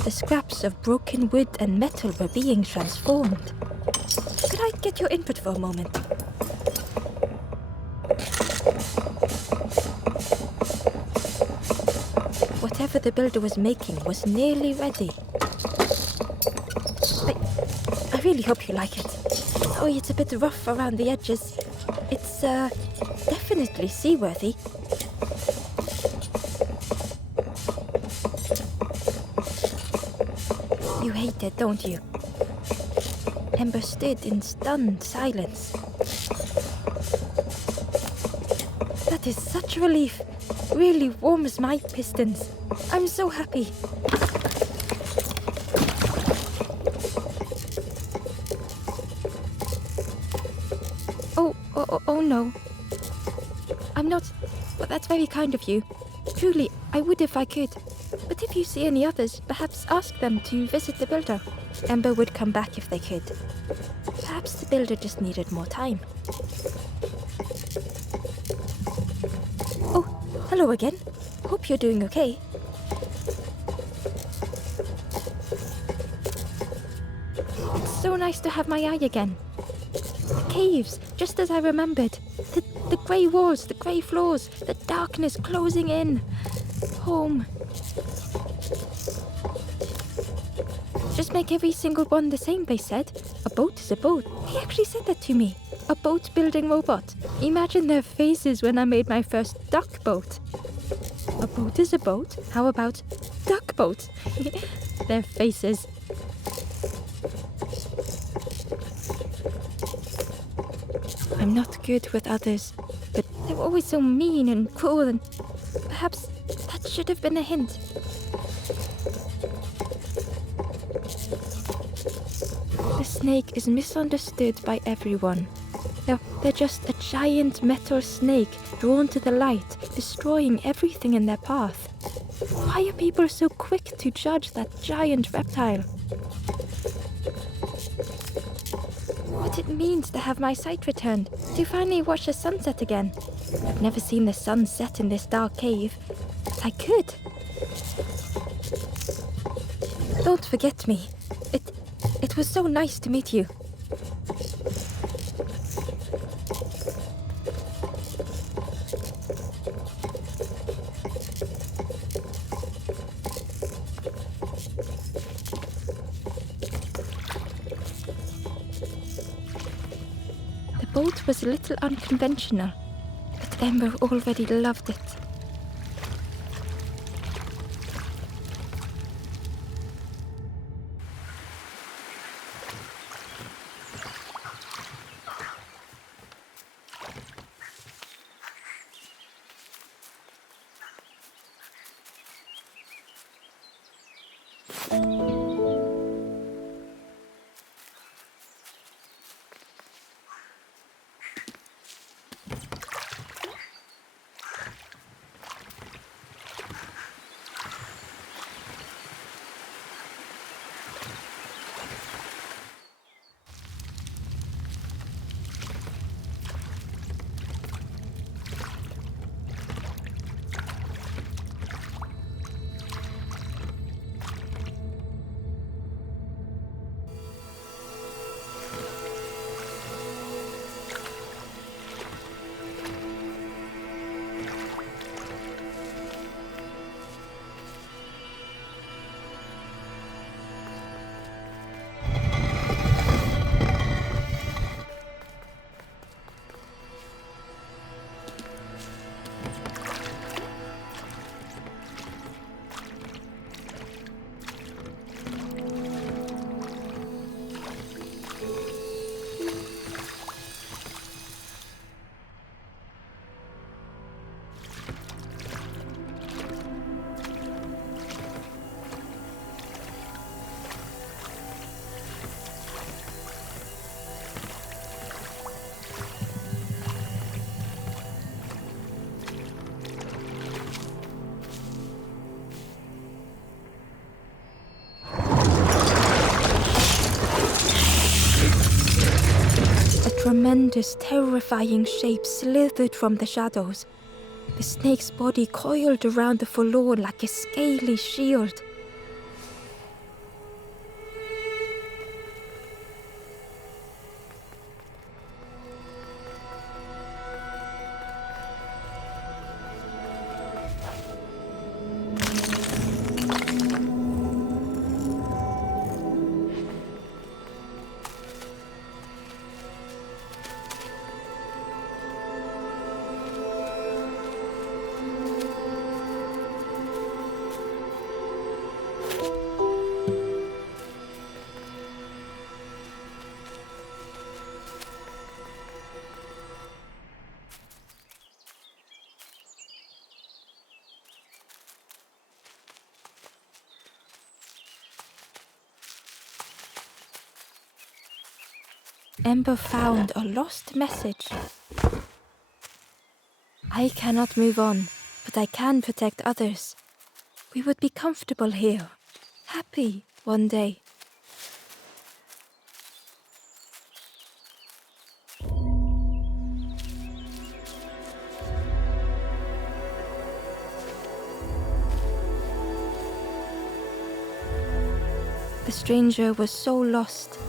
The scraps of broken wood and metal were being transformed. Could I get your input for a moment? Whatever the builder was making was nearly ready. I really hope you like it. Oh, it's a bit rough around the edges. It's, definitely seaworthy. You hate it, don't you? Ember stood in stunned silence. That is such a relief. Really warms my pistons. I'm so happy. Oh no. I'm not... Well, that's very kind of you. Truly, I would if I could. But if you see any others, perhaps ask them to visit the builder. Ember would come back if they could. Perhaps the builder just needed more time. Oh, hello again. Hope you're doing okay. It's so nice to have my eye again. The caves, just as I remembered. The grey walls, the grey floors, the darkness closing in. Home. Just make every single one the same, they said. A boat is a boat. He actually said that to me. A boat building robot. Imagine their faces when I made my first duck boat. A boat is a boat. How about duck boat? Their faces. I'm not good with others, but they're always so mean and cruel, and perhaps that should have been a hint. snake is misunderstood by everyone. They're just a giant metal snake drawn to the light, destroying everything in their path. Why are people so quick to judge that giant reptile? What it means to have my sight returned, to finally watch the sunset again. I've never seen the sun set in this dark cave, but I could. Don't forget me. It was so nice to meet you. The boat was a little unconventional, but Ember already loved it. A tremendous, terrifying shape slithered from the shadows. The snake's body coiled around the forlorn like a scaly shield. Ember found a lost message. I cannot move on, but I can protect others. We would be comfortable here, happy one day. The stranger was so lost.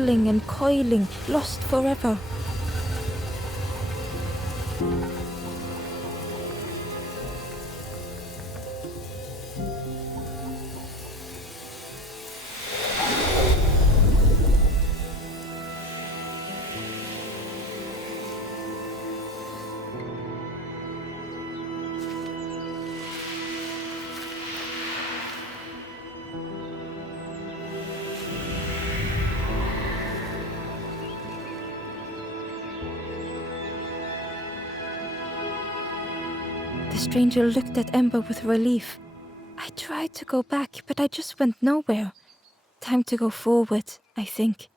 coiling and coiling, lost forever. The stranger looked at Ember with relief. I tried to go back, but I just went nowhere. Time to go forward, I think.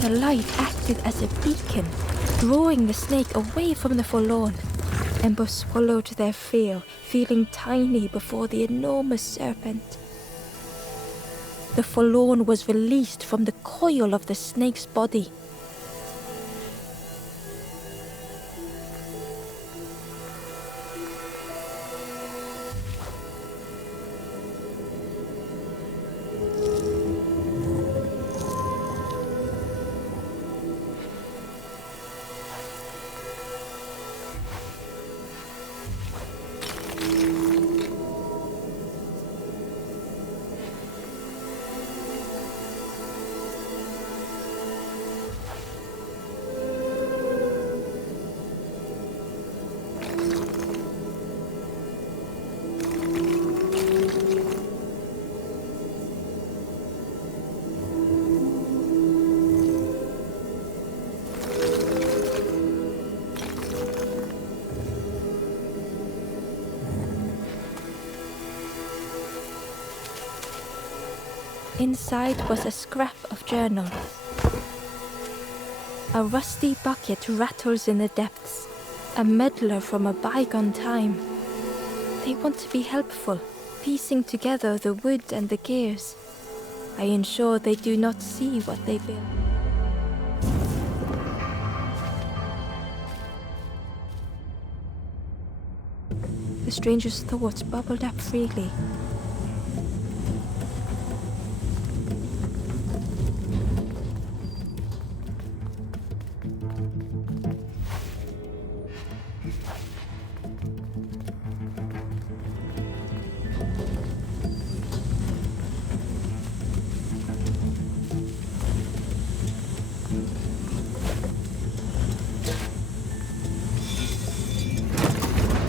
The light acted as a beacon, drawing the snake away from the Forlorn. Ember swallowed their fear, feeling tiny before the enormous serpent. The Forlorn was released from the coil of the snake's body. Inside was a scrap of journal. A rusty bucket rattles in the depths, a meddler from a bygone time. They want to be helpful, piecing together the wood and the gears. I ensure they do not see what they build. The stranger's thoughts bubbled up freely.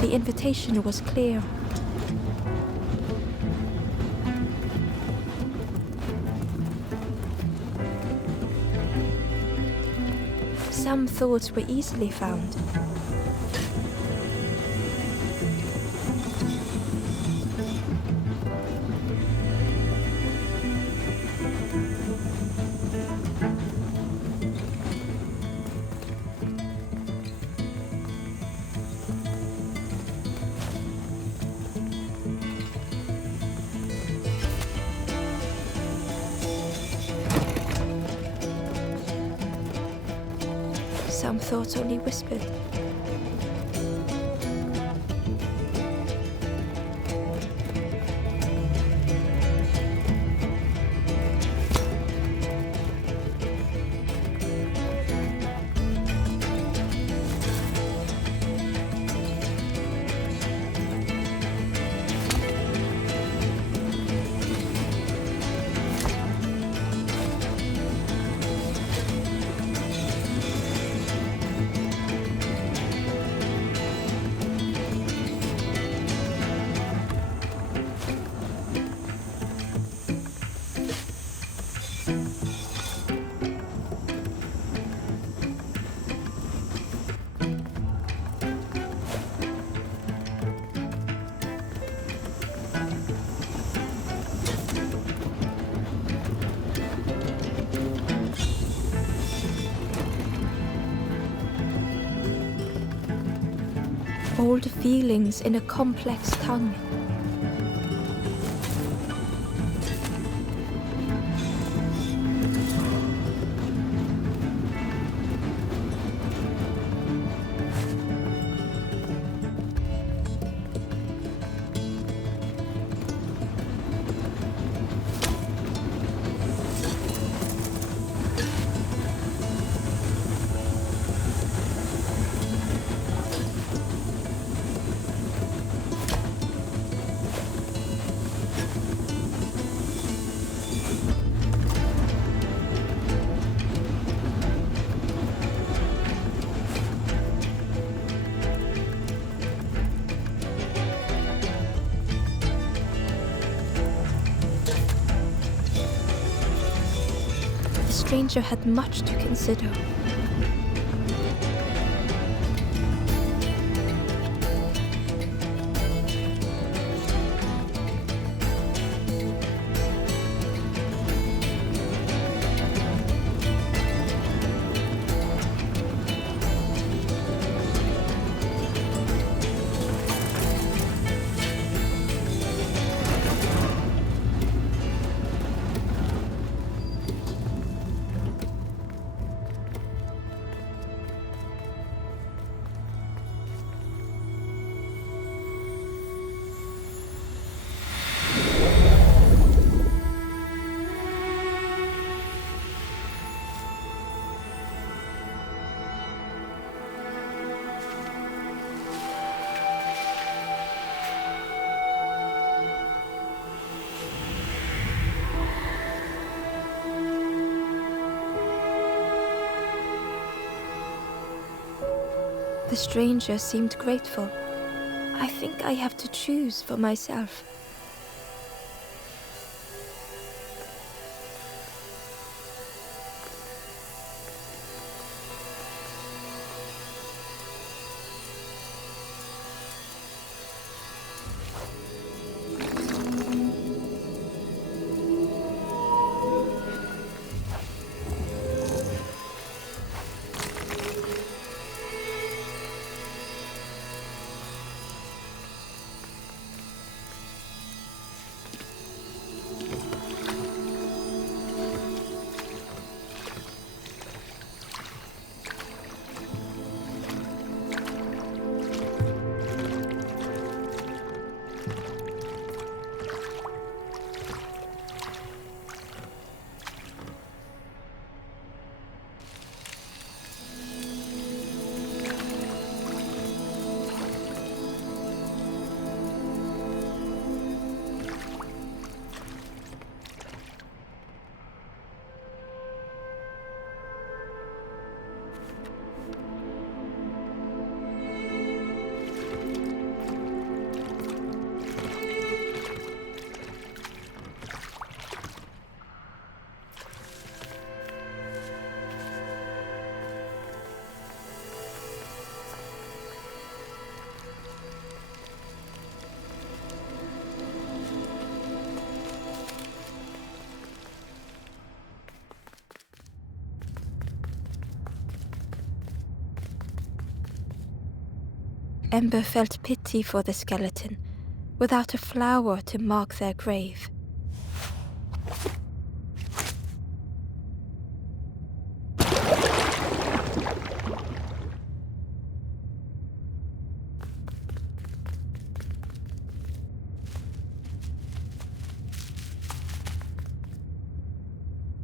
The invitation was clear. Some thoughts were easily found. Some thoughts only whispered. old feelings in a complex tongue. The stranger had much to consider. The stranger seemed grateful. I think I have to choose for myself. Ember felt pity for the skeleton, without a flower to mark their grave.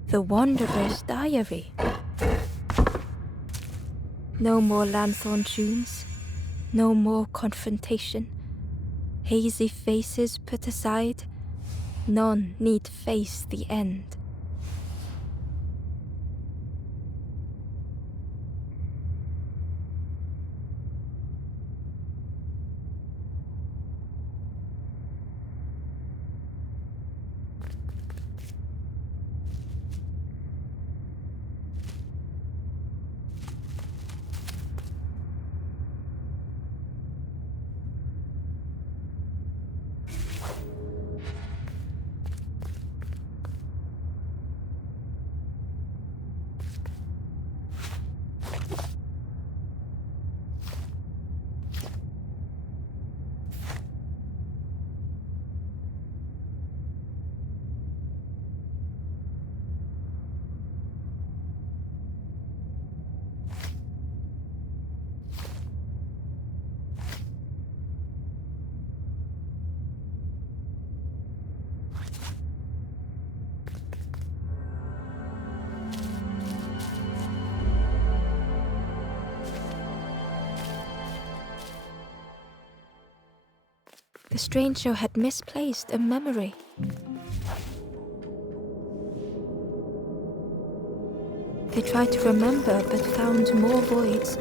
The Wanderer's Diary. No more lanthorn tunes, no more confrontation. Hazy faces put aside, none need face the end. The stranger had misplaced a memory. They tried to remember but found more voids.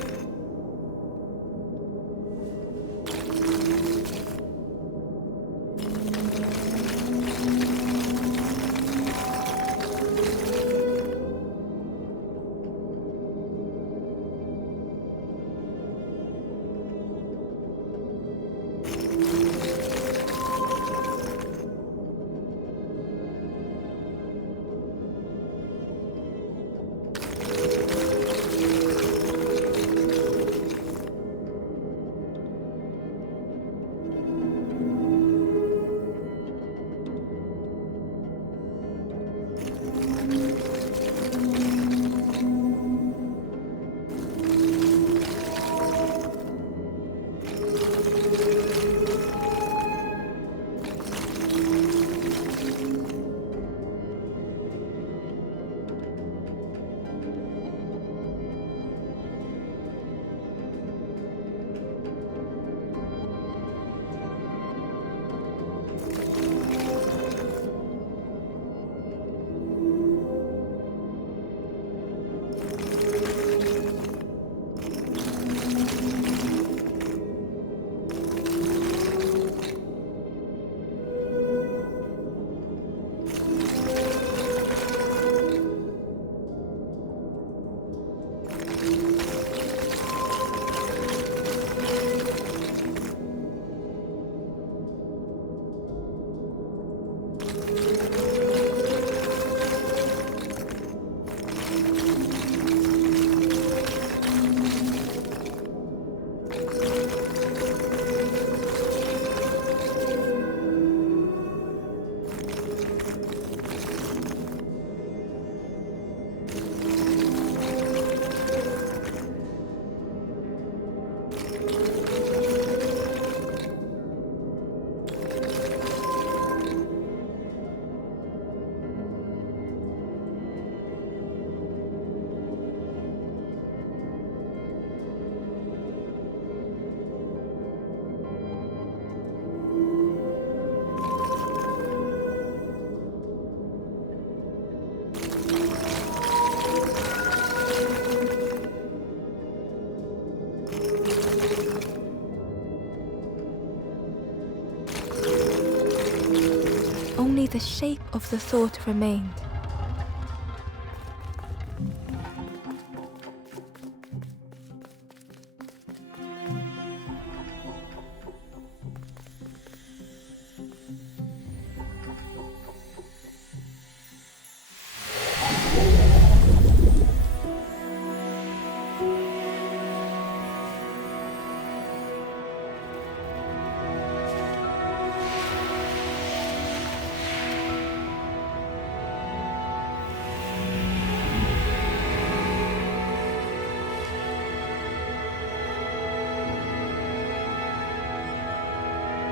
Only the shape of the thought remained.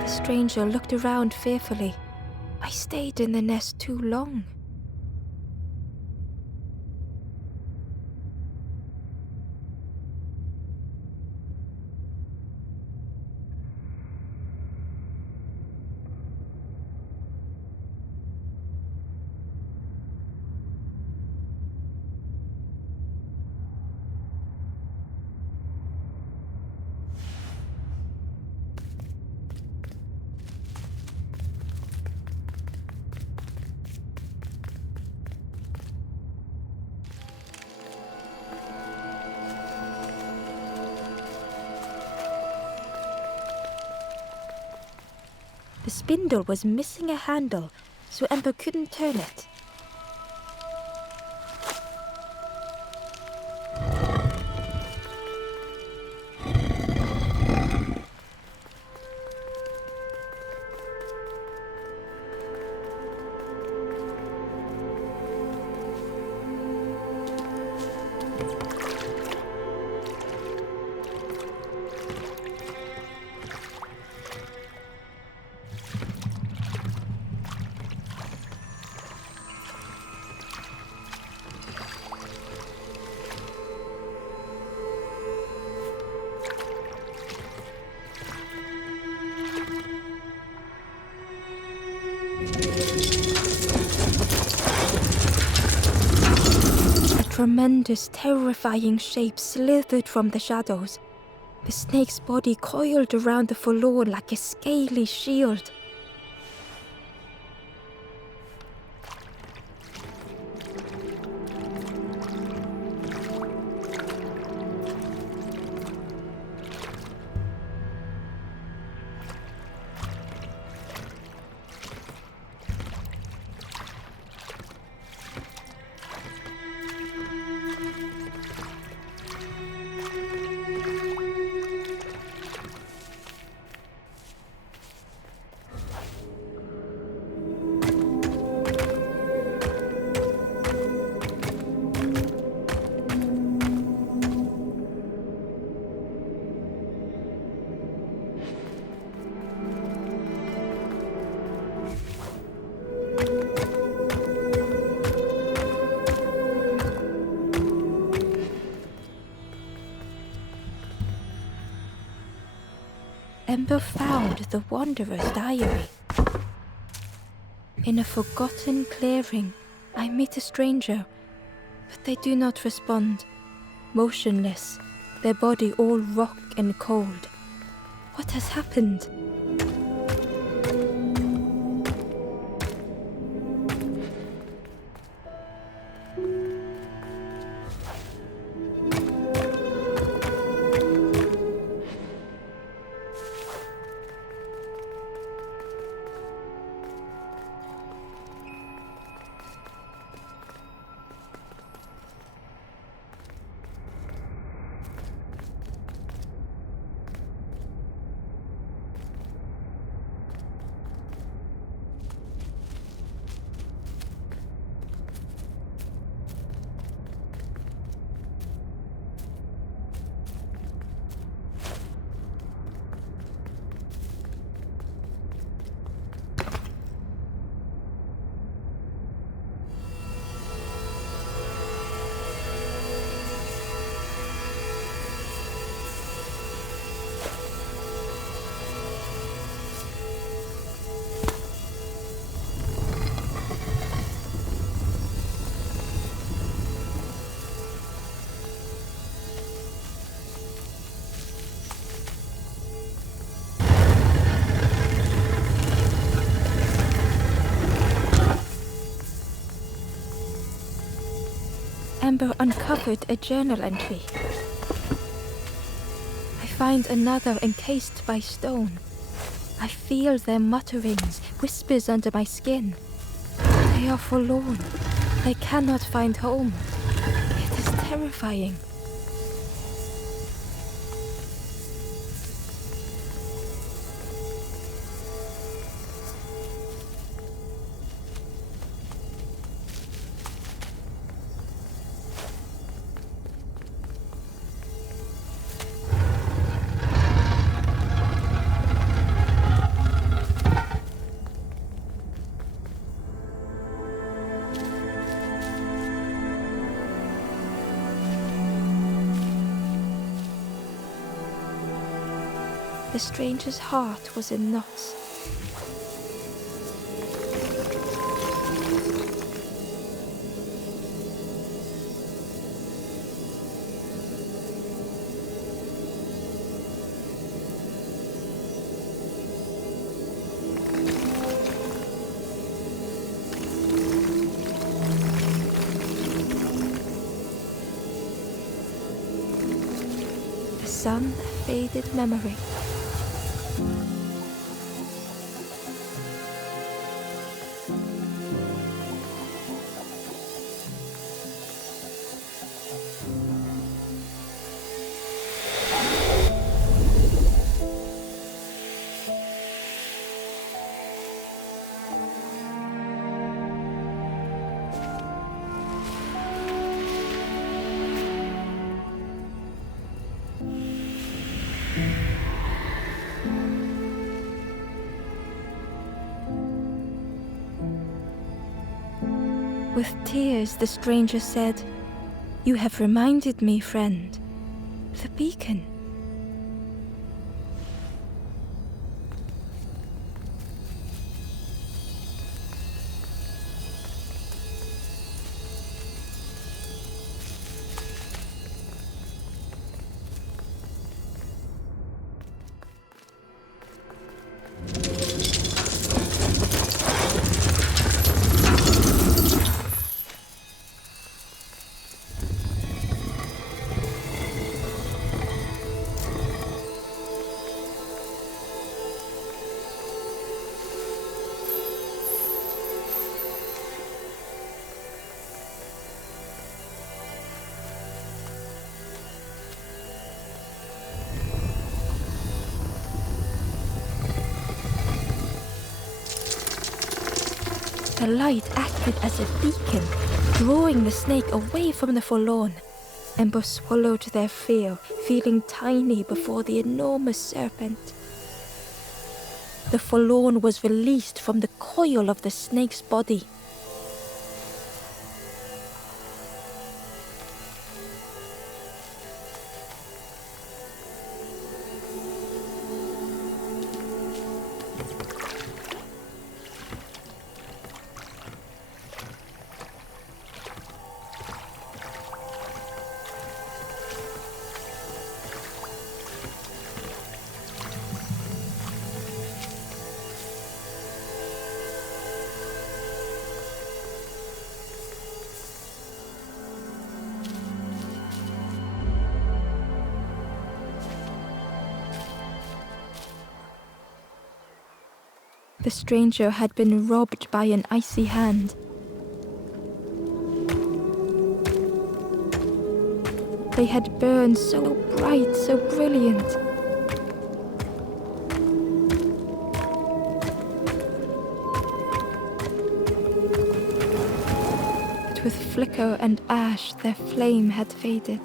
The stranger looked around fearfully. I stayed in the nest too long. The spindle was missing a handle, so Ember couldn't turn it. tremendous, terrifying shape slithered from the shadows. The snake's body coiled around the forlorn like a scaly shield. Ember found the Wanderer's diary. In a forgotten clearing, I meet a stranger, but they do not respond. Motionless, their body all rock and cold. What has happened? Ember uncovered a journal entry. I find another encased by stone. I feel their mutterings, whispers under my skin. They are forlorn. They cannot find home. It is terrifying. The stranger's heart was in knots. The sun, a faded memory. With tears, the stranger said, "You have reminded me, friend. The beacon." The light acted as a beacon, drawing the snake away from the forlorn. Ember swallowed their fear, feeling tiny before the enormous serpent. The forlorn was released from the coil of the snake's body. The stranger had been robbed by an icy hand. They had burned so bright, so brilliant. But with flicker and ash, their flame had faded.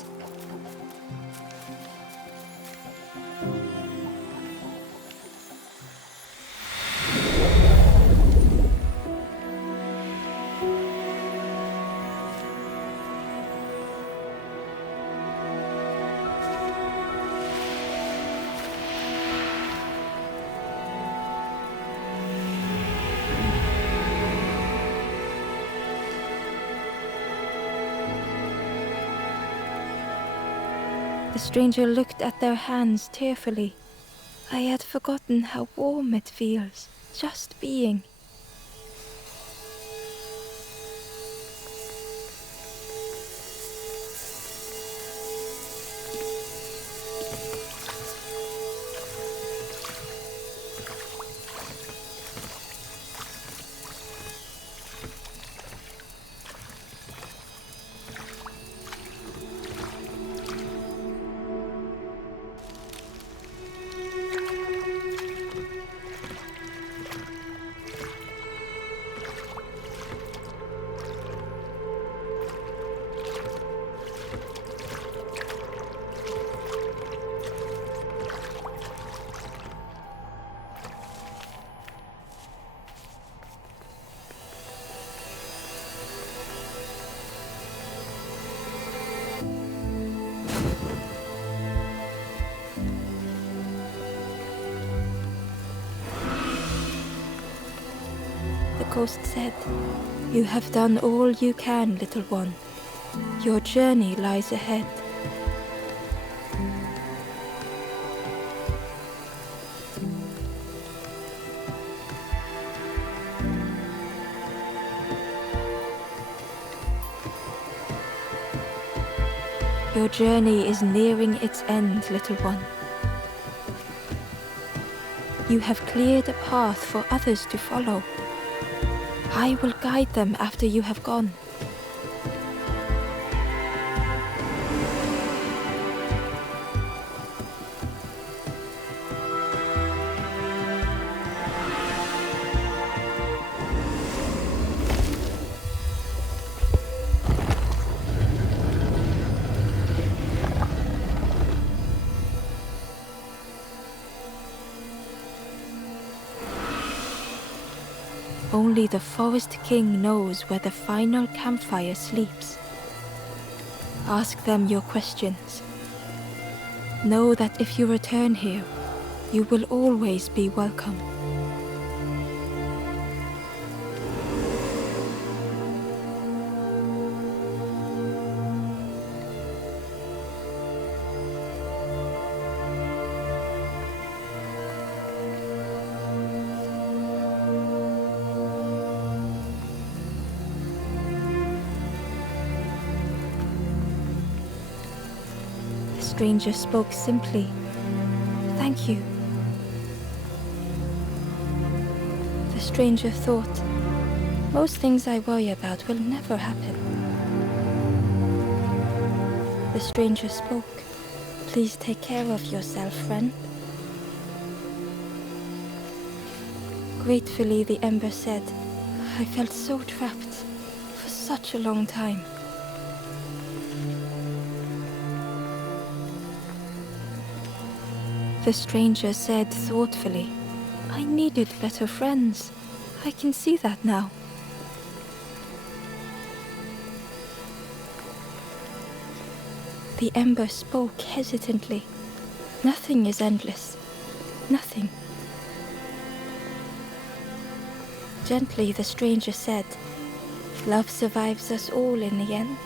The stranger looked at their hands tearfully. I had forgotten how warm it feels, just being. The ghost said, "You have done all you can, little one. Your journey lies ahead." Your journey is nearing its end, little one. You have cleared a path for others to follow. I will guide them after you have gone. Only the Forest King knows where the final campfire sleeps. Ask them your questions. Know that if you return here, you will always be welcome. The stranger spoke simply. "Thank you." The stranger thought, "Most things I worry about will never happen." The stranger spoke. "Please take care of yourself, friend." Gratefully, the ember said, I felt so trapped for such a long time. The stranger said thoughtfully, I needed better friends. I can see that now. The ember spoke hesitantly. Nothing is endless. Nothing. Gently, the stranger said, love survives us all in the end.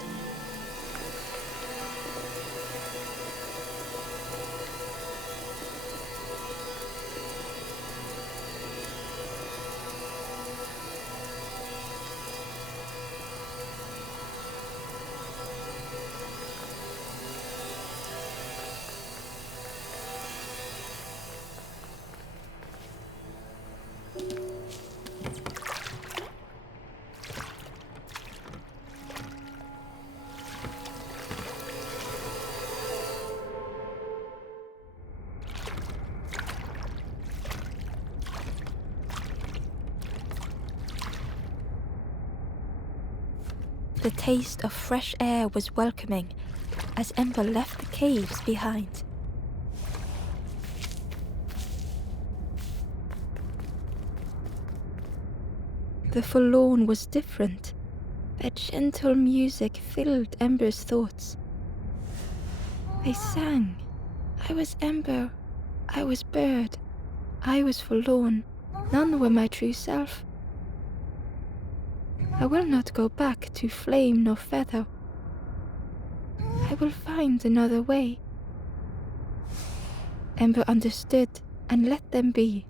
The taste of fresh air was welcoming as Ember left the caves behind. The forlorn was different. Their gentle music filled Ember's thoughts. They sang. I was Ember. I was bird. I was forlorn. None were my true self. I will not go back to flame nor feather. I will find another way. Ember understood and let them be.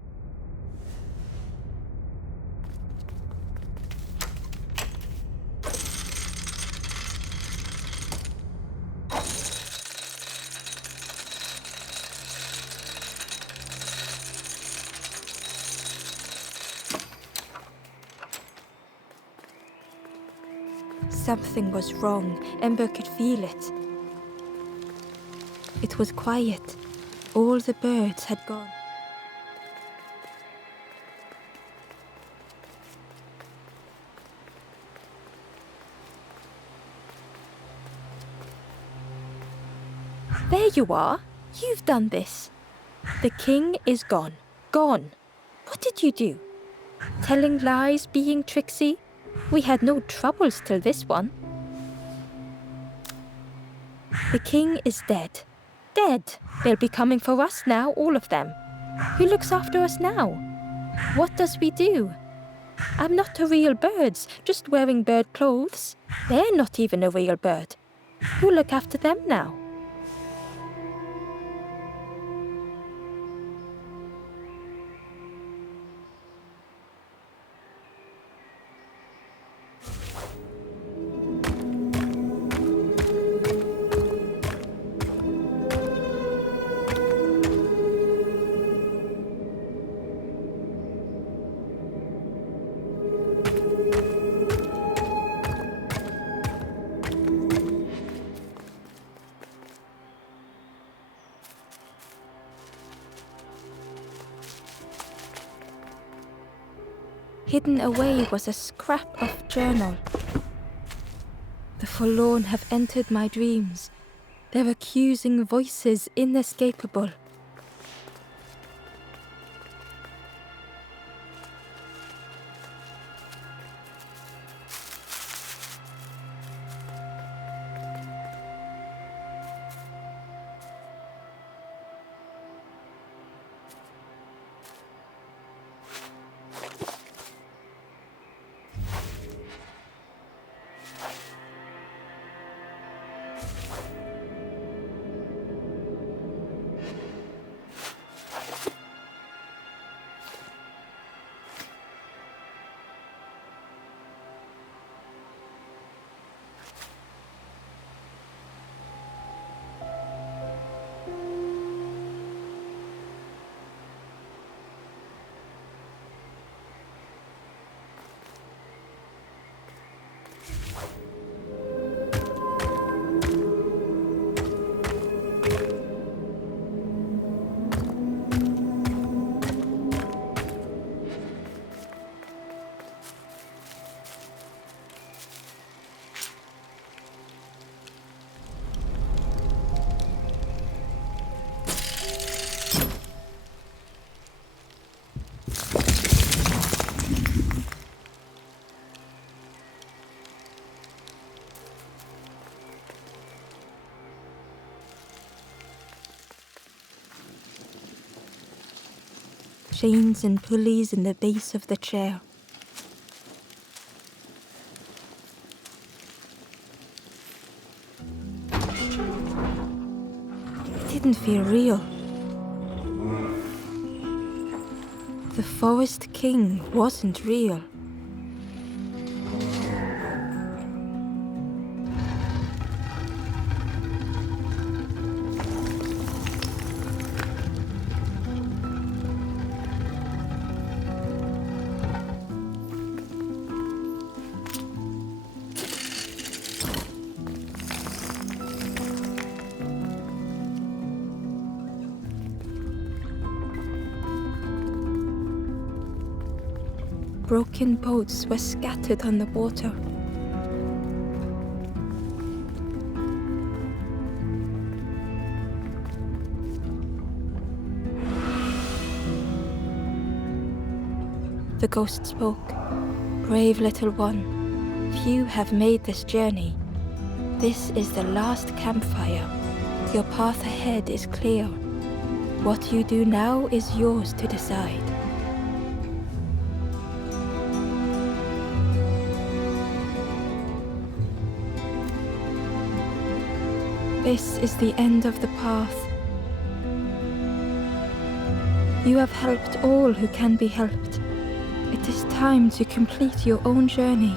Something was wrong. Ember could feel it. It was quiet. All the birds had gone. There you are. You've done this. The king is gone. Gone. What did you do? Telling lies, being tricksy? We had no troubles till this one. The king is dead. Dead. They'll be coming for us now, all of them. Who looks after us now? What does we do? I'm not a real bird, just wearing bird clothes. They're not even a real bird. Who look after them now? Hidden away was a scrap of journal. The forlorn have entered my dreams, their accusing voices inescapable. chains and pulleys in the base of the chair. It didn't feel real. The Forest King wasn't real. Broken boats were scattered on the water. The ghost spoke. "Brave little one, few have made this journey. This is the last campfire. Your path ahead is clear. What you do now is yours to decide." This is the end of the path. You have helped all who can be helped. It is time to complete your own journey.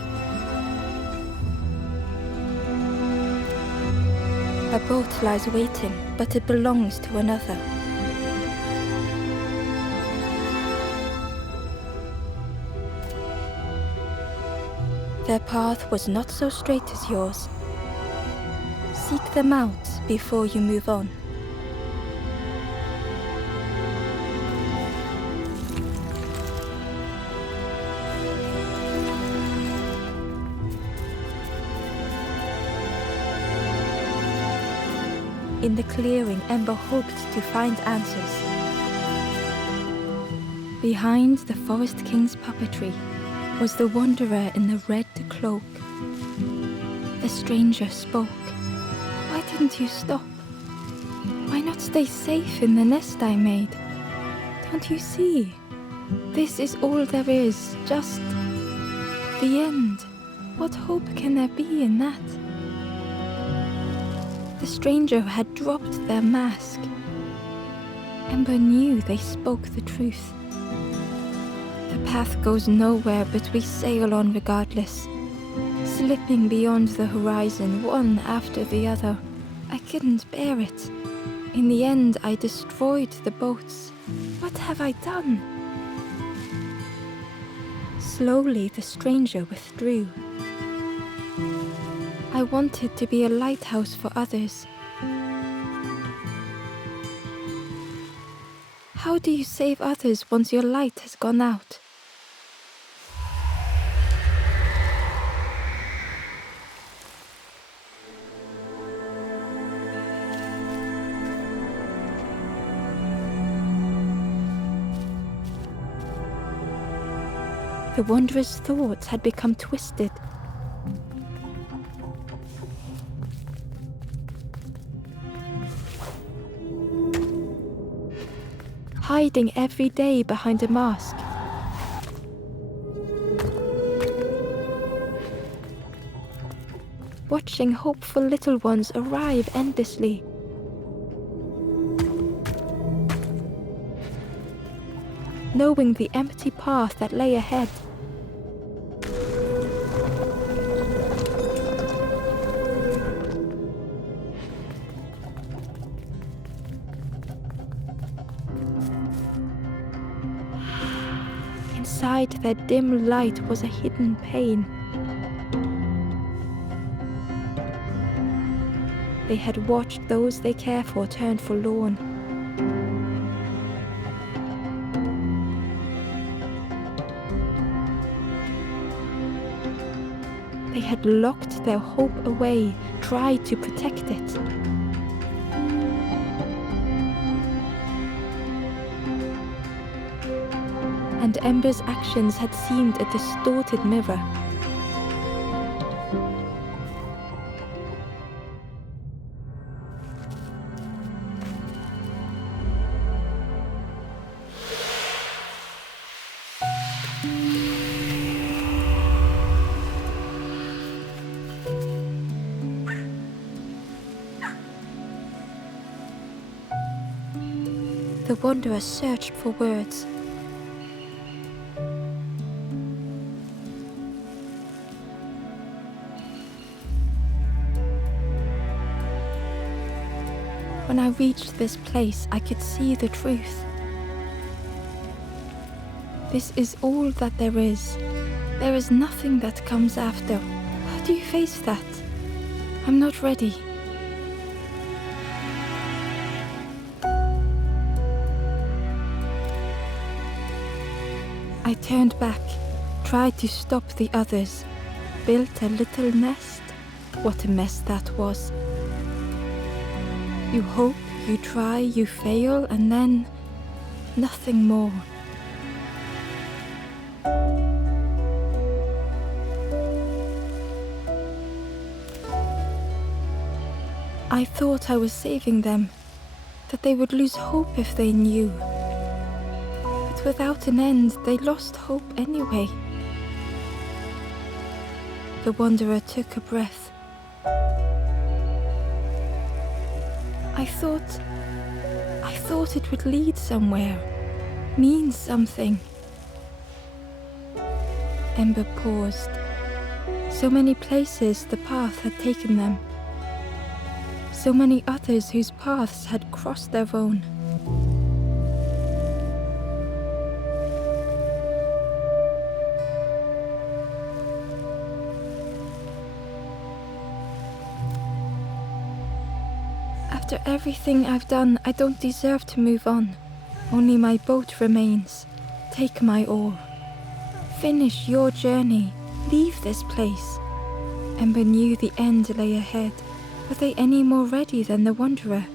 A boat lies waiting, but it belongs to another. Their path was not so straight as yours. Seek them out before you move on. In the clearing, Ember hoped to find answers. Behind the Forest King's puppetry was the wanderer in the red cloak. The stranger spoke. "Why didn't you stop? Why not stay safe in the nest I made? Don't you see? This is all there is, just the end. What hope can there be in that?" The stranger had dropped their mask. Ember knew they spoke the truth. The path goes nowhere, but we sail on regardless, slipping beyond the horizon, one after the other. I couldn't bear it. In the end, I destroyed the boats. What have I done? Slowly, the stranger withdrew. I wanted to be a lighthouse for others. How do you save others once your light has gone out? The wanderer's thoughts had become twisted. Hiding every day behind a mask. Watching hopeful little ones arrive endlessly. Knowing the empty path that lay ahead. Inside their dim light was a hidden pain. They had watched those they care for turn forlorn. They had locked their hope away, tried to protect it. And Ember's actions had seemed a distorted mirror. The wanderer searched for words. When I reached this place, I could see the truth. This is all that there is. There is nothing that comes after. How do you face that? I'm not ready. I turned back, tried to stop the others, built a little nest. What a mess that was. You hope, you try, you fail, and then nothing more. I thought I was saving them, that they would lose hope if they knew. But without an end, they lost hope anyway. The wanderer took a breath. I thought it would lead somewhere, mean something. Ember paused. So many places the path had taken them. So many others whose paths had crossed their own. After everything I've done, I don't deserve to move on. Only my boat remains. Take my oar. Finish your journey. Leave this place. Ember knew the end lay ahead. Were they any more ready than the wanderer?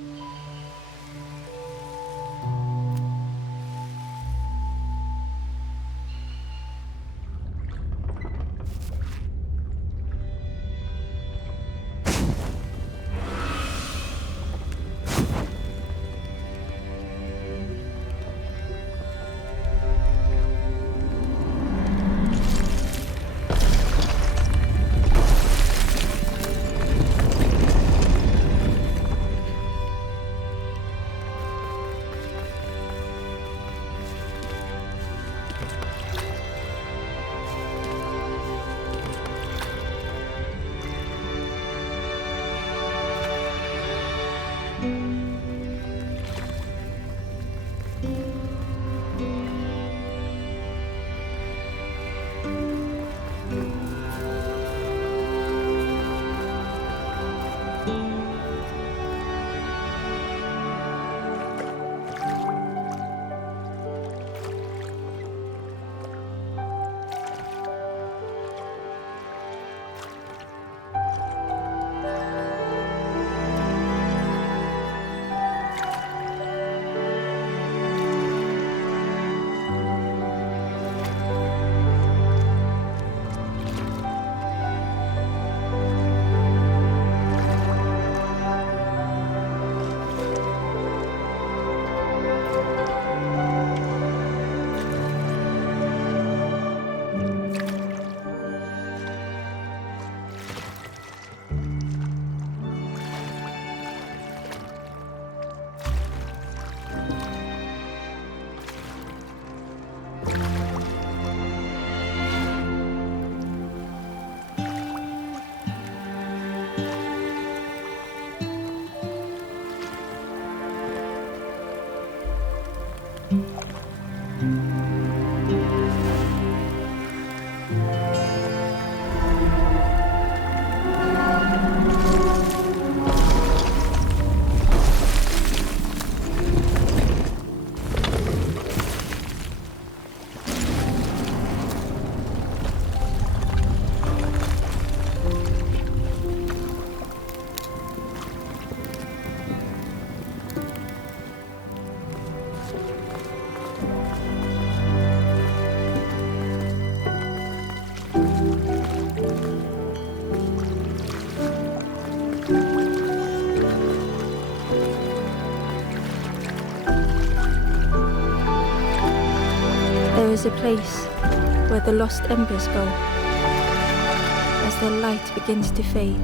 There is a place where the lost embers go as their light begins to fade.